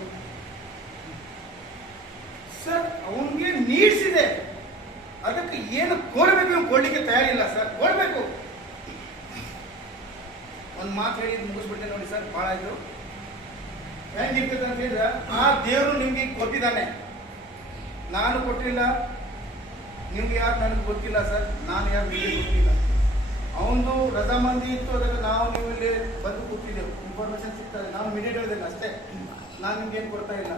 ಸರ್. ಅವನಿಗೆ ನೀಡ್ಸ್ ಇದೆ, ಅದಕ್ಕೆ ಏನು ಕೊಡಬೇಕು ಇವ್ನು ಕೊಡ್ಲಿಕ್ಕೆ ತಯಾರಿಲ್ಲ ಸರ್. ಕೊಡ್ಬೇಕು. ಒಂದು ಮಾತು ಹೇಳಿ ಮುಗಿಸ್ಬಿಡ್ತೇನೆ ನೋಡಿ ಸರ್. ಭಾಳ ಆಯ್ತು. ಹೆಂಗಿರ್ತದೆ ಅಂತ ಹೇಳಿದ್ರೆ, ಆ ದೇವರು ನಿಮ್ಗೆ ಕೊಟ್ಟಿದ್ದಾನೆ, ನಾನು ಕೊಟ್ಟಿಲ್ಲ. ನಿಮ್ಗೆ ಯಾರು ನನಗೆ ಗೊತ್ತಿಲ್ಲ ಸರ್, ನಾನು ಯಾರು ನಿಮಗೆ ಗೊತ್ತಿಲ್ಲ. ಅವನು ರಜಾಮಂದಿ ಇತ್ತು, ಅದಕ್ಕೆ ನಾವು ನೀವು ಇಲ್ಲಿ ಬಂದು ಕೂತಿದ್ದೆವು. ಇನ್ಫಾರ್ಮೇಶನ್ ಸಿಗ್ತದೆ, ನಾವು ಮೀಡಿಯೇಟ್ ಹೇಳಿಲ್ಲ ಅಷ್ಟೇ. ನಾನು ನಿಮ್ಗೆ ಏನು ಕೊಡ್ತಾ ಇಲ್ಲ.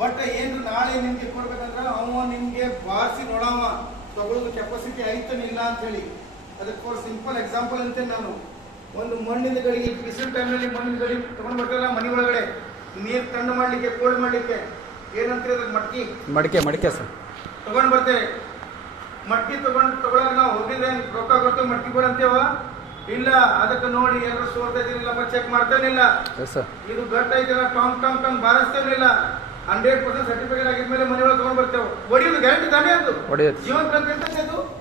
ಬಟ್ ಏನು ನಾಳೆ ನಿಮ್ಗೆ ಕೊಡ್ಬೇಕಂದ್ರೆ ಅವ ನಿಮ್ಗೆ ಬಾರಿಸಿ ನೋಡವ ತಗೊಳ್ಳೋದು ಕೆಪಾಸಿಟಿ ಐತನ ಇಲ್ಲ ಅಂತ ಹೇಳಿ. ಅದಕ್ಕೆ ಫಾರ್ ಸಿಂಪಲ್ ಎಕ್ಸಾಂಪಲ್ ಅಂತ ನಾನು ಒಂದು ಮಣ್ಣಿನ ಗಡಿಗೆ ಬಿಸಿಲು ಟೈಮ್ನಲ್ಲಿ ಮಣ್ಣಿನ ಗಡಿ ತಗೊಂಡ್ ಬರ್ತಾರಲ್ಲ ಮನೆ ಒಳಗಡೆ ನೀರು ತಣ್ಣು ಮಾಡ್ಲಿಕ್ಕೆ, ಕೋಲ್ಡ್ ಮಾಡ್ಲಿಕ್ಕೆ ಏನಂತೀರಿ ಅದಕ್ಕೆ? ಮಡಿಕೆ ಸರ್ ತಗೊಂಡ್ ಬರ್ತೇವೆ. ಮಟ್ಟಿ ತಗೊಳಕ್ ನಾವು ಹೋಗಿದ್ರೆ ರೊಕ್ಕ ಕೊಡ್ತೇವೆ, ಮಟ್ಟಿ ಕೊಡ ಅಂತೇವ ಇಲ್ಲ. ಅದಕ್ಕೆ ನೋಡಿ ಎಲ್ಲರೂ ಸೋರ್ತೈತಿಲ್ಲ ಚೆಕ್ ಮಾಡ್ತೇನಿಲ್ಲ. ಇದು ಗಟ್ಟ ಐತಿಲ್ಲ, ಟಾಂಗ್ ಬಾರಿಸ್ತೇನಿಲ್ಲ. 100% ಸರ್ಟಿಫಿಕೇಟ್ ಆಗಿದ್ಮೇಲೆ ಮನೆ ಒಳಗೆ ತಗೊಂಡ್ ಬರ್ತೇವೆ. ಹೊಡಿಯೋದು ಗ್ಯಾರಂಟಿ ತಾನೇ ಅದು ಜೀವನ ಅದು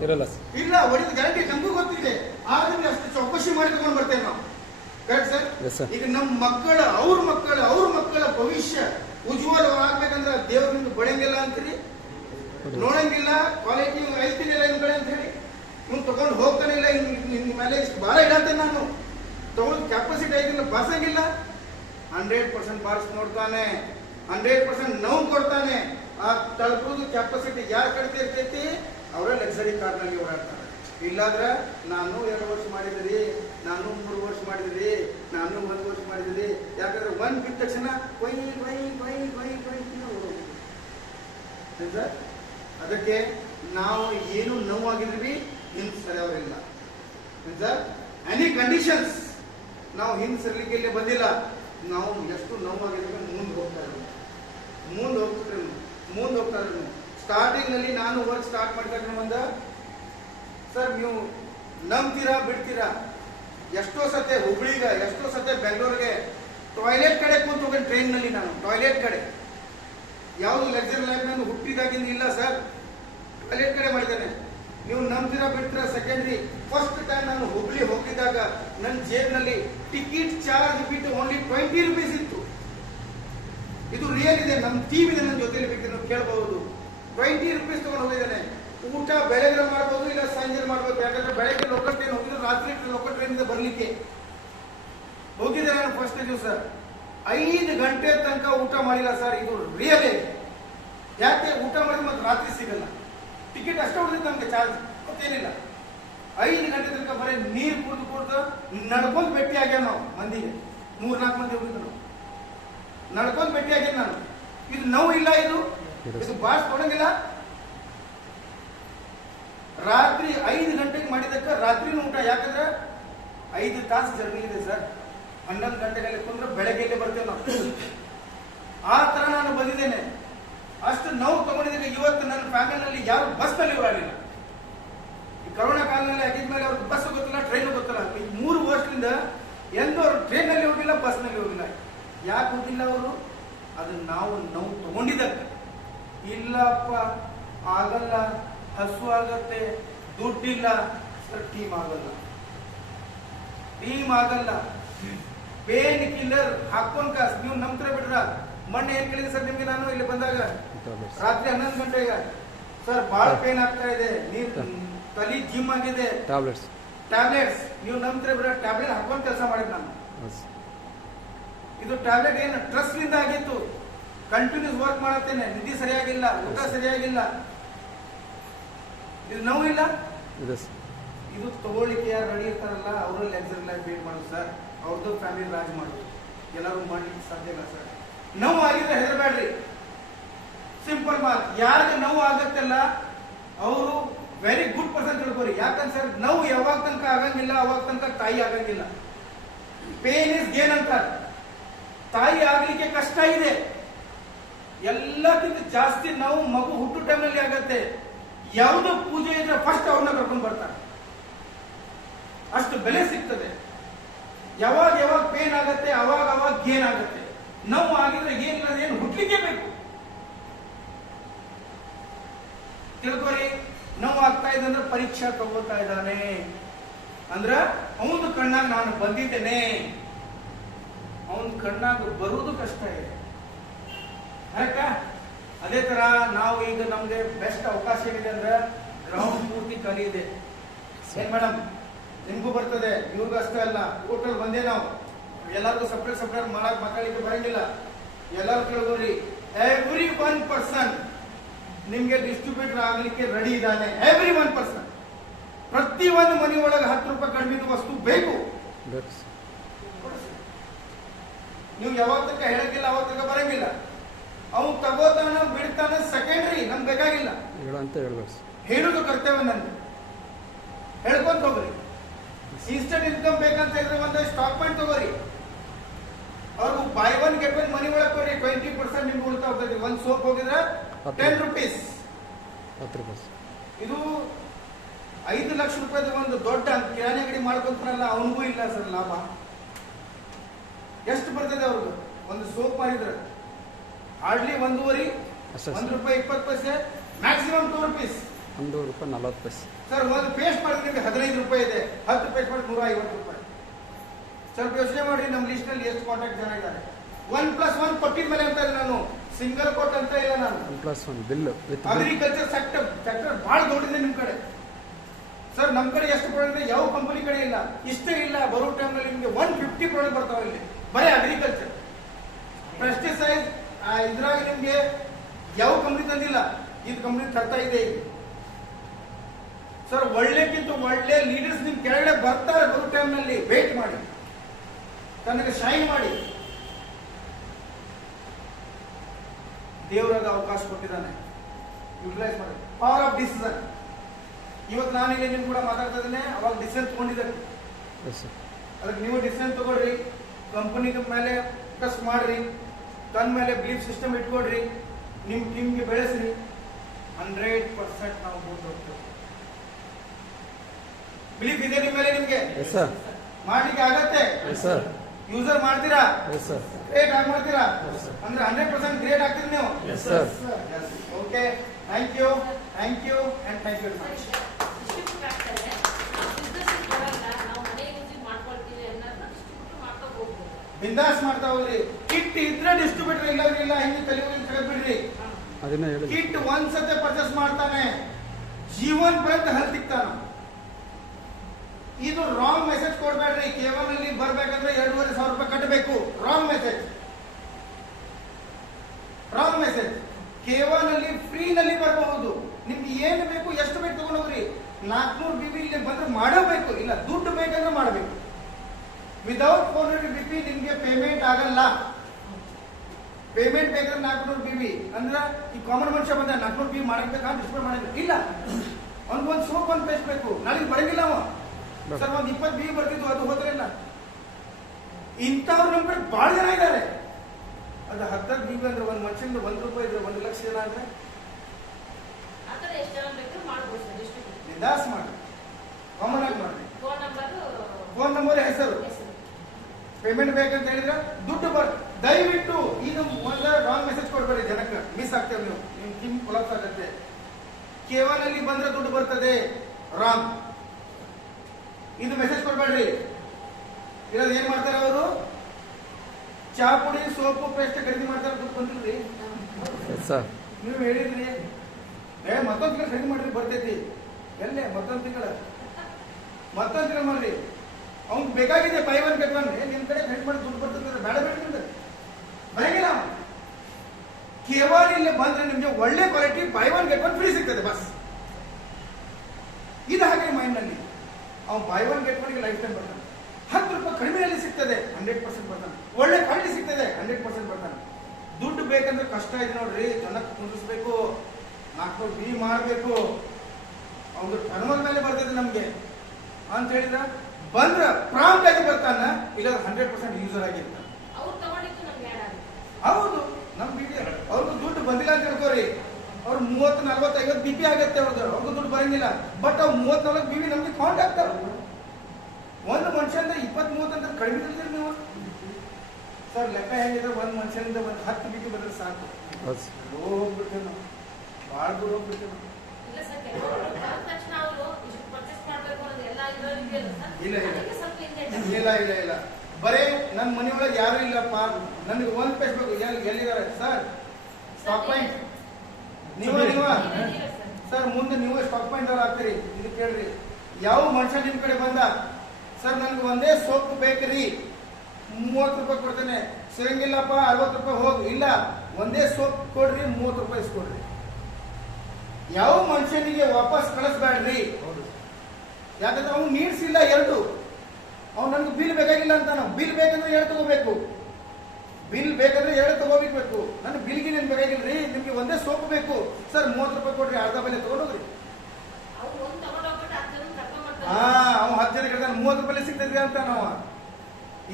ಇರಲ್ಲ ಇಲ್ಲ. ಹೊಡಿಯೋದು ಗ್ಯಾರಂಟಿ ನಮಗೂ ಗೊತ್ತಿದೆ, ಆದ್ರೆ ಅಷ್ಟು ಚೌಕಶಿ ಮಾಡಿ ತಗೊಂಡ್ ಬರ್ತೇವೆ ನಾವು. Correct sir. ಈಗ ನಮ್ಮ ಅವ್ರ ಮಕ್ಕಳ ಭವಿಷ್ಯ ಉಜ್ವಲವಾಗಬೇಕಂದ್ರೆ ದೇವ್ರಿಂದ ಬಡಂಗಿಲ್ಲ ಅಂತೀರಿ, ನೋಡಂಗಿಲ್ಲ, ಕ್ವಾಲಿಟಿ ಐತಿನಿಲ್ಲ ನಿಮ್ ಕಡೆ ಅಂತ ಹೇಳಿ ಇವ್ನು ತಗೊಂಡು ಹೋಗ್ತಾನಿಲ್ಲ. ನಿಮ್ಮ ಮೇಲೆ ಇಷ್ಟು ಭಾಳ ಇಡತ್ತೇನೆ ನಾನು. ತಗೊಂಡು ಕೆಪಾಸಿಟಿ ಐತಿಲ್ಲ, ಬಾರ್ಸಂಗಿಲ್ಲ. 100% ಬಾರಿಸಿ ನೋಡ್ತಾನೆ, 100% ನೋವು ಕೊಡ್ತಾನೆ. ಆ ತಲುಪೋದು ಕೆಪಾಸಿಟಿ ಯಾರ ಕಡೆ ಇರ್ತೈತಿ, ಅವರೇ ಲಕ್ಸರಿ ಕಾರ್ನಲ್ಲಿ ಓಡಾಡ್ತಾರೆ. ಇಲ್ಲಾದ್ರೆ ನಾನು 2 ವರ್ಷ ಮಾಡಿದ್ರಿ, ನಾನು 3 ವರ್ಷ ಮಾಡಿದ್ರಿ, ನಾನು 1 ವರ್ಷ ಮಾಡಿದ್ರಿ. ಯಾಕಂದ್ರೆ ಒಂದ್ ಬಿದ್ದ ತಕ್ಷಣ ಅದಕ್ಕೆ ನಾವು ಏನು ನೋವಾಗಿದ್ವಿ ಹಿಂದ್ ಸರಿಯವರಿಲ್ಲ ಸರ್. ಎನಿ ಕಂಡೀಷನ್ಸ್ ನಾವು ಹಿಂದ್ ಸರಿಲಿಕ್ಕೆ ಇಲ್ಲೇ ಬಂದಿಲ್ಲ. ನಾವು ಎಷ್ಟು ನೋವಾಗಿದ್ವಿ ಮುಂದೆ ಹೋಗ್ತಾ ಇದ್ರು. ಸ್ಟಾರ್ಟಿಂಗ್ ನಲ್ಲಿ ನಾನು ವರ್ಕ್ ಸ್ಟಾರ್ಟ್ ಮಾಡ್ಕೊಂಡು ಬಂದ ಸರ್, ನೀವು ನಂಬ್ತೀರಾ ಬಿಡ್ತೀರಾ, ಎಷ್ಟೋ ಸತೆ ಹುಬ್ಳಿಗೆ, ಎಷ್ಟೋ ಸತೆ ಬೆಂಗಳೂರಿಗೆ ಟಾಯ್ಲೆಟ್ ಕಡೆ ಕೂತು ಹೋಗಿ ಟ್ರೈನ್ ನಲ್ಲಿ ನಾನು ಟಾಯ್ಲೆಟ್ ಕಡೆ ಯಾವುದು ಲಕ್ಸರಿ ಲೈಫ್ ನಾನು ಹುಟ್ಟಿದಾಗಿಂದ ಇಲ್ಲ ಸರ್. ಟಾಯ್ಲೆಟ್ ಕಡೆ ಮಾಡಿದ್ದೇನೆ. ನೀವು ನಂಬ್ತೀರಾ ಬಿಡ್ತೀರಾ ಸೆಕೆಂಡ್ರಿ. ಫಸ್ಟ್ ಟೈಮ್ ನಾನು ಹುಬ್ಳಿ ಹೋಗಿದ್ದಾಗ ನನ್ನ ಜೇಬ್ನಲ್ಲಿ ಟಿಕೆಟ್ ಚಾರ್ಜ್ ಬಿಟ್ಟು ಓನ್ಲಿ 20 ರೂಪೀಸ್ ಇತ್ತು. ಇದು ರಿಯಲ್ ಇದೆ, ನಮ್ಮ ಟೀಮ್ ಇದೆ ನನ್ನ ಜೊತೆಲಿ, ಬೇಕು ನೀವು ಕೇಳಬಹುದು. 20 ರೂಪೀಸ್ ತಗೊಂಡು ಹೋಗಿದ್ದೇನೆ. ಊಟ ಬೆಳಗ್ಗೆ ಮಾಡ್ಬೋದು, ಇಲ್ಲ ಸಂಜೆ ಮಾಡ್ಬೋದು. ಯಾಕಂದ್ರೆ ಬೆಳಗ್ಗೆ ಲೋಕಲ್ ಟ್ರೈನ್ ಹೋಗಿದ್ದು, ರಾತ್ರಿ ಲೋಕಲ್ ಟ್ರೈನ್ ಇಂದ ಬರ್ಲಿಕ್ಕೆ ಹೋಗಿದ್ದೆ ನಾನು ಫಸ್ಟ್ ದಿವಸ. 5 ಗಂಟೆ ತನಕ ಊಟ ಮಾಡಿಲ್ಲ ಸರ್. ಇದು ರಿಯಲ್. ಯಾಕೆ ಊಟ ಮಾಡಿದ್ರೆ ಮತ್ತೆ ರಾತ್ರಿ ಸಿಗಲ್ಲ. ಟಿಕೆಟ್ ಅಷ್ಟೇ ಹೊಡೆದಿತ್ತು ನಮ್ಗೆ ಚಾರ್ಜ್, ಮತ್ತೇನಿಲ್ಲ. 5 ಗಂಟೆ ತನಕ ಬರೀ ನೀರು ಕುಡಿದು ನಡ್ಕೊಂಡು ಭೇಟಿ ಆಗ್ಯಾವ ನಾವು ಮಂದಿಗೆ. 3-4 ಮಂದಿ ಹೋಗಿದ್ದು ನಾವು ನಡ್ಕೊಂಡು ಭೇಟಿ ಆಗ್ಯಾನ ನಾನು. ಇದು ನೋವು ಇಲ್ಲ, ಇದು ಬಾಸ್ ಕೊಡಂಗಿಲ್ಲ. ರಾತ್ರಿ 5 ಗಂಟೆಗೆ ಮಾಡಿದಕ್ಕೆ ರಾತ್ರಿನೂ ಊಟ. ಯಾಕಂದ್ರೆ 5 ತಾಸು ಜರ್ನಿ ಇದೆ ಸರ್. 11 ಗಂಟೆಗೆ ಕುಂದ್ರೆ ಬೆಳಗ್ಗೆ ಬರ್ತೇವೆ ನಾವು. ಆ ತರ ನಾನು ಬಂದಿದ್ದೇನೆ. ಅಷ್ಟು ನೋವು ತಗೊಂಡಿದ್ದಾಗ ಇವತ್ತು ನನ್ನ ಫ್ಯಾಮಿಲಿನಲ್ಲಿ ಯಾರು ಬಸ್ ನಲ್ಲಿ ಓಡಾಡಿಲ್ಲ. ಈ ಕರೋನಾ ಕಾಲದಲ್ಲಿ ಆಗಿದ್ಮೇಲೆ ಅವ್ರಿಗೆ ಬಸ್ ಗೊತ್ತಿಲ್ಲ, ಟ್ರೈನ್ ಗೊತ್ತಿಲ್ಲ. ಈ 3 ವರ್ಷದಿಂದ ಎಂದೂ ಅವರು ಟ್ರೈನ್ ನಲ್ಲಿ ಹೋಗಿಲ್ಲ, ಬಸ್ ನಲ್ಲಿ ಹೋಗಿಲ್ಲ. ಯಾಕೆ ಹೋಗಿಲ್ಲ ಅವರು? ಅದು ನಾವು ನೋವು ತಗೊಂಡಿದ್ದಕ್ಕೆ. ಇಲ್ಲಪ್ಪ ಆಗಲ್ಲ, ಹಸು ಆಗತ್ತೆ, ದುಡ್ಡಿಲ್ಲ ಸರ್, ಟೀಮ್ ಆಗಲ್ಲ. ಪೇನ್ ಕಿಲ್ಲರ್ ಹಾಕೊಂಡ್ ಕಾಸ್ ನೀವು ನಂಬ್ತಾರೆ ಬಿಡ್ರ. ಮೊನ್ನೆ ಏನ್ ಕೇಳಿದೆ ಸರ್ ನಿಮ್ಗೆ ನಾನು ಇಲ್ಲಿ ಬಂದಾಗ ರಾತ್ರಿ 11 ಗಂಟೆಗೆ ಸರ್ ಬಹಳ ಪೇನ್ ಆಗ್ತಾ ಇದೆ, ನೀರು ತಲಿ ಜಿಮ್ ಆಗಿದೆ, ಟ್ಯಾಬ್ಲೆಟ್ಸ್ ನೀವು ನಂಬ್ತಾರೆ ಬಿಡ್ರ. ಟ್ಯಾಬ್ಲೆಟ್ ಹಾಕೊಂಡ್ ಕೆಲಸ ಮಾಡಿದ್ ನಾನು. ಇದು ಟ್ಯಾಬ್ಲೆಟ್ ಏನು ಟ್ರಸ್ಟ್ ನಿಂದ ಆಗಿತ್ತು. ಕಂಟಿನ್ಯೂಸ್ ವರ್ಕ್ ಮಾಡುತ್ತೇನೆ, ನಿದ್ದೆ ಸರಿಯಾಗಿಲ್ಲ, ಊಟ ಸರಿಯಾಗಿಲ್ಲ, ಇದು ನೋವಿಲ್ಲ. ಇದು ತಗೊಳ್ಳಿಕ್ಕೆ ಯಾರು ರೆಡಿ ಇರ್ತಾರಲ್ಲ ಅವರು ಲಕ್ಸರಿ ಲೈಫ್ ಲೀಡ್ ಮಾಡೋದು ಸರ್. ಅವ್ರದ್ದು ಫ್ಯಾಮಿಲಿ ರಾಜ್ ಮಾಡೋದು ಎಲ್ಲರೂ ಮಾಡ್ಲಿಕ್ಕೆ ಸಾಧ್ಯ ಇಲ್ಲ ಸರ್. ನೋವು ಆಗಿದ್ರೆ ಹೆದರಬೇಡ್ರಿ. ಸಿಂಪಲ್ ಮಾತು, ಯಾರಿಗೆ ನೋವು ಆಗತ್ತಲ್ಲ ಅವರು ವೆರಿ ಗುಡ್ ಪರ್ಸನ್ ತಿಳ್ಕೊರಿ. ಯಾಕಂದ್ರೆ ಸರ್ ನೋವು ಯಾವಾಗ ತನಕ ಆಗಂಗಿಲ್ಲ ಅವಾಗ ತನಕ ತಾಯಿ ಆಗಂಗಿಲ್ಲ. ಪೇನ್ ಇಸ್ ಗೇನ್ ಅಂತ. ತಾಯಿ ಆಗ್ಲಿಕ್ಕೆ ಕಷ್ಟ ಇದೆ. ಎಲ್ಲಕ್ಕಿಂತ ಜಾಸ್ತಿ ನಾವು ಮಗು ಹುಟ್ಟು ಟೈಮ್ನಲ್ಲಿ ಆಗತ್ತೆ. ಯಾವುದೋ ಪೂಜೆ ಇದ್ರೆ ಫಸ್ಟ್ ಅವ್ರನ್ನ ಕರ್ಕೊಂಡು ಬರ್ತಾರೆ, ಅಷ್ಟು ಬೆಲೆ ಸಿಗ್ತದೆ. ಯಾವಾಗ ಪೇನ್ ಆಗತ್ತೆ ಅವಾಗ ಗೇನ್ ಆಗತ್ತೆ. ನೋವು ಆಗಿದ್ರೆ ಏನು ಹುಟ್ಲಿಕ್ಕೆ ಬೇಕು ತಿಳ್ಕೊರಿ. ನೋವು ಆಗ್ತಾ ಇದೆ ಅಂದ್ರೆ ಪರೀಕ್ಷಾ ತಗೋತಾ ಇದ್ದಾನೆ ಅಂದ್ರ ಅವನ ಕಣ್ಣಾಗ ನಾನು ಬಂದಿದ್ದೇನೆ. ಅವನ ಕಣ್ಣಾಗ ಬರುವುದು ಕಷ್ಟ ಇದೆ. ಕರೆಕ್ಟಾ? ಅದೇ ತರ ನಾವು ಈಗ ನಮ್ಗೆ ಬೆಸ್ಟ್ ಅವಕಾಶ ಏನಿದೆ ಅಂದ್ರೆ ಗ್ರೌಂಡ್ ಪೂರ್ತಿ ಖಾಲಿ ಇದೆ. ಏನ್ ಮೇಡಮ್ ನಿಮ್ಗೂ ಬರ್ತದೆ, ಇವ್ರಿಗೂ ಅಷ್ಟೇ ಅಲ್ಲ, ಟೋಟಲ್ ಬಂದೇ ನಾವು ಎಲ್ಲರಿಗೂ ಸಪ್ರೇಟ್ ಸಪ್ರೇಟ್ ಮಾಡಕ್ ಮಕ್ಕಳಿಗೆ ಬರಂಗಿಲ್ಲ. ಎಲ್ಲರೂ ಕೇಳ್ಬೋರಿ, ಎವ್ರಿ 1% ನಿಮ್ಗೆ ಡಿಸ್ಟ್ರಿಬ್ಯೂಟರ್ ಆಗ್ಲಿಕ್ಕೆ ರೆಡಿ ಇದ್ದಾನೆ. ಎವ್ರಿ 1%, ಪ್ರತಿ ಒಂದು ಮನೆ ಒಳಗೆ 10 ರೂಪಾಯಿ ಕಡಿಮೆ ವಸ್ತು ಬೇಕು. ನೀವು ಯಾವತ್ತಕ್ಕ ಹೇಳಕ್ಕಿಲ್ಲ, ಅವತ್ತಕ್ಕ ಬರಂಗಿಲ್ಲ. ಅವ್ನು ತಗೋತಾನ ಬಿಡ್ತಾನ ಸೆಕೆಂಡ್ರಿ, ನಮ್ಗೆ ಬೇಕಾಗಿಲ್ಲ. ಅಂತ ಹೇಳ್ಬೇಕು, ಹೇಳುದು ಕರ್ತವ್ಯ ನಂದು. ಹೇಳ್ಕೊಂತ ಹೋಗ್ರಿ. ಇನ್ಸ್ಟೆಂಟ್ ಇನ್ಕಮ್ ಬೇಕಂತ ಹೇಳಿದ್ರೆ ಒಂದು ಸ್ಟಾಕ್ ಪಾಯಿಂಟ್ ತಗೋರಿ. ಅವ್ರು ಬೈ 1 get 1 ಮನಿ ಒಳಗೆ ಕೊಡ್ರಿ, 20% ನಿಮ್ಗೆ ಉಳಿತಾ ಹೋಗ್ತದೆ. ಒಂದು ಸೋಪ್ ಹೋಗಿದ್ರೆ 10 rupees. 10 ರೂಪಾಯಿ. ಇದು 5 ಲಕ್ಷ ರೂಪಾಯಿದ ಒಂದು ದೊಡ್ಡ ಕಿರಾಣಿ ಅಂಗಡಿ ಮಾಡ್ಕೊಂತಾರಲ್ಲ, ಅವನಿಗೂ ಇಲ್ಲ ಸರ್ ಲಾಭ. ಎಷ್ಟು ಬರ್ತದೆ ಅವ್ರಿಗೆ ಒಂದು ಸೋಪ್ ಮಾಡಿದ್ರೆ? Hardly 1.5, ₹1.20, maximum 2 rupees. ₹1.40. ಸರ್ ಒಂದು ಪೇಸ್ಟ್ ಮಾಡಿದ್ರೆ ನಿಮಗೆ 15 ರೂಪಾಯಿ ಇದೆ, 10 ಪೇಸ್ಟ್ ಮಾಡಿ ₹150. ಸ್ವಲ್ಪ ಯೋಚನೆ ಮಾಡಿ, ನಮ್ಮ ಲಿಸ್ಟ್ ನಲ್ಲಿ ಎಷ್ಟು ಕಾಂಟ್ಯಾಕ್ಟ್ ಜನ ಇದ್ದಾರೆ. 1+1 ಕೊಟ್ಟಿದ ಮೇಲೆ ಅಂತ ಇದೆ, ನಾನು ಸಿಂಗಲ್ ಕೋಟ್ ಅಂತ ಇಲ್ಲ. ನಾನು 1+1 ಬಿಲ್ ಅಗ್ರಿಕಲ್ಚರ್ ಸೆಕ್ಟರ್ ಬಹಳ ದೊಡ್ಡದಿದೆ ನಿಮ್ ಕಡೆ. ಸರ್ ನಮ್ ಕಡೆ ಎಷ್ಟು ಪ್ರಾಡಕ್ಟ್ ಇದೆ, ಯಾವ ಕಂಪನಿ ಕಡೆ ಇಲ್ಲ. ಇಷ್ಟೇ ಇಲ್ಲ, ಬರೋ ಟೈಮ್ ನಲ್ಲಿ ನಿಮಗೆ 150 ಪ್ರಾಡಕ್ಟ್ ಬರ್ತಾವೆ ಇಲ್ಲಿ, ಬರೀ ಅಗ್ರಿಕಲ್ಚರ್. ಪೆಸ್ಟಿಸೈಡ್ ಇದ್ರಾಗ ನಿಮ್ಗೆ ಯಾವ ಕಂಪನಿ ತಂದಿಲ್ಲ, ಇದು ಕಂಪನಿ ತರ್ತಾ ಇದೆ. ಸರ್ ಒಳ್ಳೆಕ್ಕಿಂತ ಒಳ್ಳೆ ಲೀಡರ್ಸ್ ನಿಮ್ ಕೆಳಗಡೆ ಬರ್ತಾರೆ. ಬರೋ ಟೈಮ್ ನಲ್ಲಿ ವೇಟ್ ಮಾಡಿ, ತನಗೆ ಶೈನ್ ಮಾಡಿ. ದೇವರಾಗ ಅವಕಾಶ ಕೊಟ್ಟಿದ್ದಾನೆ, ಯುಟಿಲೈಸ್ ಮಾಡಿ. Power of decision. ಇವತ್ತು ನಾನು ಇಲ್ಲಿ ನಿಮ್ ಕೂಡ ಮಾತಾಡ್ತಾ ಇದ್ದೇನೆ, ಅವಾಗ ಡಿಸಿಷನ್ ತಗೊಂಡಿದ್ದಾರೆ. ಅದಕ್ಕೆ ನೀವು ಡಿಸಿಷನ್ ತಗೊಳ್ರಿ, ಕಂಪನಿ ಮೇಲೆ ಫೋಕಸ್ ಮಾಡ್ರಿ, ತನ್ನ ಮೇಲೆ ಬಿಲೀಫ್ ಸಿಸ್ಟಮ್ ಇಟ್ಕೊಡ್ರಿ, ನಿಮ್ ಟೀಮ್ಗೆ ಬೆಳೆಸ್ರಿ. 100% ನಾವು ಮುಂದೆ ಹೋಗ್ತೇವೆ. ಬಿಲೀಫ್ ಇದೆ ನಿಮ್ಮ ಮೇಲೆ, ನಿಮ್ಗೆ ಮಾಡ್ಲಿಕ್ಕೆ ಆಗತ್ತೆ. ಯೂಸರ್ ಮಾಡ್ತೀರಾ, ಗ್ರೇಟ್ ಆಗಿ ಮಾಡ್ತೀರಾ ಅಂದ್ರೆ 100% ಗ್ರೇಟ್ ಆಗ್ತೀರಿ ನೀವು. Okay, thank you and thank you. ಬಿಂದಾಸ್ ಮಾಡ್ತಾ ಹೋಗ್ರಿ. ಕಿಟ್ ಇದ್ರೆ ಡಿಸ್ಟ್ರಿಬ್ಯೂಟರ್, ಇಲ್ಲ ಹಿಂಗೆ ತಲೆಗೆ ತೆಗೆದ್ಬಿಡ್ರಿ. ಕಿಟ್ ಒಂದ್ಸತಿ ಪರ್ಚೇಸ್ ಮಾಡ್ತಾನೆ, ಜೀವನ್ ಪರ್ಯಂತ ಹೆಲ್ತ್ ಸಿಗ್ತಾನ. ಇದು ರಾಂಗ್ ಮೆಸೇಜ್ ಕೊಡ್ಬೇಡ್ರಿ. ಕೇವಲ ಅಲ್ಲಿ ಬರ್ಬೇಕಂದ್ರೆ 2,500 ರೂಪಾಯಿ ಕಟ್ಟಬೇಕು. Wrong message. ಕೇವಲಲ್ಲಿ ಫ್ರೀ ನಲ್ಲಿ ಬರಬಹುದು. ನಿಮ್ಗೆ ಏನು ಬೇಕು, ಎಷ್ಟು ಬೇಕು ತಗೊಂಡೋಗ್ರಿ. 400 BB ಇಲ್ಲಿ ಬಂದ್ರೆ ಮಾಡಬೇಕು, ಇಲ್ಲ ದುಡ್ಡು ಬೇಕಂದ್ರೆ ಮಾಡಬೇಕು. ವಿದೌಟ್ 400 BB ನಿಮ್ಗೆ ಪೇಮೆಂಟ್ ಆಗಲ್ಲ. ಪೇಮೆಂಟ್ ಬೇಕಾದ್ರೆ 400 BB ಅಂದ್ರೆ ಈ ಕಾಮನ್ ಮನುಷ್ಯ ಬಂದ 400 BB ಮಾಡಬೇಕಾ, ಡಿಸ್ಪ್ಲೇ ಮಾಡಬೇಕು ಇಲ್ಲ. ಅವ್ನಿಗೊಂದು ಸೋಪ್ ಒಂದು ಪೇಸ್ಟ್ ಬೇಕು, ನಾಳೆ ಬರಂಗಿಲ್ಲ ಅವ. ಸರ್ ಒಂದು 20 BB ಬರ್ತಿದ್ವು, ಅದು ಹೋದ್ರೆ ಇಲ್ಲ. ಇಂಥವ್ರು ನಮ್ ಕಡೆ ಬಹಳ ಜನ ಇದ್ದಾರೆ. ಅದು 10 BB ಅಂದ್ರೆ ಒಂದು ಮನುಷ್ಯನಿಂದ ₹1 ಇದ್ರೆ 1 ಲಕ್ಷ ಜನ ಅಂದ್ರೆ ನಿದಾಸ್ ಮಾಡಿ, ಕಾಮನ್ ಆಗಿ ಮಾಡಿ. ಫೋನ್ ನಂಬರ್, ಹೆಸರು, ಪೇಮೆಂಟ್ ಬೇಕಂತ ಹೇಳಿದ್ರೆ ದುಡ್ಡು ದಯವಿಟ್ಟು ಇದು ಒಂದು ರಾಂಗ್ ಮೆಸೇಜ್ ಕೊಡ್ಬೇಡಿ ಜನಕ್ಕೆ. ಮಿಸ್ ಆಗ್ತೇವೆ ನೀವು, ನಿಮ್ ಟೀಮ್ ಕೊಲಾಪ್ಸ್ ಆಗುತ್ತೆ. ಕೇವಲ ಅಲ್ಲಿ ಬಂದ್ರೆ ದುಡ್ಡು ಬರ್ತದೆ, ರಾಂಗ್. ಇದು ಮೆಸೇಜ್ ಕೊಡ್ಬೇಡ್ರಿ. ಇರೋದು ಏನ್ ಮಾಡ್ತಾರೆ ಅವರು, ಚಾ ಪುಡಿ ಸೋಪು ಪೇಸ್ಟ್ ಖರೀದಿ ಮಾಡ್ತಾರೆ, ದುಡ್ಡು ಬಂದಿಲ್ರಿ. ನೀವು ಹೇಳಿದ್ರಿ ಮತ್ತೊಂದು ತಿಂಗಳು ಖರೀದಿ ಮಾಡ್ರಿ ಬರ್ತೈತಿ. ಎಲ್ಲೇ ಮತ್ತೊಂದು ತಿಂಗಳು ಮಾಡ್ರಿ. ಅವ್ನ್ ಬೇಕಾಗಿದೆ ಬೈ 1 get 1. ನಿಮ್ ಕಡೆ ಖರೀದಿ ಮಾಡಿ ದುಡ್ಡು ಬರ್ತದೆ, ಬೇಡ ಬರಂಗಿಲ್ಲ. ಕೇವಲ ಇಲ್ಲಿ ಬಂದ್ರೆ ನಿಮ್ಗೆ ಒಳ್ಳೆ ಕ್ವಾಲಿಟಿ ಬೈ 1 get 1 ಫ್ರೀ ಸಿಗ್ತದೆ ಬಸ್. ಇದು ಹಾಗೆ ಮೈಂಡ್ ನಲ್ಲಿ. ಅವ್ನು ಬೈ 1 get 1 ಲೈಫ್ ಟೈಮ್ ಬರ್ತಾನೆ. 10 ರೂಪಾಯಿ ಕಡಿಮೆಯಲ್ಲಿ ಸಿಗ್ತದೆ, 100% ಬರ್ತಾನೆ. ಒಳ್ಳೆ ಕ್ವಾಲಿಟಿ ಸಿಗ್ತದೆ, 100% ಬರ್ತಾನೆ. ದುಡ್ಡು ಬೇಕಂದ್ರೆ ಕಷ್ಟ ಇದೆ ನೋಡ್ರಿ. ಜನಕ್ಕೆ ಕುಂದಿಸ್ಬೇಕು, 400 BB ಮಾಡಬೇಕು. ಅವ್ನು ಟರ್ಮಲ್ ಮೇಲೆ ಬರ್ತದೆ ನಮ್ಗೆ ಅಂತ ಹೇಳಿದ್ರ ಬಂದ್ರ ಪ್ರಾಂಪ್ಟ್ ಆಗಿ ಬರ್ತಾನ, ಇಲ್ಲ 100% ಯೂಸರ್ ಆಗಿರ್ತಾನೆ. ಹೌದು, ನಮ್ ಬಿಡಿ ಅವ್ರಿಗೂ ದುಡ್ಡು ಬಂದಿಲ್ಲ ಅಂತ ಹೇಳ್ಕೋರಿ. ಅವ್ರು 30, 40, 50 BB ಆಗತ್ತೆ ಅವ್ರಿಗೂ ದುಡ್ಡು ಬರಂಗಿಲ್ಲ. ಬಟ್ ಅವ್ರು 30, 40 BB ನಮ್ಗೆ ಕೌಂಟ್ ಆಗ್ತಾವ. ಒಂದು ಮನುಷ್ಯಂದ 20, 30 ಅಂತ ಕಡಿಮೆ ತಿಳಿದ್ರಿ ನೀವು. ಸರ್ ಲೆಕ್ಕ ಹೇಗಿದ್ರೆ ಒಂದ್ ಮನುಷ್ಯನಿಂದ ಒಂದು 10 BB ಬಂದ್ರೆ ಸಾಕು. ಹೋಗ್ಬಿಡ್ತೇವೆ ನಾವು, ಭಾಳ ದೂರ ಹೋಗ್ಬಿಡ್ತೇವೆ. ಇಲ್ಲ ಬರೇ ನನ್ನ ಮನೆಯೊಳಗೆ ಯಾರು ಇಲ್ಲಪ್ಪ, ನನಗೆ ಒಂದು ಪೇಸ್ ಬೇಕು. ಎಲ್ಲಿದ್ದಾರೆ ಸರ್? ಸ್ಟಾಕ್ ಪಾಯಿಂಟ್ ನೀವ ಸರ್ ಮುಂದೆ ನೀವು ಸ್ಟಾಕ್ ಪಾಯಿಂಟ್ ಅವ್ರು ಆಗ್ತೀರಿ. ಇದು ಕೇಳ್ರಿ, ಯಾವ ಮನುಷ್ಯ ನಿಮ್ ಕಡೆ ಬಂದ ಸರ್ ನನ್ಗೆ ಒಂದೇ ಸೋಪ್ ಬೇಕ್ರಿ 30 ರೂಪಾಯಿ ಕೊಡ್ತೇನೆ, ಸಿರಂಗಿಲ್ಲಪ್ಪ 60 ರೂಪಾಯಿ ಹೋಗಿ, ಇಲ್ಲ ಒಂದೇ ಸೋಪ್ ಕೊಡ್ರಿ 30 ರೂಪಾಯಿ ಕೊಡ್ರಿ. ಯಾವ ಮನುಷ್ಯನಿಗೆ ವಾಪಸ್ ಕಳಿಸ್ಬೇಡ್ರಿ. ಯಾಕಂದ್ರೆ ಅವ್ನು ನೀಡ್ಸ್ ಇಲ್ಲ ಎರಡು, ಅವ್ನು ನನ್ಗೆ ಬಿಲ್ ಬೇಕಾಗಿಲ್ಲ ಅಂತ. ನಾವು ಬಿಲ್ ಬೇಕಂದ್ರೆ 2 ತಗೋಬೇಕು, ಬಿಲ್ ಬೇಕಂದ್ರೆ 2 ತಗೋಬೇಕು. ನನ್ನ ಬಿಲ್ಗೆ ಏನ್ ಬೇಕಾಗಿಲ್ರಿ, ನಿಮ್ಗೆ ಒಂದೇ ಸೋಪ್ ಬೇಕು ಸರ್ 30 ರೂಪಾಯಿ ಕೊಡ್ರಿ, ಅರ್ಧ ಬೆಲೆ ತಗೊಂಡೋಗ್ರಿ. ಅವ್ನು 10 ಜನ ಕೇಳ್ತಾನೆ 30 ರೂಪಾಯಿ ಸಿಗ್ತದ್ರಿ ಅಂತ. ನಾವು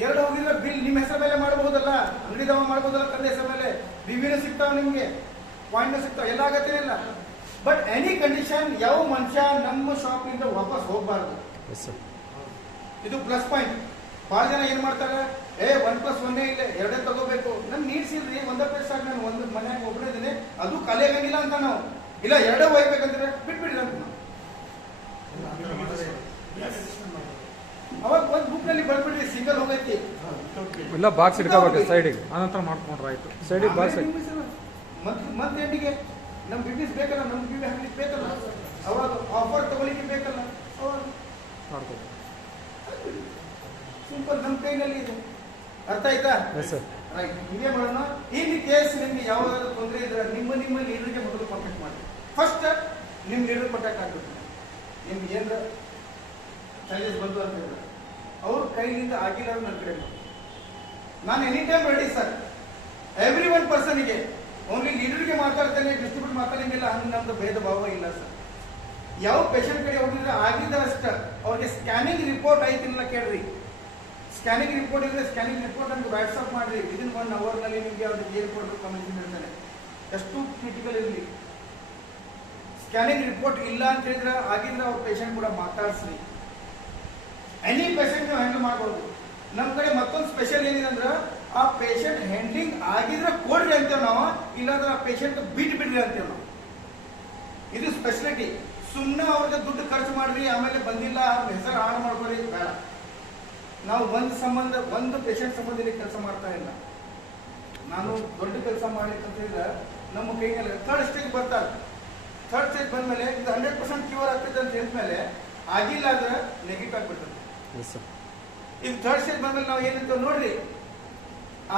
2 ಹೋಗಿದ್ರೆ ಬಿಲ್ ನಿಮ್ಮ ಹೆಸರ ಮೇಲೆ ಮಾಡಬಹುದಲ್ಲ, ಅಂಗಡಿದವ ಮಾಡಬಹುದಲ್ಲ, ತಂದೆ ಹೆಸರ ಮೇಲೆ ರಿವ್ಯೂನು ಸಿಗ್ತಾವ, ನಿಮ್ಗೆ ಪಾಯಿಂಟ್ ಸಿಗ್ತಾವ, ಎಲ್ಲ ಆಗತ್ತೇನಿಲ್ಲ. ಬಟ್ ಎನಿ ಕಂಡೀಷನ್ ಯಾವ ಮನುಷ್ಯ ನಮ್ಮ ಶಾಪ್ ಇಂದ ವಾಪಸ್ ಹೋಗ್ಬಾರ್ದು. ಇದು ಪ್ಲಸ್ ಪಾಯಿಂಟ್. ಬಹಳ ಜನ ಏನ್ ಮಾಡ್ತಾರೆ, 1+1 ಇಲ್ಲ 2 ತಗೋಬೇಕು. ನನ್ ನೀಡ್ಸ್ ಇಲ್ರಿ, ಒಂದೇ ಪ್ಲೇಸ್ ಆಗಿ ನಾನು ಒಂದು ಮನೆಯಾಗ ಒಬ್ಬರಿದ್ದೀನಿ, ಅದು ಖಾಲಿ ಆಗಂಗಿಲ್ಲ ಅಂತ. ನಾವು ಇಲ್ಲ 2 ಒಯ್ಬೇಕಂದ್ರೆ ಬಿಟ್ಬಿಡ್ರಿ ಅಂತ. ನಾವು ಅವಾಗ ಒಂದು ಬುಕ್ ನಲ್ಲಿ ಬರ್ಬಿಡ್ರಿ, ಸಿಂಗಲ್ ಹೋಗೈತಿ, ಇಲ್ಲ ಬಾಕ್ಸ್ ಇಟ್ಕೋಬೇಕು ಸೈಡಿಗೆ, ಅನಂತರ ಮಾಡ್ಕೊಂಡ್ರೆ ಆಯ್ತು. ಸೈಡಿಗೆ ಬಾಕ್ಸ್ ಮತ್ತೆ ಎಂಡಿಗೆ ನಮ್ ಬಿಸ್ನೆಸ್ ಬೇಕಲ್ಲ, ನಮ್ ಬಿಲ್ ಹಾಕ್ಲಿಕ್ಕೆ ಬೇಕಲ್ಲ, ಅವಾಗ ಆಫರ್ ತಗೊಳ್ಳಿಕ್ಕೆ ಬೇಕಲ್ಲ, ಅವಾಗ ಮಾಡ್ಕೋಬೇಕು. ಸಿಂಪಲ್ ನಮ್ಮ ಕೈನಲ್ಲಿ ಇದೆ. ಅರ್ಥ ಆಯ್ತಾ? ರೈಟ್. ಹಿಂಗೆ ಮಾಡೋಣ. ಇನ್ ಕೇಸ್ ನಿಮ್ಗೆ ಯಾವ್ದಾದ್ರು ತೊಂದರೆ ಇದ್ರೆ ನಿಮ್ಮ ಲೀಡರ್ಗೆ ಮೊದಲು ಕಾಂಟ್ಯಾಕ್ಟ್ ಮಾಡಿ. ಫಸ್ಟ್ ನಿಮ್ ಲೀಡರ್ ಕಾಂಟ್ಯಾಕ್ಟ್ ಆಗ್ಬೇಕು. ನಿಮ್ಗೆ ಏನಾರ ಚಾಲೆಂಜ್ ಬಂತು ಅಂತ ಹೇಳಿದ್ರೆ ಅವ್ರ ಕೈಲಿಂದ ಆಗಿಲ್ಲ ನನ್ನ ಕಡೆ ನಾನು any time ready sir. Every one ಪರ್ಸನ್ಗೆ, ಓನ್ಲಿ ಲೀಡರ್ಗೆ ಮಾತಾಡ್ತೇನೆ, ಡಿಸ್ಟ್ರಿಬ್ಯೂಟ್ ಮಾತಾಡಂಗಿಲ್ಲ, ಹಂಗೆ ನಮ್ದು ಭೇದ ಭಾವ ಇಲ್ಲ ಸರ್. ಯಾವ ಪೇಷಂಟ್ ಕಡೆ ಹೋಗಿದ್ರೆ ಆಗಿದ್ದಷ್ಟ ಅವ್ರಿಗೆ ಸ್ಕ್ಯಾನಿಂಗ್ ರಿಪೋರ್ಟ್ ಐತಿಲ್ಲ ಕೇಳ್ರಿ. ಸ್ಕ್ಯಾನಿಂಗ್ ರಿಪೋರ್ಟ್ ಇದ್ರೆ ಸ್ಕ್ಯಾನಿಂಗ್ ರಿಪೋರ್ಟ್ ನಮ್ಗೆ ವಾಟ್ಸ್ಆಪ್ ಮಾಡ್ರಿ. ವಿದಿನ್ 1 hour ನಲ್ಲಿ ನಿಮ್ಗೆ ಅವ್ರಿಗೆ ಏನು ಕೊಡಬೇಕು ಕಮೆಂಟ್ ಹೇಳ್ತಾನೆ, ಎಷ್ಟು ಕ್ರಿಟಿಕಲ್ ಇರಲಿ. ಸ್ಕ್ಯಾನಿಂಗ್ ರಿಪೋರ್ಟ್ ಇಲ್ಲ ಅಂತ ಹೇಳಿದ್ರೆ ಆಗಿದ್ರೆ ಅವ್ರ ಪೇಷಂಟ್ ಕೂಡ ಮಾತಾಡ್ಸ್ರಿ. ಎನಿ ಪೇಷಂಟ್ ನೀವು ಹ್ಯಾಂಡಲ್ ಮಾಡ್ಬೋದು. ನಮ್ಮ ಕಡೆ ಮತ್ತೊಂದು ಸ್ಪೆಷಲ್ ಏನಿದೆ ಅಂದ್ರೆ, ಆ ಪೇಷಂಟ್ ಹ್ಯಾಂಡ್ಲಿಂಗ್ ಆಗಿದ್ರೆ ಕೊಡ್ರಿ ಅಂತೇವೆ ನಾವು, ಇಲ್ಲಾಂದ್ರೆ ಆ ಪೇಷಂಟ್ ಬಿಡ್ರಿ ಅಂತೇವೆ ನಾವು. ಇದು ಸ್ಪೆಷಾಲಿಟಿ. ಸುಮ್ಮನೆ ಅವ್ರಿಗೆ ದುಡ್ಡು ಖರ್ಚು ಮಾಡ್ರಿ, ಆಮೇಲೆ ಬಂದಿಲ್ಲ ಹೆಸರು ಹಾಳು ಮಾಡ್ಕೊರಿ, ಬೇಡ. ನಾವು ಒಂದು ಪೇಷಂಟ್ ಸಂಬಂಧ ಕೆಲಸ ಮಾಡ್ತಾ ಇಲ್ಲ. ನಾನು ದೊಡ್ಡ ಕೆಲಸ ಮಾಡಿತ್ತಂತ ಹೇಳಿದ್ರೆ ನಮ್ಮ ಕೈಯಲ್ಲಿ 3rd ಸ್ಟೇಜ್ ಬರ್ತಾರೆ. 3rd ಸ್ಟೇಜ್ ಬಂದ್ಮೇಲೆ ಇದು 100% ಕ್ಯೂರ್ ಆಗ್ತದೆ ಅಂತ ಹೇಳಿದ್ಮೇಲೆ ಆಗಿಲ್ಲ ಅಂದ್ರೆ ನೆಗೆಟಿವ್ ಆಗ್ಬಿಡ್ತದೆ. ಇದು 3rd ಸ್ಟೇಜ್ ಬಂದ್ಮೇಲೆ ನಾವು ಏನಂತ ನೋಡ್ರಿ,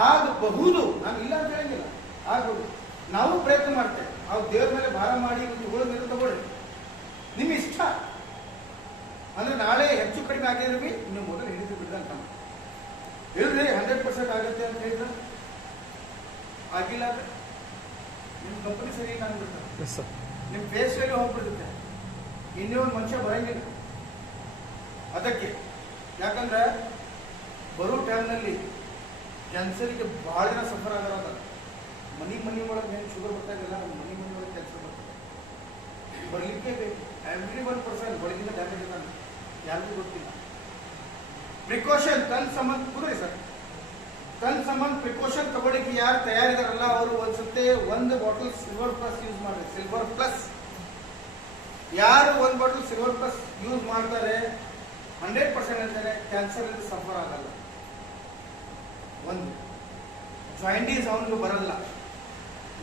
ಆಗಬಹುದು, ನಾನು ಇಲ್ಲ ಅಂತ ಹೇಳಂಗಿಲ್ಲ, ಆಗಬಹುದು. ನಾವು ಪ್ರಯತ್ನ ಮಾಡ್ತೇವೆ. ಅವ್ರು ದೇವ್ರ ಮೇಲೆ ಭಾರ ಮಾಡಿ ತಗೊಳ್ಳೋದು ತಗೊಳ್ರಿ, ನಿಮ್ಮ ಇಷ್ಟ. ಅಂದ್ರೆ ನಾಳೆ ಹೆಚ್ಚು ಕಡಿಮೆ ಆಗಿದ್ರೆ ನೀವು ಮೊದಲು ಹಿಡಿದು ಬಿಡ್ರಿ ಅಂತ ಹೇಳ್ರಿ. 100% ಆಗುತ್ತೆ ಅಂತ ಹೇಳಿದ್ರೆ ಆಗಿಲ್ಲ ಅಂದ್ರೆ ನಿಮ್ ಕಂಪನಿ ಸರಿ ಇಲ್ಲ ಅಂದ್ಬಿಡ್ತಾರೆ, ನಿಮ್ ಫೇಸ್ ವ್ಯಾಲ್ಯೂ ಹೋಗ್ಬಿಡುತ್ತೆ, ಇನ್ನೇ ಒಂದು ಮನುಷ್ಯ ಬರಂಗಿಲ್ಲ. ಅದಕ್ಕೆ ಯಾಕಂದ್ರೆ ಬರೋ ಟೈಮ್ನಲ್ಲಿ ಕ್ಯಾನ್ಸರ್ಗೆ ಬಹಳ ಜನ ಸಫರ್ ಆಗೋದ. ಮನಿ ಒಳಗೆ ಏನು ಶುಗರ್ ಬರ್ತಾಯಿಲ್ಲ, ಮನಿ ಒಳಗೆ ಕ್ಯಾನ್ಸರ್ ಬರ್ತದೆ, ಬರ್ಲಿಕ್ಕೆ ಬೇಕು. ಎವ್ರಿ 1% ಒಳಗಿನ ಡ್ಯಾಮೇಜ್ ಇದ್ದಾನೆ, ಯಾರಿಗೂ ಗೊತ್ತಿಲ್ಲ. ಪ್ರಿಕಾಷನ್ ತನ್ನ ಸಂಬಂಧ ಕುದುರೆ ಸರ್, ತನ್ನ ಸಂಬಂಧ ಪ್ರಿಕಾಷನ್ ತಗೊಳ್ಳಿಕ್ಕೆ ಯಾರು ತಯಾರಿದಾರಲ್ಲ ಅವರು ಒಂದ್ಸತ್ತೆ 1 ಬಾಟಲ್ ಸಿಲ್ವರ್ ಪ್ಲಸ್ ಯೂಸ್ ಮಾಡ್ರಿ. ಸಿಲ್ವರ್ ಪ್ಲಸ್ ಯಾರು 1 ಬಾಟಲ್ ಸಿಲ್ವರ್ ಪ್ಲಸ್ ಯೂಸ್ ಮಾಡ್ತಾರೆ 100% ಹೇಳ್ತಾರೆ ಕ್ಯಾನ್ಸರ್ ಇಂದ ಸಫರ್ ಆಗಲ್ಲ. 1 ಜಾಯಿಂಡೀಸ್ ಅವನಿಗೆ ಬರಲ್ಲ.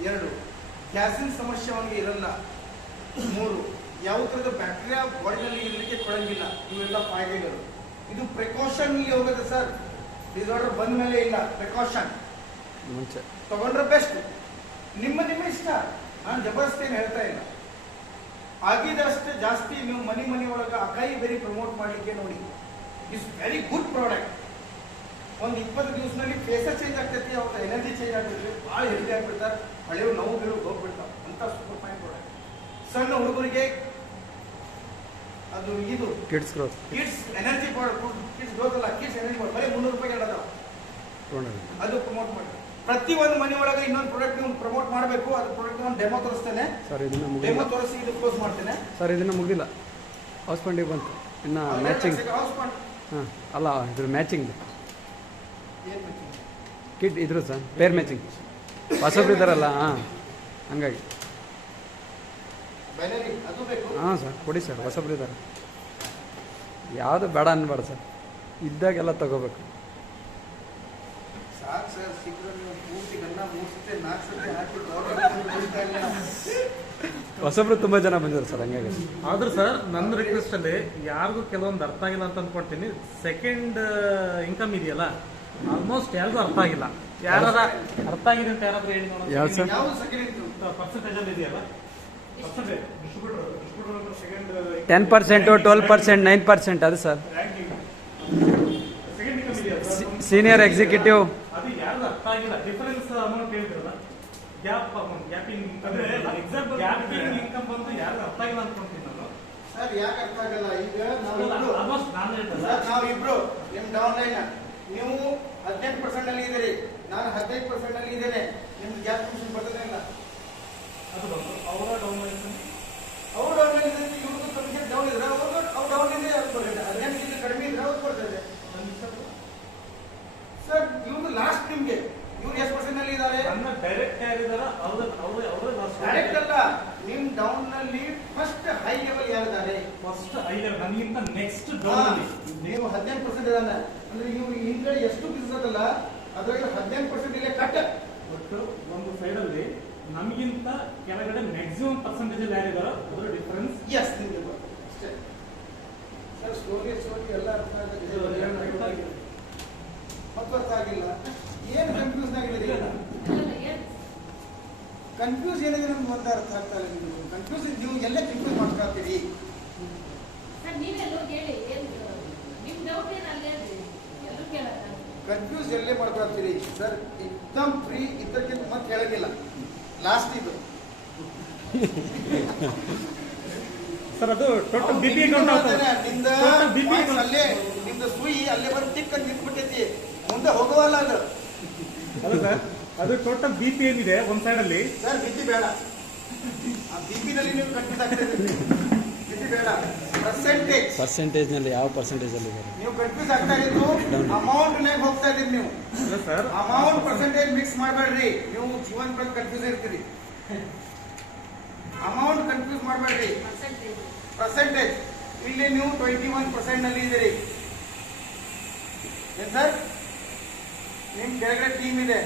2 ಗ್ಯಾಸಿನ ಸಮಸ್ಯೆ ಅವನಿಗೆ ಇರಲ್ಲ. 3 ಯಾವ ಥರದ ಬ್ಯಾಕ್ಟೀರಿಯಾ ಬಾಡಿನಲ್ಲಿ ಇರಲಿಕ್ಕೆ ಕೊಡಂಗಿಲ್ಲ. ಇವೆಲ್ಲ ಫಾಯ್ದೆಗಳು. ಇದು ಪ್ರಿಕಾಷನ್ ಇಲ್ಲಿ ಹೋಗುತ್ತೆ ಸರ್. ಡಿಸಾರ್ಡರ್ ಬಂದ ಮೇಲೆ ಇಲ್ಲ, ಪ್ರಿಕಾಷನ್ ಮುಂಚೆ ತಗೊಂಡ್ರೆ ಬೆಸ್ಟ್. ನಿಮ್ಮ ಇಷ್ಟ, ನಾನು ಜಬರ್ದಸ್ತಿ ಏನು ಹೇಳ್ತಾ ಇಲ್ಲ. ಆಗಿದಷ್ಟೇ ಜಾಸ್ತಿ ನೀವು ಮನಿ ಒಳಗೆ ಅಕಾಯಿ ಬೆರಿ ಪ್ರಮೋಟ್ ಮಾಡಲಿಕ್ಕೆ ನೋಡಿ. It's very good product. ಒಂದು 20 ದಿವಸದಲ್ಲಿ ಫೇಸಸ್ ಚೇಂಜ್ ಆಗ್ತೈತಿ, ಅವ್ರ ಎನರ್ಜಿ ಚೇಂಜ್ ಆಗ್ತೈತಿ, ಭಾಳ ಹೆಲ್ದಿ ಆಗ್ಬಿಡ್ತಾರೆ, ಹಳೆಯವು ನೋವು ಬೀಳು ಹೋಗ್ಬಿಡ್ತಾವೆ ಅಂತ ಸೂಪರ್ ಫೈನ್ ಪ್ರಾಡಕ್ಟ್. ಸಣ್ಣ ಹುಡುಗರಿಗೆ ಅದು ಇದು kids growth, kids energy kids growth ಅಲ್ಲ, ಕಿಡ್ಸ್ ಎನರ್ಜಿ ಬರೀ 300 ರೂಪಾಯಿ ಅದಾವ, ಅದು ಪ್ರಮೋಟ್ ಮಾಡಿ. ಪ್ರತಿ ಒಂದು ಮನೆ ಒಳಗೆ ಇನ್ನೊಂದು ಪ್ರಾಡಕ್ಟ್ ನೀವು ಪ್ರಮೋಟ್ ಮಾಡಬೇಕು. ಅದು ಪ್ರಾಡಕ್ಟ್ ನಾನು ಡೆಮೋ ತೋರಿಸ್ತೇನೆ ಸರ್. ಇದನ್ನ ಡೆಮೋ ತೋರಿಸಿ ಇದು ಕ್ಲೋಸ್ ಮಾಡ್ತೇನೆ ಸರ್. ಇದನ್ನ ಮುಗಿದಿಲ್ಲ, ಹೌಸ್ ಫಂಡಿಗೆ ಬಂತು ಇನ್ನು ಮ್ಯಾಚಿಂಗ್. ಹಾಂ ಅಲ್ಲ, ಇದ್ರ ಮ್ಯಾಚಿಂಗ್ ಕಿಟ್ ಇದ್ರು ಸರ್, ಪೇರ್ ಮ್ಯಾಚಿಂಗ್ ಹೊಸಬ್ರು ಇದ್ದಾರಲ್ಲ, ಹಾಂ ಹಂಗಾಗಿ. ಹಾಂ ಸರ್ ಕೊಡಿ ಸರ್, ಹೊಸಬ್ರು ಇದ್ದಾರೆ. ಯಾವುದು ಬೇಡ ಅನ್ಬೇಡ ಸರ್, ಇದ್ದಾಗೆಲ್ಲ ತಗೋಬೇಕು. ಸಾಕು ಸರ್, ಸಿಕ್ಕರೆ ನೀವು ಪೂರ್ತಿ ಗನ್ನ 3 ಸತಿ 4 ಸತಿ ಹಾಕಿ ಹೊಸಬ್ರು ತುಂಬಾ ಜನ ಬಂದಿದ್ರು ಸರ್ ಹಂಗಾಗಿ. ಆದ್ರೂ ಸರ್ ನನ್ನ ರಿಕ್ವೆಸ್ಟ್ ಅಲ್ಲಿ ಯಾರಿಗೂ ಕೆಲವೊಂದು ಅರ್ಥ ಆಗಿಲ್ಲ ಅಂತ ಅನ್ಕೊಳ್ತೀನಿ. ಸೆಕೆಂಡ್ ಇನ್ಕಮ್ ಇದೆಯಲ್ಲ ಆಲ್ಮೋಸ್ಟ್ ಯಾರಿಗೂ ಅರ್ಥ ಆಗಿಲ್ಲ. ಯಾರ ಅರ್ಥ ಆಗಿದೆ ಅಂತ ಯಾರಾದ್ರೂ ಹೇಳಿ ನೋಡೋಣ. ಯಾವ್ದು ಸರ್? ಯಾವ ಸೆಕೆಂಡ್ ಪರ್ಸೆಂಟೇಜ್ ಅಲ್ಲಿ ಇದೆಯಲ್ಲ ಪರ್ಸೆಂಟೇಜ್ ಡಿಸ್ಟ್ರಿಬ್ಯೂಟರ್ ಸೆಕೆಂಡ್ 10%, 12%, 9% ಅದು ಸರ್. ರ್ಯಾಂಕಿಂಗ್ ಸೆಕೆಂಡ್ ಇನ್ಕಮ್ ಇದೆಯಾ ಸೀನಿಯರ್ ಎಕ್ಸಿಕ್ಯೂಟಿವ್ ಅದು ಯಾರಿಗೂ ಅರ್ಥ ಆಗಿಲ್ಲ. ಡಿಫರೆನ್ಸ್ ಅಮೌಂಟ್ ಹೇಳಿದ್ರಲ್ಲ ಗ್ಯಾಪ್ ಅಮೌಂಟ್ ಗ್ಯಾಪಿಂಗ್ ಅಂದ್ರೆ ಎಕ್ಸಾಂಪಲ್ ಗ್ಯಾಪಿಂಗ್ ಇನ್ಕಮ್ ಬಂದು ಯಾರಿಗೂ ಅರ್ಥ ಆಗಿಲ್ಲ ಅನ್ಕೊಂತೀನಿ ನಾನು. ಸರ್ ಯಾಕೆ ಅರ್ಥ ಆಗಲ್ಲ? ಈಗ ನಾವಿಬ್ರು ಆಲ್ಮೋಸ್ಟ್ ನಾನು ಹೇಳ್ತಲ್ಲ ಸರ್, ನಾವಿಬ್ರು ನಿಮ್ ಡೌನ್ ಲೈನ್ ನೀವು 18% ಅಲ್ಲಿ ಇದ್ದೀರಿ, ನಾನು 15% ಅಲ್ಲಿ ಇದ್ದೇನೆ. ನಿಮ್ಗೆ ಗ್ಯಾಪ್ ಕಮಿಷನ್ ಬರ್ತದೆ ಇಲ್ಲ? ಅದು ಬಂದು ಅವರ ಡೌನ್ ಅವ್ರು ಡೌನ್ ಲೈನ್ ಇದ್ರೆ ಇವ್ರಿಗೂ ಕಮಿಷನ್ ಡೌನ್ ಇದ್ರೆ ಅವ್ರು ಡೌನ್ ಲೈನ್ 18 ಕಡಿಮೆ ಇದ್ರೆ ಅವ್ರು ಕೊಡ್ತಾರೆ. ಸರ್ ಇವ್ರು ಲಾಸ್ಟ್ ನಿಮ್ಗೆ ಇವ್ರು ಎಷ್ಟು ಪರ್ಸೆಂಟ್ ಅಲ್ಲಿ ಇದ್ದಾರೆ? ನನ್ನ ಡೈರೆಕ್ಟ್ ಯಾರಿದಾರ ಅವ್ರ ಡೈರೆಕ್ಟ್ ಅಲ್ಲ, ನಿಮ್ ಡೌನ್ ನಲ್ಲಿ ಫಸ್ಟ್ ಹೈ ಲೆವೆಲ್ ಯಾರಿದ್ದಾರೆ? ಫಸ್ಟ್ ಐದು ನನಗಿಂತ ನೆಕ್ಸ್ಟ್ ಡೌನ್ ನೀವು 18% ಇದಾನೆ ಅಂದ್ರೆ ಇವ್ರು ಹಿಂದ್ಗಡೆ ಎಷ್ಟು ಬಿಸ್ನೆಸ್ ಅದಲ್ಲ ಅದ್ರಲ್ಲಿ 18% ಇಲ್ಲೇ ಕಟ್. ಒಟ್ಟು ಒಂದು ಸೈಡ್ ಅಲ್ಲಿ ನಮಗಿಂತ ಕೆಳಗಡೆ ಮ್ಯಾಕ್ಸಿಮಮ್ ಪರ್ಸೆಂಟೇಜ್ ಯಾರಿದಾರೋ ಅದರ ಡಿಫರೆನ್ಸ್. ಎಸ್ ನಿಮ್ಗೆ ಅಷ್ಟೇ ಸರ್. ಸ್ಟೋರಿ ಎಲ್ಲ ಅರ್ಥ ಆಗಿದೆ, ಮತ್ತು ಅರ್ಥ ಆಗಿಲ್ಲ. ಏನು ಕನ್ಫ್ಯೂಸ್ ಆಗಿದೆ? ಕನ್ಫ್ಯೂಸ್ ಏನಿದೆ ನಮ್ಗೆ ಒಂದು ಅರ್ಥ ಆಗ್ತಾ ಇಲ್ಲ. ನಿಮ್ಗೆ ಕನ್ಫ್ಯೂಸ್ ನೀವು ಎಲ್ಲೇ ಕನ್ಫ್ಯೂಸ್ ಮಾಡ್ಕೊಳ್ತೀರಿ? ಕನ್ಫ್ಯೂಸ್ ಎಲ್ಲೇ ಮಾಡ್ಕೊಳ್ತೀರಿ ಸರ್? ಎಕ್ದಮ್ ಫ್ರೀ ಇದ್ದಕ್ಕಿಂತ ಮತ್ತೆ ಹೇಳಂಗಿಲ್ಲ. ಲಾಸ್ಟ್ ಇದು ಸರ್ ಅದು ಟೋಟಲ್ ಬಿಪಿ ಅಕೌಂಟ್ ಆಗ್ತದೆ. ನಿಂದ ಟೋಟಲ್ ಬಿಪಿ points ಅಲ್ಲೇ ನಿಮ್ದು ಸುಯಿ ಅಲ್ಲೇ ಬಂದು ಟಿಕ್ ಅಂತ ನಿಂತ್ಬಿಟ್ಟೈತಿ, ಮುಂದೆ ಹೋಗುವಲ್ಲ ಅದು. ಅಲ್ಲ ಸರ್, ಅದು ಟೋಟಲ್ ಬಿಪಿ ಏನಿದೆ ಒಂದ್ ಸೈಡ್ ಅಲ್ಲಿ. ಸರ್ ಬಿಪಿ ಬೇಡ, ಆ ಬಿಪಿ ನಲ್ಲಿ ನೀವು ಕನ್ಫ್ಯೂಸ್ ಆಗ್ತಾ ಇದ್ದೀರಿ. ಬಿಪಿ ಬೇಡ, ಪರ್ಸೆಂಟೇಜ್ ನಲ್ಲಿ ಯಾವ ಪರ್ಸೆಂಟೇಜ್ ಅಲ್ಲಿ ಇದ್ದಾರೆ ನೀವು ಕನ್ಫ್ಯೂಸ್ ಆಗ್ತಾ ಇದ್ದು ಅಮೌಂಟ್ ನಾಗ ಹೋಗ್ತಾ ಇದ್ದೀರಿ ನೀವು. ಸರ್ ಅಮೌಂಟ್ ಪರ್ಸೆಂಟೇಜ್ ಮಿಕ್ಸ್ ಮಾಡಬೇಡ್ರಿ, ನೀವು ಜೀವನ ಬಗ್ಗೆ ಕನ್ಫ್ಯೂಸ್ ಇರ್ತೀರಿ. ಅಮೌಂಟ್ ಕನ್ಫ್ಯೂಸ್ ಮಾಡಬೇಡ್ರಿ. ಪರ್ಸೆಂಟೇಜ್ ಇಲ್ಲಿ ನೀವು 21% ನಲ್ಲಿ ಇದ್ದೀರಿ ಏನ್ ಸರ್? ನಿಮ್ ಕೆಳಗಡೆ ಟೀಮ್ ಇದೆ.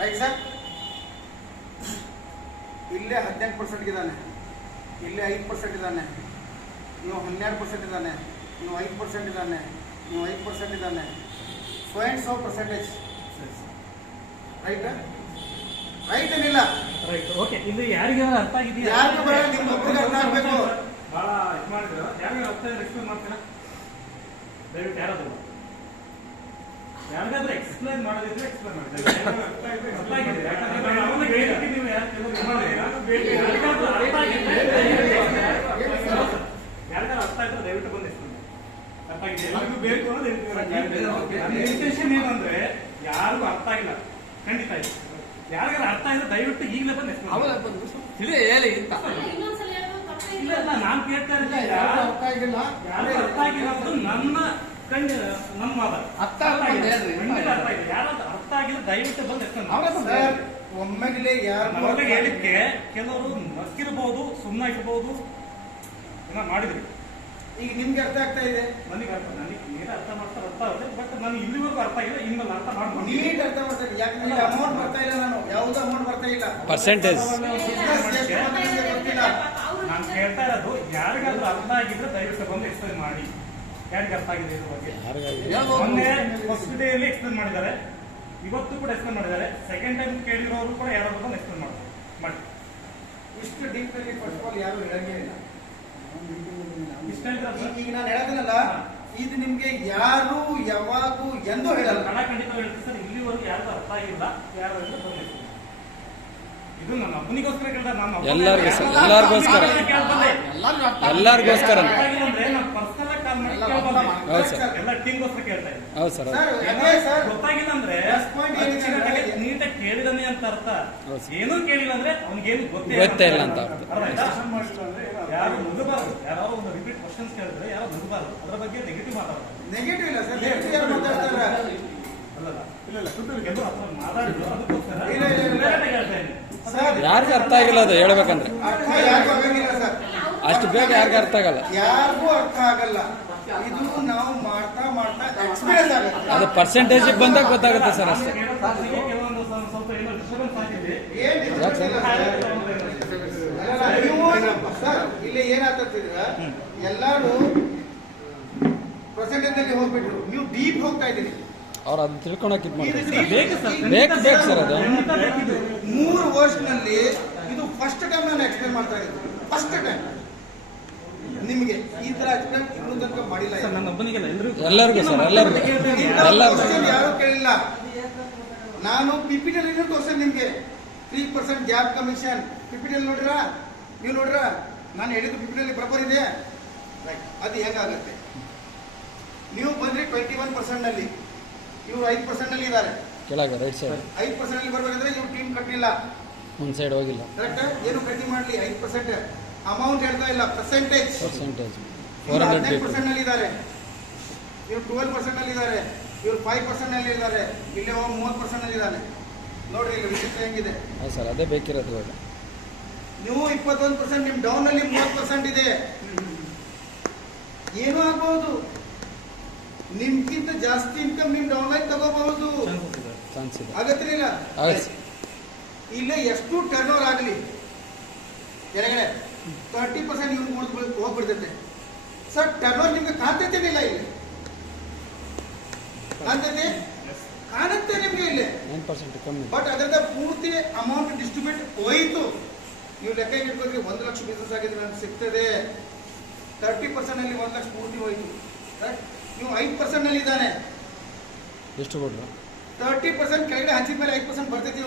Right sir? ಇಲ್ಲೇ 18% ಇದ್ದಾನೆ, ಇಲ್ಲೇ 5% ಇದ್ದಾನೆ, ನೀವು 12% ಇದ್ದಾನೆ, ನೀವು 5% ಇದ್ದಾನೆ, ನೀವು 5% ಇದ್ದಾನೆ. So percentage right? ರೈಟ್ ಏನಿಲ್ಲ. Right, okay. ಇದು ಯಾರಿಗೆ ಅರ್ಥ ಆಗಿದೆಯಾ? ಯಾರಿಗೂ ಬರಲ್ಲ, ನಿಮ್ಗೆ ಒಬ್ಬರಿಗೆ ಅರ್ಥ ಆಗ್ಬೇಕು. ಬಹಳ ಇದು ಮಾಡಿದ್ರ ಯಾರಿಗೆ ಅರ್ಥ ಎಕ್ಸ್ಪ್ಲೇನ್ ಮಾಡ್ತೀರಾ? ದಯವಿಟ್ಟು ಯಾರಾದ್ರು ಯಾರಿಗಾದ್ರೂ ಎಕ್ಸ್ಪ್ಲೇನ್ ಮಾಡೋದಿದ್ರೆ ಎಕ್ಸ್ಪ್ಲೇನ್ ಮಾಡಿ. ಅರ್ಥ ಆಗಿದೆ? ಯಾಕಂದ್ರೆ ನಾನು ಅವನಿಗೆ ಹೇಳಿಕ್ಕೆ ನೀವು ಯಾರು ಕೆಲವರು ಇದು ಮಾಡಿದ್ದೀರಾ? ಯಾರಿಗಾದ್ರೂ ಅರ್ಥ ಆಗಿದ್ರೆ ಯಾರಿಗಾದ್ರೂ ಅರ್ಥ ಆಗಿದ್ರೆ ದಯವಿಟ್ಟು ಬಂದು ಎಕ್ಸ್ಪ್ಲೇನ್ ಮಾಡಿ. ಅರ್ಥ ಆಗಿದೆ? ಎಲ್ಲರಿಗೂ ಬೇಕು ಅನ್ನೋದು ನನ್ನ ಇಂಟೆನ್ಷನ್ ಏನಂದ್ರೆ ಯಾರಿಗೂ ಅರ್ಥ ಆಗಿಲ್ಲ ಖಂಡಿತ ಇದೆ. ಯಾರಿಗಾದ್ರೂ ಅರ್ಥ ಆಗಿದ್ರೆ ದಯವಿಟ್ಟು ಈಗಲೇ ಬಂದು ಎಕ್ಸ್ಪ್ಲೇನ್ ಹೇಳಿ ಅಂತ ಇಲ್ಲ ನಾನು ಕೇಳ್ತಾ ಇದ್ದೆ ಯಾರು ಅರ್ಥ ಆಗಿಲ್ಲ ಅದು ನನ್ನ ನಮ್ಮ ಮಾದ ಅರ್ಥ ಆಗಿದೆ ಯಾರಾದ್ರೂ ಅರ್ಥ ಆಗಿದ್ರೆ ದಯವಿಟ್ಟು ಬಂದು ಎಕ್ಸ್ಪ್ಲೇನ್ ಸರ್ ಒಮ್ಮೆಗಲೇ ಯಾರು ಹೇಳಿಕ್ಕೆ ಕೆಲವರು ನಕ್ಕಿರ್ಬೋದು, ಸುಮ್ಮನೆ ಇರ್ಬೋದು, ಏನೋ ಮಾಡಿದ್ರಿ. ಈಗ ನಿಮ್ಗೆ ಅರ್ಥ ಆಗ್ತಾ ಇದೆ? ನನಗೆ ನೀನು ಅರ್ಥ ಮಾಡ್ತಾರೆ, ಅರ್ಥ ಆಗುತ್ತೆ. ಬಟ್ ನಾನು ಇಲ್ಲಿವರೆಗೂ ಅರ್ಥ ಆಗಿಲ್ಲ, ಇನ್ಮೇಲೆ ಅರ್ಥ ಮಾಡ್ಕೊಂಡು ನೀಟ್ ಅರ್ಥ ಮಾಡ್ತಾರೆ. ಯಾಕಂದ್ರೆ ಅಮೌಂಟ್ ಬರ್ತಾ ಇಲ್ಲ, ನಾನು ಯಾವ್ದು ಅಮೌಂಟ್ ಬರ್ತಾ ಇಲ್ಲ. ಪರ್ಸೆಂಟೇಜ್ ಗೊತ್ತಿಲ್ಲ. ನಾನು ಕೇಳ್ತಾ ಇರೋದು ಯಾರಿಗಾದ್ರೂ ಅರ್ಥ ಆಗಿದ್ರೆ ದಯವಿಟ್ಟು ಬಂದು ಎಕ್ಸ್ಪ್ಲೇನ್ ಮಾಡಿ. ಯಾರಿಗೆ ಅರ್ಥ ಆಗಿದೆ ಇದ್ರ ಬಗ್ಗೆ? ಮೊನ್ನೆ ಫಸ್ಟ್ ಡೇ ಅಲ್ಲಿ ಎಕ್ಸ್ಪ್ಲೇನ್ ಮಾಡಿದ್ದಾರೆ, ಇವತ್ತು ಕೂಡ ಎಕ್ಸ್ಪ್ಲೇನ್ ಮಾಡಿದ್ದಾರೆ. ಸೆಕೆಂಡ್ ಟೈಮ್ ಕೇಳಿರೋರು ಕೂಡ ಯಾರು ಬಂದು ಎಕ್ಸ್ಪ್ಲೇನ್ ಮಾಡ್ತಾರೆ ಮಾಡಿ. ಇಷ್ಟು ಡೀಪ್ ಅಲ್ಲಿ ಫಸ್ಟ್ ಆಫ್ ಆಲ್ ಯಾರು ಹೇಳಂಗೇ ಇಲ್ಲ. ಇಷ್ಟ ಹೇಳಿದ್ರೆ ಈಗ ನಾನು ಹೇಳೋದನ್ನಲ್ಲ, ಇದು ನಿಮ್ಗೆ ಯಾರು ಯಾವಾಗೂ ಎಂದೂ ಹೇಳಲ್ಲ. ಖಂಡಿತ ಹೇಳ್ತೀನಿ ಸರ್, ಇಲ್ಲಿವರೆಗೂ ಯಾರಿಗೂ ಅರ್ಥ ಆಗಿಲ್ಲ. ಯಾರು ಬಂದು ಇದು ನನ್ನ ಅಪ್ಪನಿಗೋಸ್ಕರ ಕೇಳ್ದ, ನಾನು ಎಲ್ಲರಿಗೂ ಸರ್, ಎಲ್ಲರಿಗೋಸ್ಕರ ಎಲ್ಲರಿಗೋಸ್ಕರ ಪರ್ಸನಲ್ ಕಾಲ್ ಮಾಡಿ ಕೇಳ್ಬಂದೆ. ಹೌದು ಸರ್, ಎಲ್ಲ ಟೀಮ್ಗೋಸ್ಕರ ಕೇಳ್ತಾ ಇದ್ದೀನಿ. ಹೌದು ಸರ್. ಸರ್ ಅದೇ ಸರ್ ಗೊತ್ತಾಗಿಲ್ಲ ಅಂದ್ರೆ ನೀಟಾಗಿ ಕೇಳಿದಾನೆ ಅಂತ ಅರ್ಥ. ಹೌದು ಸರ್. ಏನೂ ಕೇಳಿಲ್ಲ ಅಂದ್ರೆ ಅವ್ನಿಗೇನು ಗೊತ್ತೇ ಇಲ್ಲ ಅಂತ ಅರ್ಥ. ಯಾರು ನಗಬಾರದು. ಯಾರೋ ಒಂದು ರಿಪೀಟ್ ಕ್ವಶನ್ಸ್ ಕೇಳಿದ್ರೆ ಯಾರು ನಗಬಾರದು. ಅದ್ರ ಬಗ್ಗೆ ನೆಗೆಟಿವ್ ಮಾತಾಡೋದು. ನೆಗೆಟಿವ್ ಇಲ್ಲ ಸರ್, ನೆಗೆಟಿವ್ ಯಾರು ಮಾತಾಡ್ತಾರೆ? ಅಲ್ಲಲ್ಲ ಇಲ್ಲ ಎಲ್ಲರೂ ಅರ್ಥ ಮಾತಾಡಿದ್ರು, ಅದಕ್ಕೋಸ್ಕರ ಇಲ್ಲ. ಹೇಳ್ತಾ ಇದ್ದೀನಿ ಸರ್ ಯಾರಿಗೂ ಅರ್ಥ ಆಗಿಲ್ಲ ಅದು ಹೇಳ್ಬೇಕಂದ್ರೆ. ಅರ್ಥ ಯಾರಿಗೂ ಆಗಂಗಿಲ್ಲ ಸರ್. ಅಷ್ಟು ಬೇಗ ಯಾರಿಗೂ ಅರ್ಥ ಆಗಲ್ಲ. ಯಾರಿಗೂ ಅರ್ಥ ಆಗಲ್ಲ. ಇದು ನಾವು ಮಾಡ್ತಾ ಮಾಡ್ತಾ ಎಕ್ಸ್ಪೀರಿಯನ್ಸ್ ಆಗುತ್ತೆ. ಅದು ಪರ್ಸೆಂಟೇಜ್ ಬಂದಾಗ ಗೊತ್ತಾಗುತ್ತೆ ಸರ್ ಅಷ್ಟೇ. ಕೆಲವೊಂದು ಸ್ವಲ್ಪ ಏನೋ ಡಿಸ್ಟರ್ಬೆನ್ಸ್ ಆಗಿದೆ. ಏನ್ difference ಇಲ್ಲ ಸರ್. ನೀವು ಸರ್ ಇಲ್ಲಿ ಏನಾಗ್ತಿದ್ರ ಎಲ್ಲಾರು ಪರ್ಸೆಂಟೇಜ್ ಅಲ್ಲಿ ಹೋಗ್ಬಿಟ್ರು, ನೀವು ಡೀಪ್ ಹೋಗ್ತಾ ಇದ್ದೀರಿ. ಅವ್ರು ಅದನ್ನ ತಿಳ್ಕೊಳಕ್ ಇದು ಮಾಡ್ತಾರೆ. ಬೇಕು ಸರ್, ಬೇಕು ಸರ್ ಅದು. 3 ವರ್ಷನಲ್ಲಿ ಇದು ಫಸ್ಟ್ ಟೈಮ್ ನಾನು ಎಕ್ಸ್ಪ್ಲೇನ್ ಮಾಡ್ತಾ ಇದ್ದೀನಿ. ಫಸ್ಟ್ ಟೈಮ್ ನಿಮಗೆ ಈ ತರ ಎಕ್ಸ್ಪ್ಲೇನ್ ಇನ್ನೂ ತನಕ ಮಾಡಿಲ್ಲ. ನನ್ನ ಒಬ್ಬನಿಗೆಲ್ಲ ಎಲ್ಲರಿಗೂ ಸರ್, ಎಲ್ಲರಿಗೂ ಕ್ವಶನ್ ಯಾರು ಕೇಳಿಲ್ಲ. ನಾನು PPT ತೋರಿಸ್ತೇನೆ ನಿಮ್ಗೆ. 3% ಗ್ಯಾಪ್ ಕಮಿಷನ್ PPT ನೋಡ್ರ, ನೀವು ನೋಡ್ರ, ನಾನು ಹೇಳಿದ್ದು PPT ಬರಬರ್ ಇದೆ. ಅದು ಹೇಗಾಗತ್ತೆ? ನೀವು ಬಂದ್ರಿ 21% ನಲ್ಲಿ, ಇವ್ರು 5% ನಲ್ಲಿ ಇದ್ದಾರೆ. ಕೆಳಗೆ ರೈಟ್ ಸೈಡ್ 5% ನಲ್ಲಿ ಬರ್ಬೇಕಂದ್ರೆ ಇವ್ರು ಟೀಮ್ ಕಟ್ಟಿಲ್ಲ, ಒಂದು ಸೈಡ್ ಹೋಗಿಲ್ಲ. ಕರೆಕ್ಟ್? ಏನು ಕಟ್ಟಿ ಮಾಡ್ಲಿ? 5% ಅಮೌಂಟ್ ಹೇಳ್ತಾ ಇಲ್ಲ, ಪರ್ಸೆಂಟೇಜ್ 400 15% ನಲ್ಲಿ ಇದ್ದಾರೆ, ಇವ್ರು 12% ನಲ್ಲಿ ಇದ್ದಾರೆ, ಇವ್ರು 5% ನಲ್ಲಿ ಇದ್ದಾರೆ, ಇಲ್ಲಿ 30% ನಲ್ಲಿ ಇದ್ದಾನೆ. ನೋಡ್ರಿ ಇಲ್ಲಿ ವಿಷಯ ಹೆಂಗಿದೆ. ಹೌದು ಸರ್, ಅದೇ ಬೇಕಿರೋದು ಇವಾಗ. ನೀವು 21%, ನಿಮ್ ಡೌನ್ ನಲ್ಲಿ 30% ಇದೆ. ಏನೂ ಆಗ್ಬಹುದು, ನಿಮ್ಗಿಂತ ಜಾಸ್ತಿ ಇನ್ಕಮ್ ನಿಮ್ ಡೌನ್ ಲೈನ್ ತಗೋಬಹುದು, ಚಾನ್ಸ್ ಇದೆ. ಆಗತ್ತಿಲ್ಲ. ಇಲ್ಲೇ ಎಷ್ಟು ಟರ್ನ್ ಓವರ್ ಆಗಲಿ ಎರಗಡೆ 30% ಇವ್ರು ಹೋಗ್ಬಿಡ್ತೈತೆ ಸರ್. ಟರ್ನ್ ಓವರ್ ನಿಮ್ಗೆ ಕಾಣ್ತೈತೇನಿಲ್ಲ? ಇಲ್ಲಿ ಕಾಣ್ತೈತೆ, ಕಾಣುತ್ತೆ ನಿಮ್ಗೆ ಇಲ್ಲಿ 9% ಕಮ್ಮಿ. ಬಟ್ ಅದರದ ಪೂರ್ತಿ ಅಮೌಂಟ್ ಡಿಸ್ಟ್ರಿಬ್ಯೂಟ್ ಹೋಯಿತು. ನೀವು ಲೆಕ್ಕ ಇಟ್ಕೊಂಡ್ರೆ 1 ಲಕ್ಷ ಬಿಸ್ನೆಸ್ ಆಗಿದ್ರೆ ನನಗೆ ಸಿಗ್ತದೆ. 30% ನಲ್ಲಿ 1 ಲಕ್ಷ ಪೂರ್ತಿ ಹೋಯಿತು. ನೀವು 5% ನಲ್ಲಿ ಇದ್ದಾನೆ, ಎಷ್ಟು ಕೊಡ್ರು? 30% ಕೆಳಗಡೆ ಹಂಚಿದ ಮೇಲೆ 5% ಬರ್ತೈತಿ.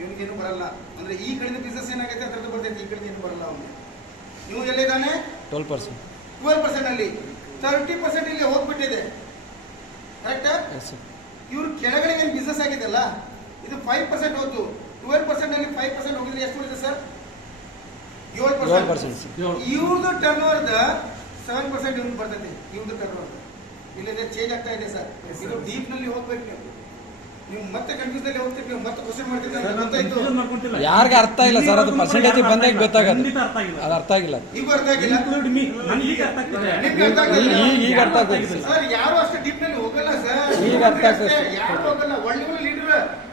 ಇವನಿಗೇನು ಬರಲ್ಲ. ಅಂದ್ರೆ ಈ ಕಡೆಯಿಂದ ಬಿಸ್ನೆಸ್ ಏನಾಗೈತೆ ಅದ್ರದ್ದು ಬರ್ತೈತಿ, ಈ ಕಡೆ ಏನು ಬರಲ್ಲ ಅವನಿಗೆ. ನೀವು ಎಲ್ಲಿದ್ದಾನೆ? 12% ನಲ್ಲಿ 30% ಇಲ್ಲಿ ಹೋಗ್ಬಿಟ್ಟಿದೆ. ಕರೆಕ್ಟಾ? ಇವ್ರು ಕೆಳಗಡೆ ಏನು ಬಿಸ್ನೆಸ್ ಆಗಿದೆಲ್ಲ ಇದು 5% ಹೋಯ್ತು. 12% ನಲ್ಲಿ 5% ಹೋಗಿದ್ರೆ ಎಷ್ಟು ಉಳಿದೆ ಸರ್? 7%. ಇವ್ರದ್ದು ಟರ್ನ್ ಓವರ್ದ 7% ಇವ್ರಿಗೆ ಬರ್ತೈತಿ. ಇವ್ರದ್ದು ಟರ್ನ್ ಓವರ್ ಇಲ್ಲದೆ ಚೇಂಜ್ ಆಗ್ತಾ ಇದೆ ಸರ್. ಇದು ಡೀಪ್ ನಲ್ಲಿ ಹೋಗ್ಬೇಕು. ನೀವು ಮತ್ತೆ ಕನ್ಫ್ಯೂಸ್ ನಲ್ಲಿ ಹೋಗ್ತೀರಿ, ನೀವು ಮತ್ತೆ ಕ್ವಶನ್ ಮಾಡ್ತೀರಿ. ಯಾರಿಗೆ ಅರ್ಥ ಇಲ್ಲ ಸರ್, ಅದು ಪರ್ಸೆಂಟೇಜ್ ಬಂದಾಗ ಗೊತ್ತಾಗತ್ತೆ. ಅದು ಅರ್ಥ ಆಗಿಲ್ಲ. ಈಗ ಅರ್ಥ ಆಗಿಲ್ಲ, ಈಗ ಅರ್ಥ ಆಗ್ತಿದೆ. ಈಗ ಅರ್ಥ ಆಗ್ತದೆ ಸರ್. ಯಾರು ಅಷ್ಟು ಡೀಪ್ ನಲ್ಲಿ ಹೋಗಲ್ಲ ಸರ್. ಈಗ ಅರ್ಥ ಆಗ್ತದೆ. ಯಾರು ಹೋಗಲ್ಲ. ಒಳ್ಳೆ ಲೀಡರ್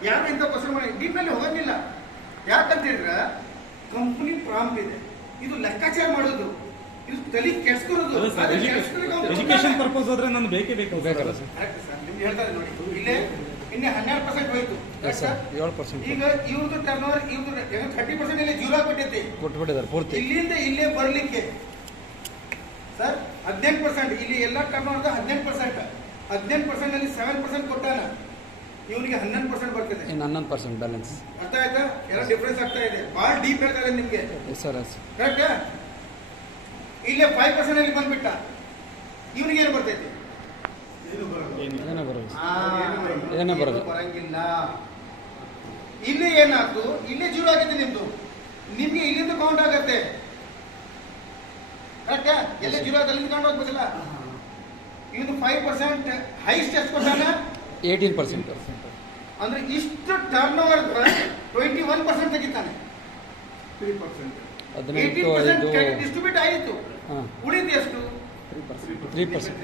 ಯಾರು ಇಂಥ ಕ್ವಶನ್ ಮಾಡಿ ಡೀಪ್ ನಲ್ಲಿ ಹೋಗಂಗಿಲ್ಲ. ಯಾಕಂತ ಹೇಳಿದ್ರೆ ಕಂಪನಿ ಪ್ರಾಂಪ್ಟ್ ಇದೆ, ಇದು ಲೆಕ್ಕಾಚಾರ ಮಾಡೋದು, ಇದು ತಲೆ ಕೆಡ್ಸ್ಕೊರೋದು. ಎಜುಕೇಶನ್ ಪರ್ಪಸ್ ಹೋದ್ರೆ ನಾನು ಬೇಕೇ ಬೇಕು. ಬೇಕಲ್ಲ ಸರ್? ಕರೆಕ್ಟ್ ಸರ್, ನಿಮ್ಗೆ ಹೇಳ್ತಾರೆ ನೋಡಿ. ಇಲ್ಲೇ ಇನ್ನೇ 12% ಹೋಯ್ತು. 7%. ಈಗ ಇವ್ರದ್ದು ಟರ್ನ್ ಓವರ್ ಇವ್ರದ್ದು 30% ಇಲ್ಲಿ ಜೀರೋ ಆಗ್ಬಿಟ್ಟೈತಿ, ಕೊಟ್ಬಿಟ್ಟಿದ್ದಾರೆ ಪೂರ್ತಿ. ಇಲ್ಲಿಂದ ಇಲ್ಲೇ ಬರ್ಲಿಕ್ಕೆ ಸರ್ 18%. ಇಲ್ಲಿ ಎಲ್ಲ ಟರ್ನ್ ಓವರ್ 18%. 18% ನಲ್ಲಿ 7% ಕೊಟ್ಟಾನ, ಇವನಿಗೆ 11% ಬರ್ತದೆ. ಇನ್ನು 11% ಬ್ಯಾಲೆನ್ಸ್. ಅರ್ಥ ಆಯ್ತಾ? ಎಲ್ಲ ಡಿಫ್ರೆನ್ಸ್ ಆಗ್ತಾ ಇದೆ. ಭಾಳ ಡೀಪ್ ಹೇಳ್ತಾರೆ ನಿಮ್ಗೆ. ಸರ್ ಕರೆಕ್ಟಾ? ಇಲ್ಲೇ 5% ಅಲ್ಲಿ ಬಂದ್ಬಿಟ್ಟ, ಇವನಿಗೆ ಏನು ಬರ್ತೈತಿ? ಏನೋ ಬರಲ್ಲ. ಬರಂಗಿಲ್ಲ. ಇಲ್ಲಿ ಏನಾಯ್ತು? ಇಲ್ಲೇ ಜೀರೋ ಆಗಿದೆ ನಿಮ್ದು, ನಿಮ್ಗೆ ಇಲ್ಲಿಂದ ಕೌಂಟ್ ಆಗತ್ತೆ. ಕರೆಕ್ಟಾ? ಎಲ್ಲ ಜೀರೋ ಆಗ ಅಲ್ಲಿಂದ ಕೌಂಟ್ ಹೋಗ್ಬೇಕಲ್ಲ. ಇವನು 5% ಹೈಸ್ಟ್ ಎಷ್ಟು ಕೊಟ್ಟಾನ? 18%. ಅಂದ್ರೆ ಇಷ್ಟು ಟರ್ನ್ ಓವರ್ 21% ತೆಗಿತಾನೆ. 18% ಡಿಸ್ಟ್ರಿಬ್ಯೂಟ್ ಆಯಿತು. ಉಳಿದು ಎಷ್ಟು? 3%.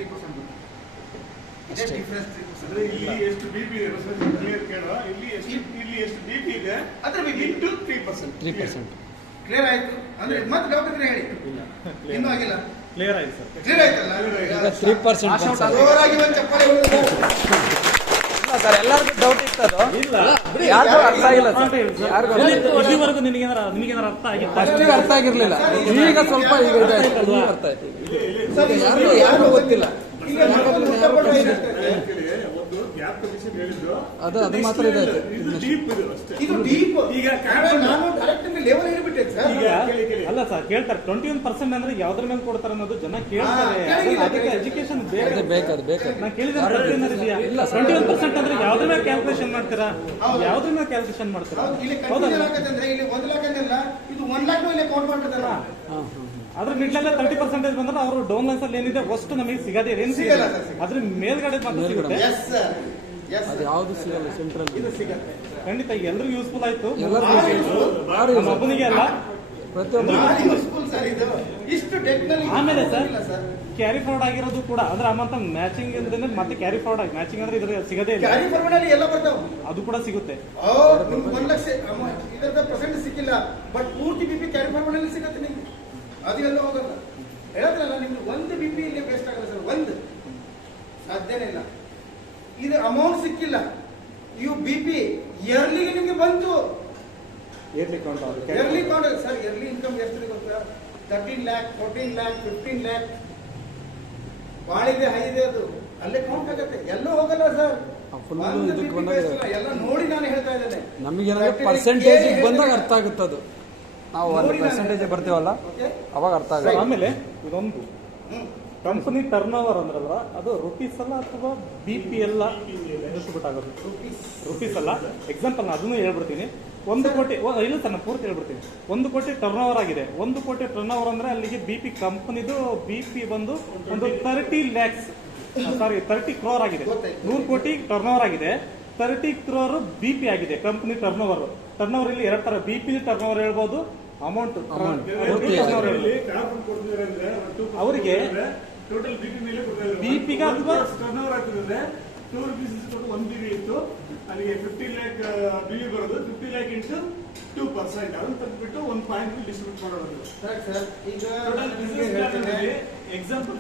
ಇದೇ ಡಿಫರೆನ್ಸ್. ಇಲ್ಲಿ ಎಷ್ಟು ಬಿಪಿ ಇದೆ ಕ್ಲಿಯರ್ ಕೇಳುವ. ಇಲ್ಲಿ ಎಷ್ಟು ಬಿಪಿ ಇದೆ ಅದ್ರ ಇಂಟು 3%. ಕ್ಲಿಯರ್ ಆಯ್ತು ಅಂದ್ರೆ ಮತ್ತೆ ಡೌಟ್ ಇದ್ರೆ ಹೇಳಿ. ಇನ್ನೂ ಆಗಿಲ್ಲ? ಕ್ಲಿಯರ್ ಆಯ್ತು ಸರ್. ಕ್ಲಿಯರ್ ಆಯ್ತಲ್ಲ? ಈಗ 3%. ಜೋರಾಗಿ ಒಂದು ಚಪ್ಪಾಳೆ ಹೊಡೆದು. ಸರ್ ಎಲ್ಲರಿಗೂ ಡೌಟ್ ಇತ್ತು. ಇಲ್ಲ, ಯಾರಿಗೂ ಅರ್ಥ ಆಗಿಲ್ಲ ಸರ್. ಇಲ್ಲಿವರೆಗೂ ನಿಮಗೇನಾರು ಅರ್ಥ ಆಗಿತ್ತು? ಫಸ್ಟಿಗೆ ಅರ್ಥ ಆಗಿರ್ಲಿಲ್ಲ, ಈಗ ಸ್ವಲ್ಪ ಈಗ ಇದಾಯ್ತು. ಈಗ ಅರ್ಥ ಆಯ್ತು. ಯಾರು ಗೊತ್ತಿಲ್ಲ. ಒಂದು ಗ್ಯಾಪ್ ಕಮಿಷನ್ ಹೇಳಿದ್ರು, ಅದು ಮಾತ್ರ ಇದಾಯ್ತು. ಇದು ಡೀಪ್ ಇದು ಅಷ್ಟೇ. ಇದು ಡೀಪ್. ಈಗ ನಾನು ಕರೆಕ್ಟ್ ಲೆವೆಲ್ ಹೇಳಿಬಿಟ್ಟೆ ಸರ್. ಈಗ ಕೇಳಿ ಅಲ್ಲ ಸರ್, ಕೇಳ್ತಾರೆ 21% ಅಂದ್ರೆ ಯಾವ್ದ್ರ ಮೇಲೆ ಕೊಡ್ತಾರೆ ಅನ್ನೋದು ಜನ ಕೇಳ್ತಾರೆ. ಅದಕ್ಕೆ ಎಜುಕೇಶನ್ ಅದು ಬೇಕು. ನಾನು ಕೇಳಿದ್ರೆ 21% ಅಂದ್ರೆ ಯಾವ್ದ್ರ ಮೇಲೆ ಕ್ಯಾಲ್ಕುಲೇಷನ್ ಮಾಡ್ತೀರಾ? ಯಾವ್ದ್ರ ಮೇಲೆ ಕ್ಯಾಲ್ಕುಲೇಷನ್ ಮಾಡ್ತೀರಾ? ಇಲ್ಲಿ ಕನ್ಫ್ಯೂಷನ್ ಆಗತ್ತಂದ್ರೆ ಇಲ್ಲಿ 1 ಲಕ್ಷ ಅಂದಲ್ಲ, ಇದು 1 ಲಕ್ಷ ಮೇಲೆ ಕೌಂಟ್ ಮಾಡ್ಬಿಡ್ತಾರ. ಅದ್ರ ಮಿಡ್ಲಲ್ಲೇ 30% ಬಂದ್ರೆ ಅವರು ಡೌನ್ ಲೈನ್ಸ್ ಅಲ್ಲಿ ಏನಿದೆ ವಸ್ತು ನಮಗೆ ಸಿಗದೆ ಏನು ಸಿಗಲ್ಲ. ಅದ್ರ ಮೇಲ್ಗಡೆ ಮಾತ್ರ ಸಿಗುತ್ತೆ. ಅದು ಯಾವ್ದು ಸಿಗಲ್ಲ. ಸೆಂಟ್ರಲ್ ಇದು ಸಿಗತ್ತೆ ಖಂಡಿತ. ಎಲ್ರಿಗೂ ಯೂಸ್ಫುಲ್ ಆಯ್ತು. ಎಲ್ಲರಿಗೂ ನಮ್ಮ ಒಬ್ಬನಿಗೆ ಅಲ್ಲ, ಪ್ರತಿಯೊಬ್ಬರು ಭಾರಿ useful ಸರ್ ಇದು. ಇಷ್ಟು ಟೆಕ್ನಲ್ಲಿ ಆಮೇಲೆ ಸರ್ ಸರ್ ಕ್ಯಾರಿ ಫಾರ್ವರ್ಡ್ ಆಗಿರೋದು ಕೂಡ ಅಂದ್ರೆ ಅಮೌಂಟ್ ಮ್ಯಾಚಿಂಗ್ ಇಲ್ದೇನೆ ಮತ್ತೆ ಕ್ಯಾರಿ ಫಾರ್ವರ್ಡ್ ಆಗಿ ಮ್ಯಾಚಿಂಗ್ ಅಂದ್ರೆ ಇದ್ರ ಸಿಗದೇ ಇಲ್ಲ, ಕ್ಯಾರಿ ಫಾರ್ವರ್ಡ್ ಅಲ್ಲಿ ಎಲ್ಲ ಬರ್ತಾವ. ಅದು ಕೂಡ ಸಿಗುತ್ತೆ. ನಿಮ್ಗೆ 1 ಲಕ್ಷ ಇದರದ ಪರ್ಸೆಂಟ್ ಸಿಕ್ಕಿಲ್ಲ, ಬಟ್ ಪೂರ್ತಿ ಬಿಪಿ ಕ್ಯಾರಿ ಫಾರ್ವರ್ಡ್ ಅಲ್ಲಿ ಸಿಗುತ್ತೆ ನಿಮ್ಗೆ. ಅದು ಎಲ್ಲ ಹೋಗಲ್ಲ. ಹೇಳದ್ರಲ್ಲ ನಿಮ್ಗೆ ಒಂದು ಬಿಪಿ ಇಲ್ಲಿ ವೇಸ್ಟ್ ಆಗಲ್ಲ ಸರ್, ಒಂದು ಸಾಧ್ಯನೇ ಇಲ್ಲ. ಇದು ಅಮೌಂಟ್ ಸಿಕ್ಕಿಲ್ಲ, ಇವು ಬಿಪಿ ಇಯರ್ಲಿಗೆ ನಿಮ್ಗೆ ಬಂತು. Yearly count yearly count sir, yearly income ಎಷ್ಟಿದೆ ಗೊತ್ತಾ? 13 lakh, 14 lakh, 15 lakh. ಭಾಳ ಇದೆ, ಹೈ ಇದೆ, ಅದು ಅಲ್ಲೇ ಕೌಂಟ್ ಆಗುತ್ತೆ. ಎಲ್ಲೂ ಹೋಗಲ್ಲ ಸರ್. full ಒಂದು ಇದಕ್ಕೆ BP ಬಂದಾಗ ಬೇಸ್ ಇಲ್ಲ, ಎಲ್ಲ ನೋಡಿ ನಾನು ಹೇಳ್ತಾ ಇದ್ದೇನೆ. ನಮಗೇನಾದ್ರೆ ಪರ್ಸೆಂಟೇಜ್ ಬಂದಾಗ ಅರ್ಥ ಆಗುತ್ತೆ ಅದು. ನಾವು ಅಲ್ಲಿ ಪರ್ಸೆಂಟೇಜ್ ಬರ್ತೀವಲ್ಲ ಓಕೆ ಅವಾಗ ಅರ್ಥ ಆಗುತ್ತೆ. ಆಮೇಲೆ ಇದೊಂದು ಹ್ಮ್ ಕಂಪನಿ ಟರ್ನ್ ಓವರ್ ಅಂದ್ರಲ್ಲ ಅದು ರುಪೀಸ್ ಅಲ್ಲ ಅಥವಾ BP ಎಲ್ಲ ಡಿಸ್ಟ್ರಿಬ್ಯೂಟ್ ಆಗೋದು ರುಪೀಸ್ ಅಲ್ಲ. ಎಕ್ಸಾಂಪಲ್ ನಾನು ಅದನ್ನು ಹೇಳ್ಬಿಡ್ತೀನಿ. 1 ಕೋಟಿ ಇಲ್ಲ ಸರ್, ನಾನು ಪೂರ್ತಿ ಹೇಳ್ಬಿಡ್ತೀನಿ. 1 ಕೋಟಿ ಟರ್ನ್ ಓವರ್ ಆಗಿದೆ. 1 ಕೋಟಿ ಟರ್ನ್ ಓವರ್ ಅಂದ್ರೆ ಅಲ್ಲಿಗೆ BP ಕಂಪನಿದು BP ಬಂದು ಒಂದು 30 lakhs ಸಾರಿ 30 crore ಆಗಿದೆ. 100 ಕೋಟಿ ಟರ್ನ್ ಓವರ್ ಆಗಿದೆ, 30 crore BP ಆಗಿದೆ company turn over. Turn over ಇಲ್ಲಿ 2 ತರ, BP ಟರ್ನ್ ಓವರ್ ಹೇಳ್ಬೋದು, ಅಮೌಂಟ್ ಅವರಿಗೆ ಟೋಟಲ್ ಬಿಪಿ ಮೇಲೆ ಕೊಡ್ತಾರೆ. BP ಗೆ ಅಥವಾ ಟರ್ನ್ ಓವರ್ ಆಗ್ತದೆ 2 rupees ಕೊಟ್ಟು 1 ಬಿಬಿ ಇತ್ತು, ಅಲ್ಲಿಗೆ 15 lakh ಬಿಬಿ ಬರೋದು. 50 lakh ಇಂಟು 2%, ಅದನ್ನು ತೆಗೆದ್ಬಿಟ್ಟು 1 ಪಾಯಿಂಟ್ ಡಿಸ್ಟ್ರಿಬ್ಯೂಟ್ ಮಾಡೋದು. ಸರ್ ಈಗ ಟೋಟಲ್ ಬಿಸಿನೆಸ್ ಎಕ್ಸಾಂಪಲ್